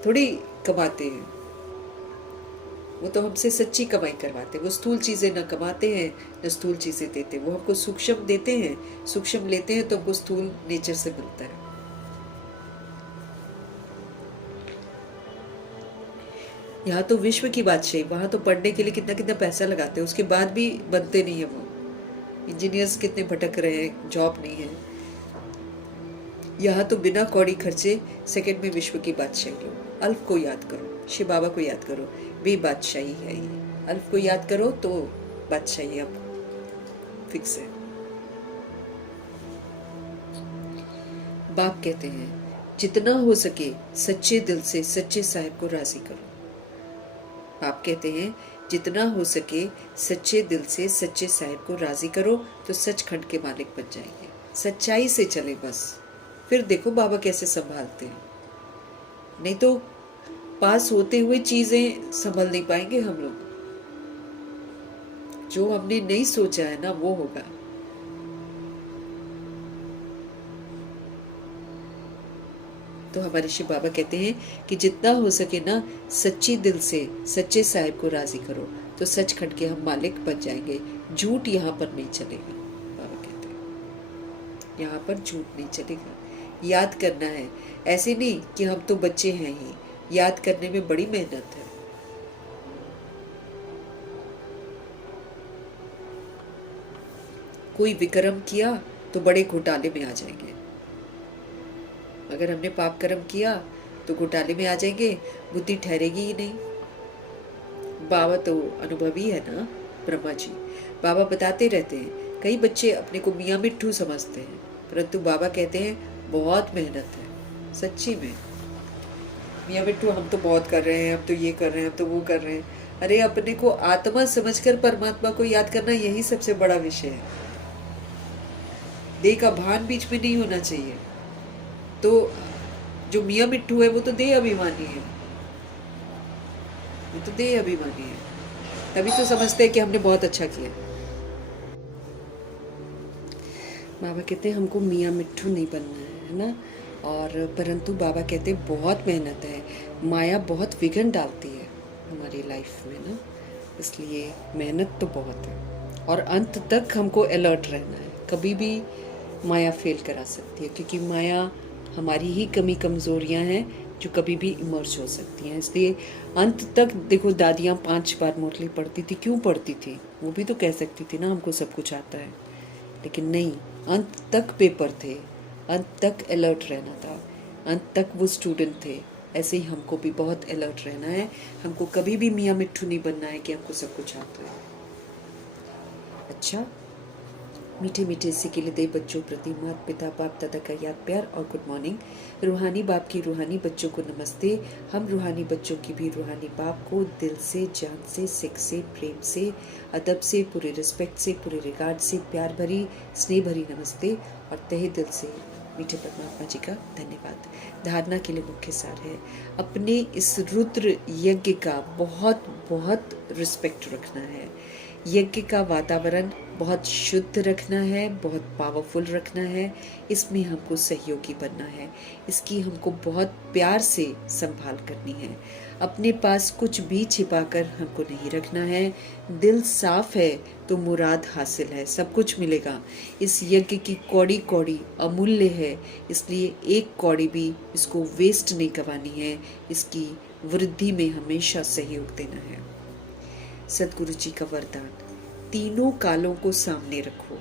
थोड़ी कमाते हैं, वो तो हमसे सच्ची कमाई करवाते हैं। वो स्थूल चीज़ें न कमाते हैं न स्थूल चीज़ें देते, वो हमको सूक्ष्म देते हैं। सूक्ष्म लेते हैं तो हमको स्थूल नेचर से मिलता है। यहाँ तो विश्व की बादशाही, वहाँ तो पढ़ने के लिए कितना कितना पैसा लगाते हैं, उसके बाद भी बनते नहीं है। वो इंजीनियर्स कितने भटक रहे हैं, जॉब नहीं है। यहाँ तो बिना कौड़ी खर्चे सेकंड में विश्व की बादशाही लो। अल्फ को याद करो, शिव बाबा को याद करो, वे बादशाही है ये। अल्फ को याद करो तो बादशाही अब फिक्स है। बाप कहते हैं जितना हो सके सच्चे दिल से सच्चे साहिब को राजी करो। बाप कहते हैं जितना हो सके सच्चे दिल से सच्चे साहिब को राजी करो, तो सचखंड के मालिक बन जाएंगे। सच्चाई से चले बस, फिर देखो बाबा कैसे संभालते हैं। नहीं तो पास होते हुए चीजें संभल नहीं पाएंगे हम लोग। जो हमने नहीं सोचा है ना, वो होगा। तो हमारे शिव बाबा कहते हैं कि जितना हो सके ना सच्ची दिल से सच्चे साहिब को राजी करो, तो सचखंड के हम मालिक बन जाएंगे। झूठ यहाँ पर नहीं चलेगा। बाबा कहते हैं यहाँ पर झूठ नहीं चलेगा। याद करना है, ऐसे नहीं कि हम तो बच्चे हैं ही। याद करने में बड़ी मेहनत है। कोई विक्रम किया तो बड़े घोटाले में आ जाएंगे। अगर हमने पाप कर्म किया तो घोटाले में आ जाएंगे, बुद्धि ठहरेगी ही नहीं। बाबा तो अनुभवी है ना, ब्रह्मा जी। बाबा बताते रहते हैं, कई बच्चे अपने को मियाँ मिट्ठू समझते हैं, परंतु बाबा कहते हैं बहुत मेहनत है। सच्ची में मियाँ मिट्ठू हम तो बहुत कर रहे हैं, हम तो ये कर रहे हैं, हम तो वो कर रहे हैं। अरे अपने को आत्मा समझकर परमात्मा को याद करना, यही सबसे बड़ा विषय है। देह का भान बीच में नहीं होना चाहिए। तो जो मियाँ मिट्ठू है वो तो देह अभिमानी है, वो तो देह अभिमानी है, तभी तो समझते हैं कि हमने बहुत अच्छा किया। बाबा कहते हैं हमको मियाँ मिट्ठू नहीं बनना है ना। और परंतु बाबा कहते हैं बहुत मेहनत है, माया बहुत विघ्न डालती है हमारी लाइफ में ना, इसलिए मेहनत तो बहुत है। और अंत तक हमको अलर्ट रहना है, कभी भी माया फेल करा सकती है, क्योंकि माया हमारी ही कमी कमज़ोरियाँ हैं जो कभी भी इमर्ज हो सकती हैं। इसलिए अंत तक देखो, दादियाँ 5 बार मुरली पढ़ती थी, क्यों पढ़ती थी? वो भी तो कह सकती थी ना हमको सब कुछ आता है, लेकिन नहीं, अंत तक पेपर थे, अंत तक अलर्ट रहना था, अंत तक वो स्टूडेंट थे। ऐसे ही हमको भी बहुत अलर्ट रहना है, हमको कभी भी मियाँ मिट्ठू नहीं बनना है कि हमको सब कुछ आता है। अच्छा, मीठे मीठे से के लिए बच्चों प्रति माता पिता बाप दादा का याद प्यार और गुड मॉर्निंग। रूहानी बाप की रूहानी बच्चों को नमस्ते। हम रूहानी बच्चों की भी रूहानी बाप को दिल से, जान से, सिख से, प्रेम से, अदब से, पूरे रिस्पेक्ट से, पूरे रिगार्ड से प्यार भरी स्नेह भरी नमस्ते और तहे दिल से मीठे परमात्मा जी का धन्यवाद। धारणा के लिए मुख्य सार है, अपने इस रुद्र यज्ञ का बहुत बहुत रिस्पेक्ट रखना है। यज्ञ का वातावरण बहुत शुद्ध रखना है, बहुत पावरफुल रखना है, इसमें हमको सहयोगी बनना है, इसकी हमको बहुत प्यार से संभाल करनी है। अपने पास कुछ भी छिपाकर हमको नहीं रखना है। दिल साफ है तो मुराद हासिल है, सब कुछ मिलेगा। इस यज्ञ की कौड़ी कौड़ी अमूल्य है, इसलिए एक कौड़ी भी इसको वेस्ट नहीं करवानी है, इसकी वृद्धि में हमेशा सहयोग देना है। सदगुरु जी का वरदान, तीनों कालों को सामने रखो,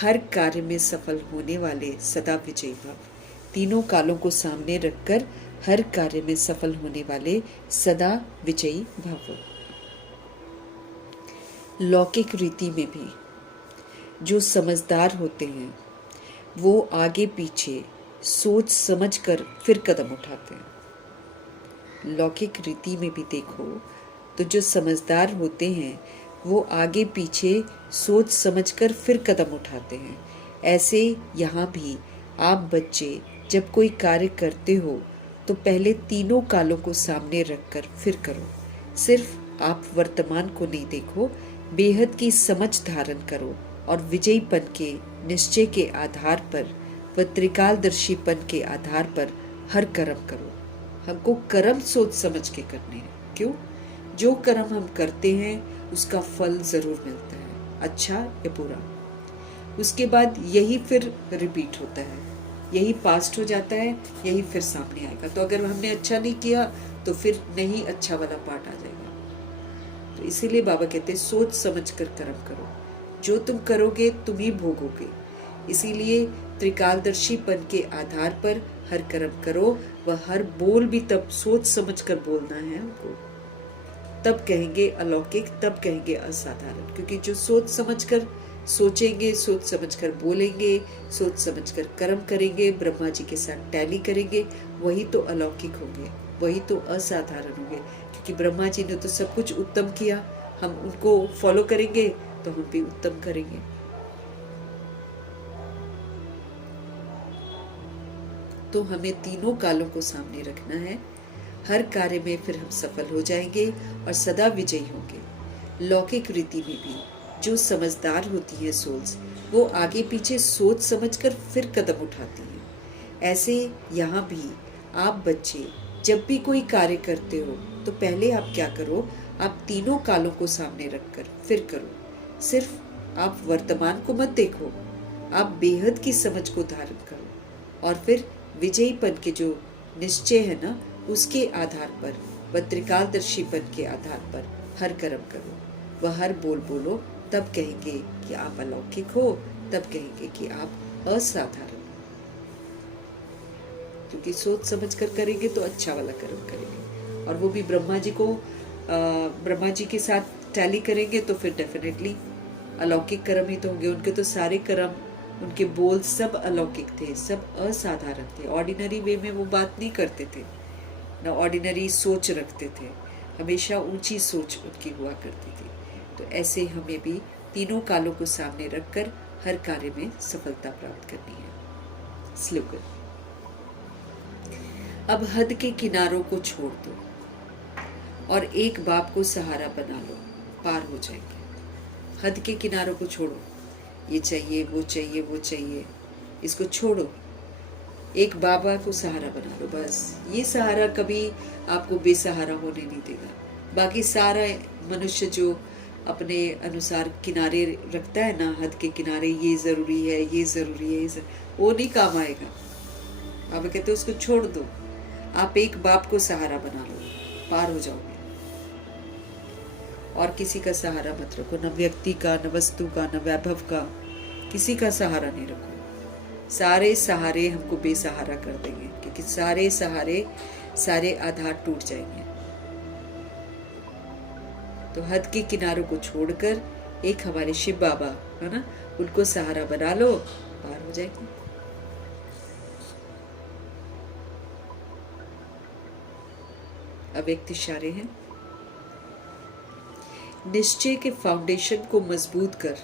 हर कार्य में सफल होने वाले सदा विजयी भव। तीनों कालों को सामने रखकर हर कार्य में सफल होने वाले सदा विजयी भव। लौकिक रीति में भी जो समझदार होते हैं वो आगे पीछे सोच समझकर फिर कदम उठाते हैं। लौकिक रीति में भी देखो तो जो समझदार होते हैं वो आगे पीछे सोच समझकर फिर कदम उठाते हैं। ऐसे यहाँ भी आप बच्चे जब कोई कार्य करते हो तो पहले तीनों कालों को सामने रखकर फिर करो। सिर्फ आप वर्तमान को नहीं देखो, बेहद की समझ धारण करो और विजयीपन के निश्चय के आधार पर व त्रिकालदर्शीपन के आधार पर हर कर्म करो। हमको कर्म सोच समझ के करने हैं। क्यों? जो कर्म हम करते हैं उसका फल जरूर मिलता है, अच्छा या बुरा। उसके बाद यही फिर रिपीट होता है, यही पास्ट हो जाता है, यही फिर सामने आएगा। तो अगर हमने अच्छा नहीं किया तो फिर नहीं अच्छा वाला पार्ट आ जाएगा। तो इसीलिए बाबा कहते हैं सोच समझ कर कर्म करो, जो तुम करोगे तुम ही भोगोगे। इसीलिए त्रिकालदर्शीपन के आधार पर हर कर्म करो, वह हर बोल भी तब सोच समझ कर बोलना है हमको, तब कहेंगे अलौकिक, तब कहेंगे असाधारण। क्योंकि जो सोच समझकर सोचेंगे, सोच समझकर बोलेंगे, सोच समझकर कर्म करेंगे, ब्रह्मा जी के साथ टैली करेंगे, वही तो अलौकिक होंगे, वही तो असाधारण होंगे। क्योंकि ब्रह्मा जी ने तो सब कुछ उत्तम किया, हम उनको फॉलो करेंगे तो हम भी उत्तम करेंगे। तो हमें तीनों कालों को सामने रखना है, हर कार्य में फिर हम सफल हो जाएंगे और सदा विजयी होंगे। लौकिक रीति में भी जो समझदार होती है सोल्स, वो आगे पीछे सोच समझकर फिर कदम उठाती हैं। ऐसे यहाँ भी आप बच्चे जब भी कोई कार्य करते हो तो पहले आप क्या करो, आप तीनों कालों को सामने रखकर फिर करो। सिर्फ आप वर्तमान को मत देखो, आप बेहद की समझ को धारण करो और फिर विजयीपन के जो निश्चय है ना, उसके आधार पर व त्रिकालदर्शीपन के आधार पर हर कर्म करो, वह हर बोल बोलो, तब कहेंगे कि आप अलौकिक हो, तब कहेंगे कि आप असाधारण। क्योंकि सोच समझ कर करेंगे तो अच्छा वाला कर्म करेंगे, और वो भी ब्रह्मा जी के साथ टैली करेंगे तो फिर डेफिनेटली अलौकिक कर्म ही तो होंगे। उनके तो सारे कर्म, उनके बोल सब अलौकिक थे, सब असाधारण थे। ऑर्डिनरी वे में वो बात नहीं करते थे, न ऑर्डिनरी सोच रखते थे, हमेशा ऊंची सोच उनकी हुआ करती थी। तो ऐसे हमें भी तीनों कालों को सामने रखकर हर कार्य में सफलता प्राप्त करनी है। स्लोगन। अब हद के किनारों को छोड़ दो और एक बाप को सहारा बना लो, पार हो जाएंगे। हद के किनारों को छोड़ो, ये चाहिए वो चाहिए वो चाहिए, इसको छोड़ो, एक बाबा को सहारा बना लो। बस ये सहारा कभी आपको बेसहारा होने नहीं देगा। बाकी सारा मनुष्य जो अपने अनुसार किनारे रखता है ना, हद के किनारे, ये ज़रूरी है, ये ज़रूरी है, वो नहीं काम आएगा। बाबा कहते हैं उसको छोड़ दो, आप एक बाप को सहारा बना लो, पार हो जाओगे। और किसी का सहारा मत रखो, न व्यक्ति का, न वस्तु का, न वैभव का, किसी का सहारा नहीं रखो। सारे सहारे हमको बेसहारा कर देंगे, क्योंकि सारे सहारे, सारे आधार टूट जाएंगे। तो हद के किनारों को छोड़कर एक हमारे शिव बाबा है ना, उनको सहारा बना लो, पार हो जाएंगे। अव्यक्त इशारे हैं। निश्चय के फाउंडेशन को मजबूत कर,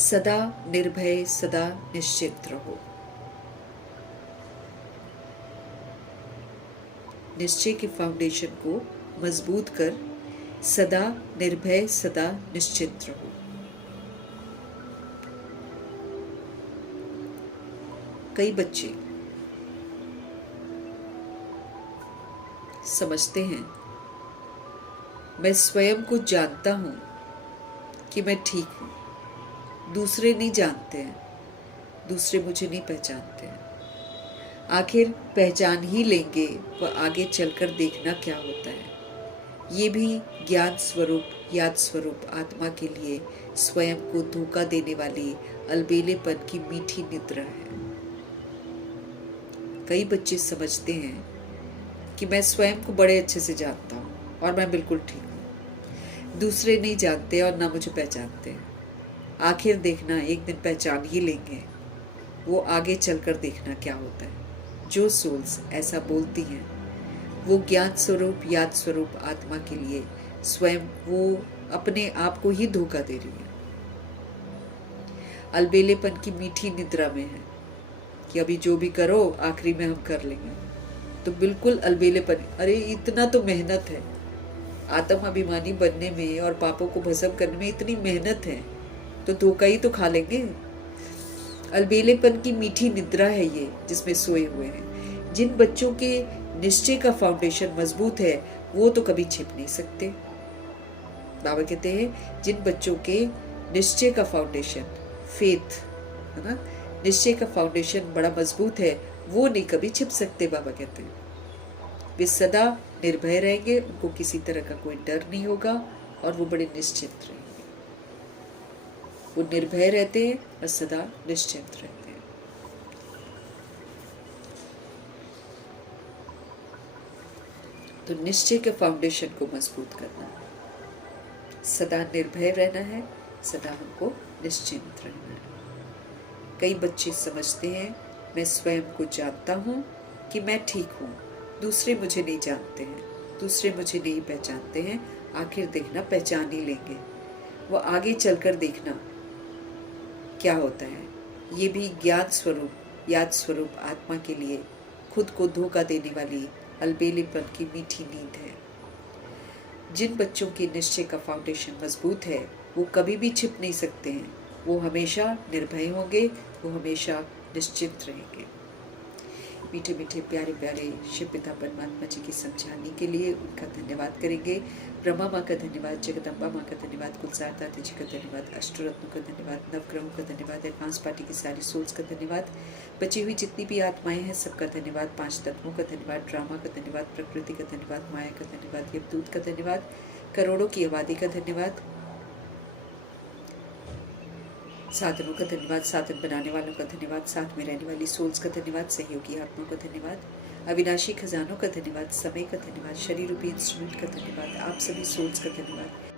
सदा निर्भय, सदा निश्चित रहो। निश्चय के फाउंडेशन को मजबूत कर, सदा निर्भय, सदा निश्चित रहो। कई बच्चे समझते हैं मैं स्वयं को जानता हूं कि मैं ठीक हूं, दूसरे नहीं जानते हैं, दूसरे मुझे नहीं पहचानते हैं। आखिर पहचान ही लेंगे व आगे चलकर देखना क्या होता है। ये भी ज्ञान स्वरूप, याद स्वरूप आत्मा के लिए स्वयं को धोखा देने वाली अलबेलेपन की मीठी निद्रा है। कई बच्चे समझते हैं कि मैं स्वयं को बड़े अच्छे से जानता हूँ और मैं बिल्कुल ठीक हूँ, दूसरे नहीं जानते और ना मुझे पहचानते हैं। आखिर देखना एक दिन पहचान ही लेंगे, वो आगे चलकर देखना क्या होता है। जो सोल्स ऐसा बोलती हैं वो ज्ञान स्वरूप, याद स्वरूप आत्मा के लिए स्वयं वो अपने आप को ही धोखा दे रही है। अलबेलेपन की मीठी निद्रा में है कि अभी जो भी करो आखिरी में हम कर लेंगे। तो बिल्कुल अलबेलेपन, अरे इतना तो मेहनत है आत्म अभिमानी बनने में और पापों को भस्म करने में, इतनी मेहनत है तो धोखा ही तो खा लेंगे। अलबेलेपन की मीठी निद्रा है ये जिसमें सोए हुए हैं। जिन बच्चों के निश्चय का फाउंडेशन मजबूत है वो तो कभी छिप नहीं सकते। बाबा कहते हैं जिन बच्चों के निश्चय का फाउंडेशन, फेथ है ना, निश्चय का फाउंडेशन बड़ा मजबूत है, वो नहीं कभी छिप सकते। बाबा कहते हैं वे सदा निर्भय रहेंगे, उनको किसी तरह का कोई डर नहीं होगा और वो बड़े निश्चित रहेंगे। वो निर्भय रहते हैं और सदा निश्चित रहते हैं। तो निश्चय के फाउंडेशन को मजबूत करना है, सदा निर्भय रहना है, सदा हमको निश्चिंत रहना है। कई बच्चे समझते हैं मैं स्वयं को जानता हूँ कि मैं ठीक हूँ, दूसरे मुझे नहीं जानते हैं, दूसरे मुझे नहीं पहचानते हैं। आखिर देखना पहचान ही लेंगे, वो आगे चलकर देखना क्या होता है। ये भी ज्ञान स्वरूप, याद स्वरूप आत्मा के लिए खुद को धोखा देने वाली अलबेलेपन की मीठी नींद है। जिन बच्चों के निश्चय का फाउंडेशन मजबूत है वो कभी भी छिप नहीं सकते हैं, वो हमेशा निर्भय होंगे, वो हमेशा निश्चिंत रहेंगे। मीठे मीठे प्यारे प्यारे शिव पिता परमात्मा जी की समझाने के लिए उनका धन्यवाद करेंगे। ब्रह्मा माँ का धन्यवाद, जगदम्बा माँ का धन्यवाद, कुलसार दादी जी का धन्यवाद, अष्टरत्नों का धन्यवाद, नवग्रहों का धन्यवाद, एडवांस पार्टी की सारी सोल्स का धन्यवाद, बची हुई जितनी भी आत्माएं हैं सबका धन्यवाद, 5 तत्वों का धन्यवाद, ड्रामा का धन्यवाद, प्रकृति का धन्यवाद, माया का धन्यवाद, यमदूत का धन्यवाद, करोड़ों की आबादी का धन्यवाद, साधनों का धन्यवाद, साधन बनाने वालों का धन्यवाद, साथ में रहने वाली सोल्स का धन्यवाद, सहयोगी आत्माओं का धन्यवाद, अविनाशी खजानों का धन्यवाद, समय का धन्यवाद, शरीर रूपी इंस्ट्रूमेंट का धन्यवाद, आप सभी सोल्स का धन्यवाद,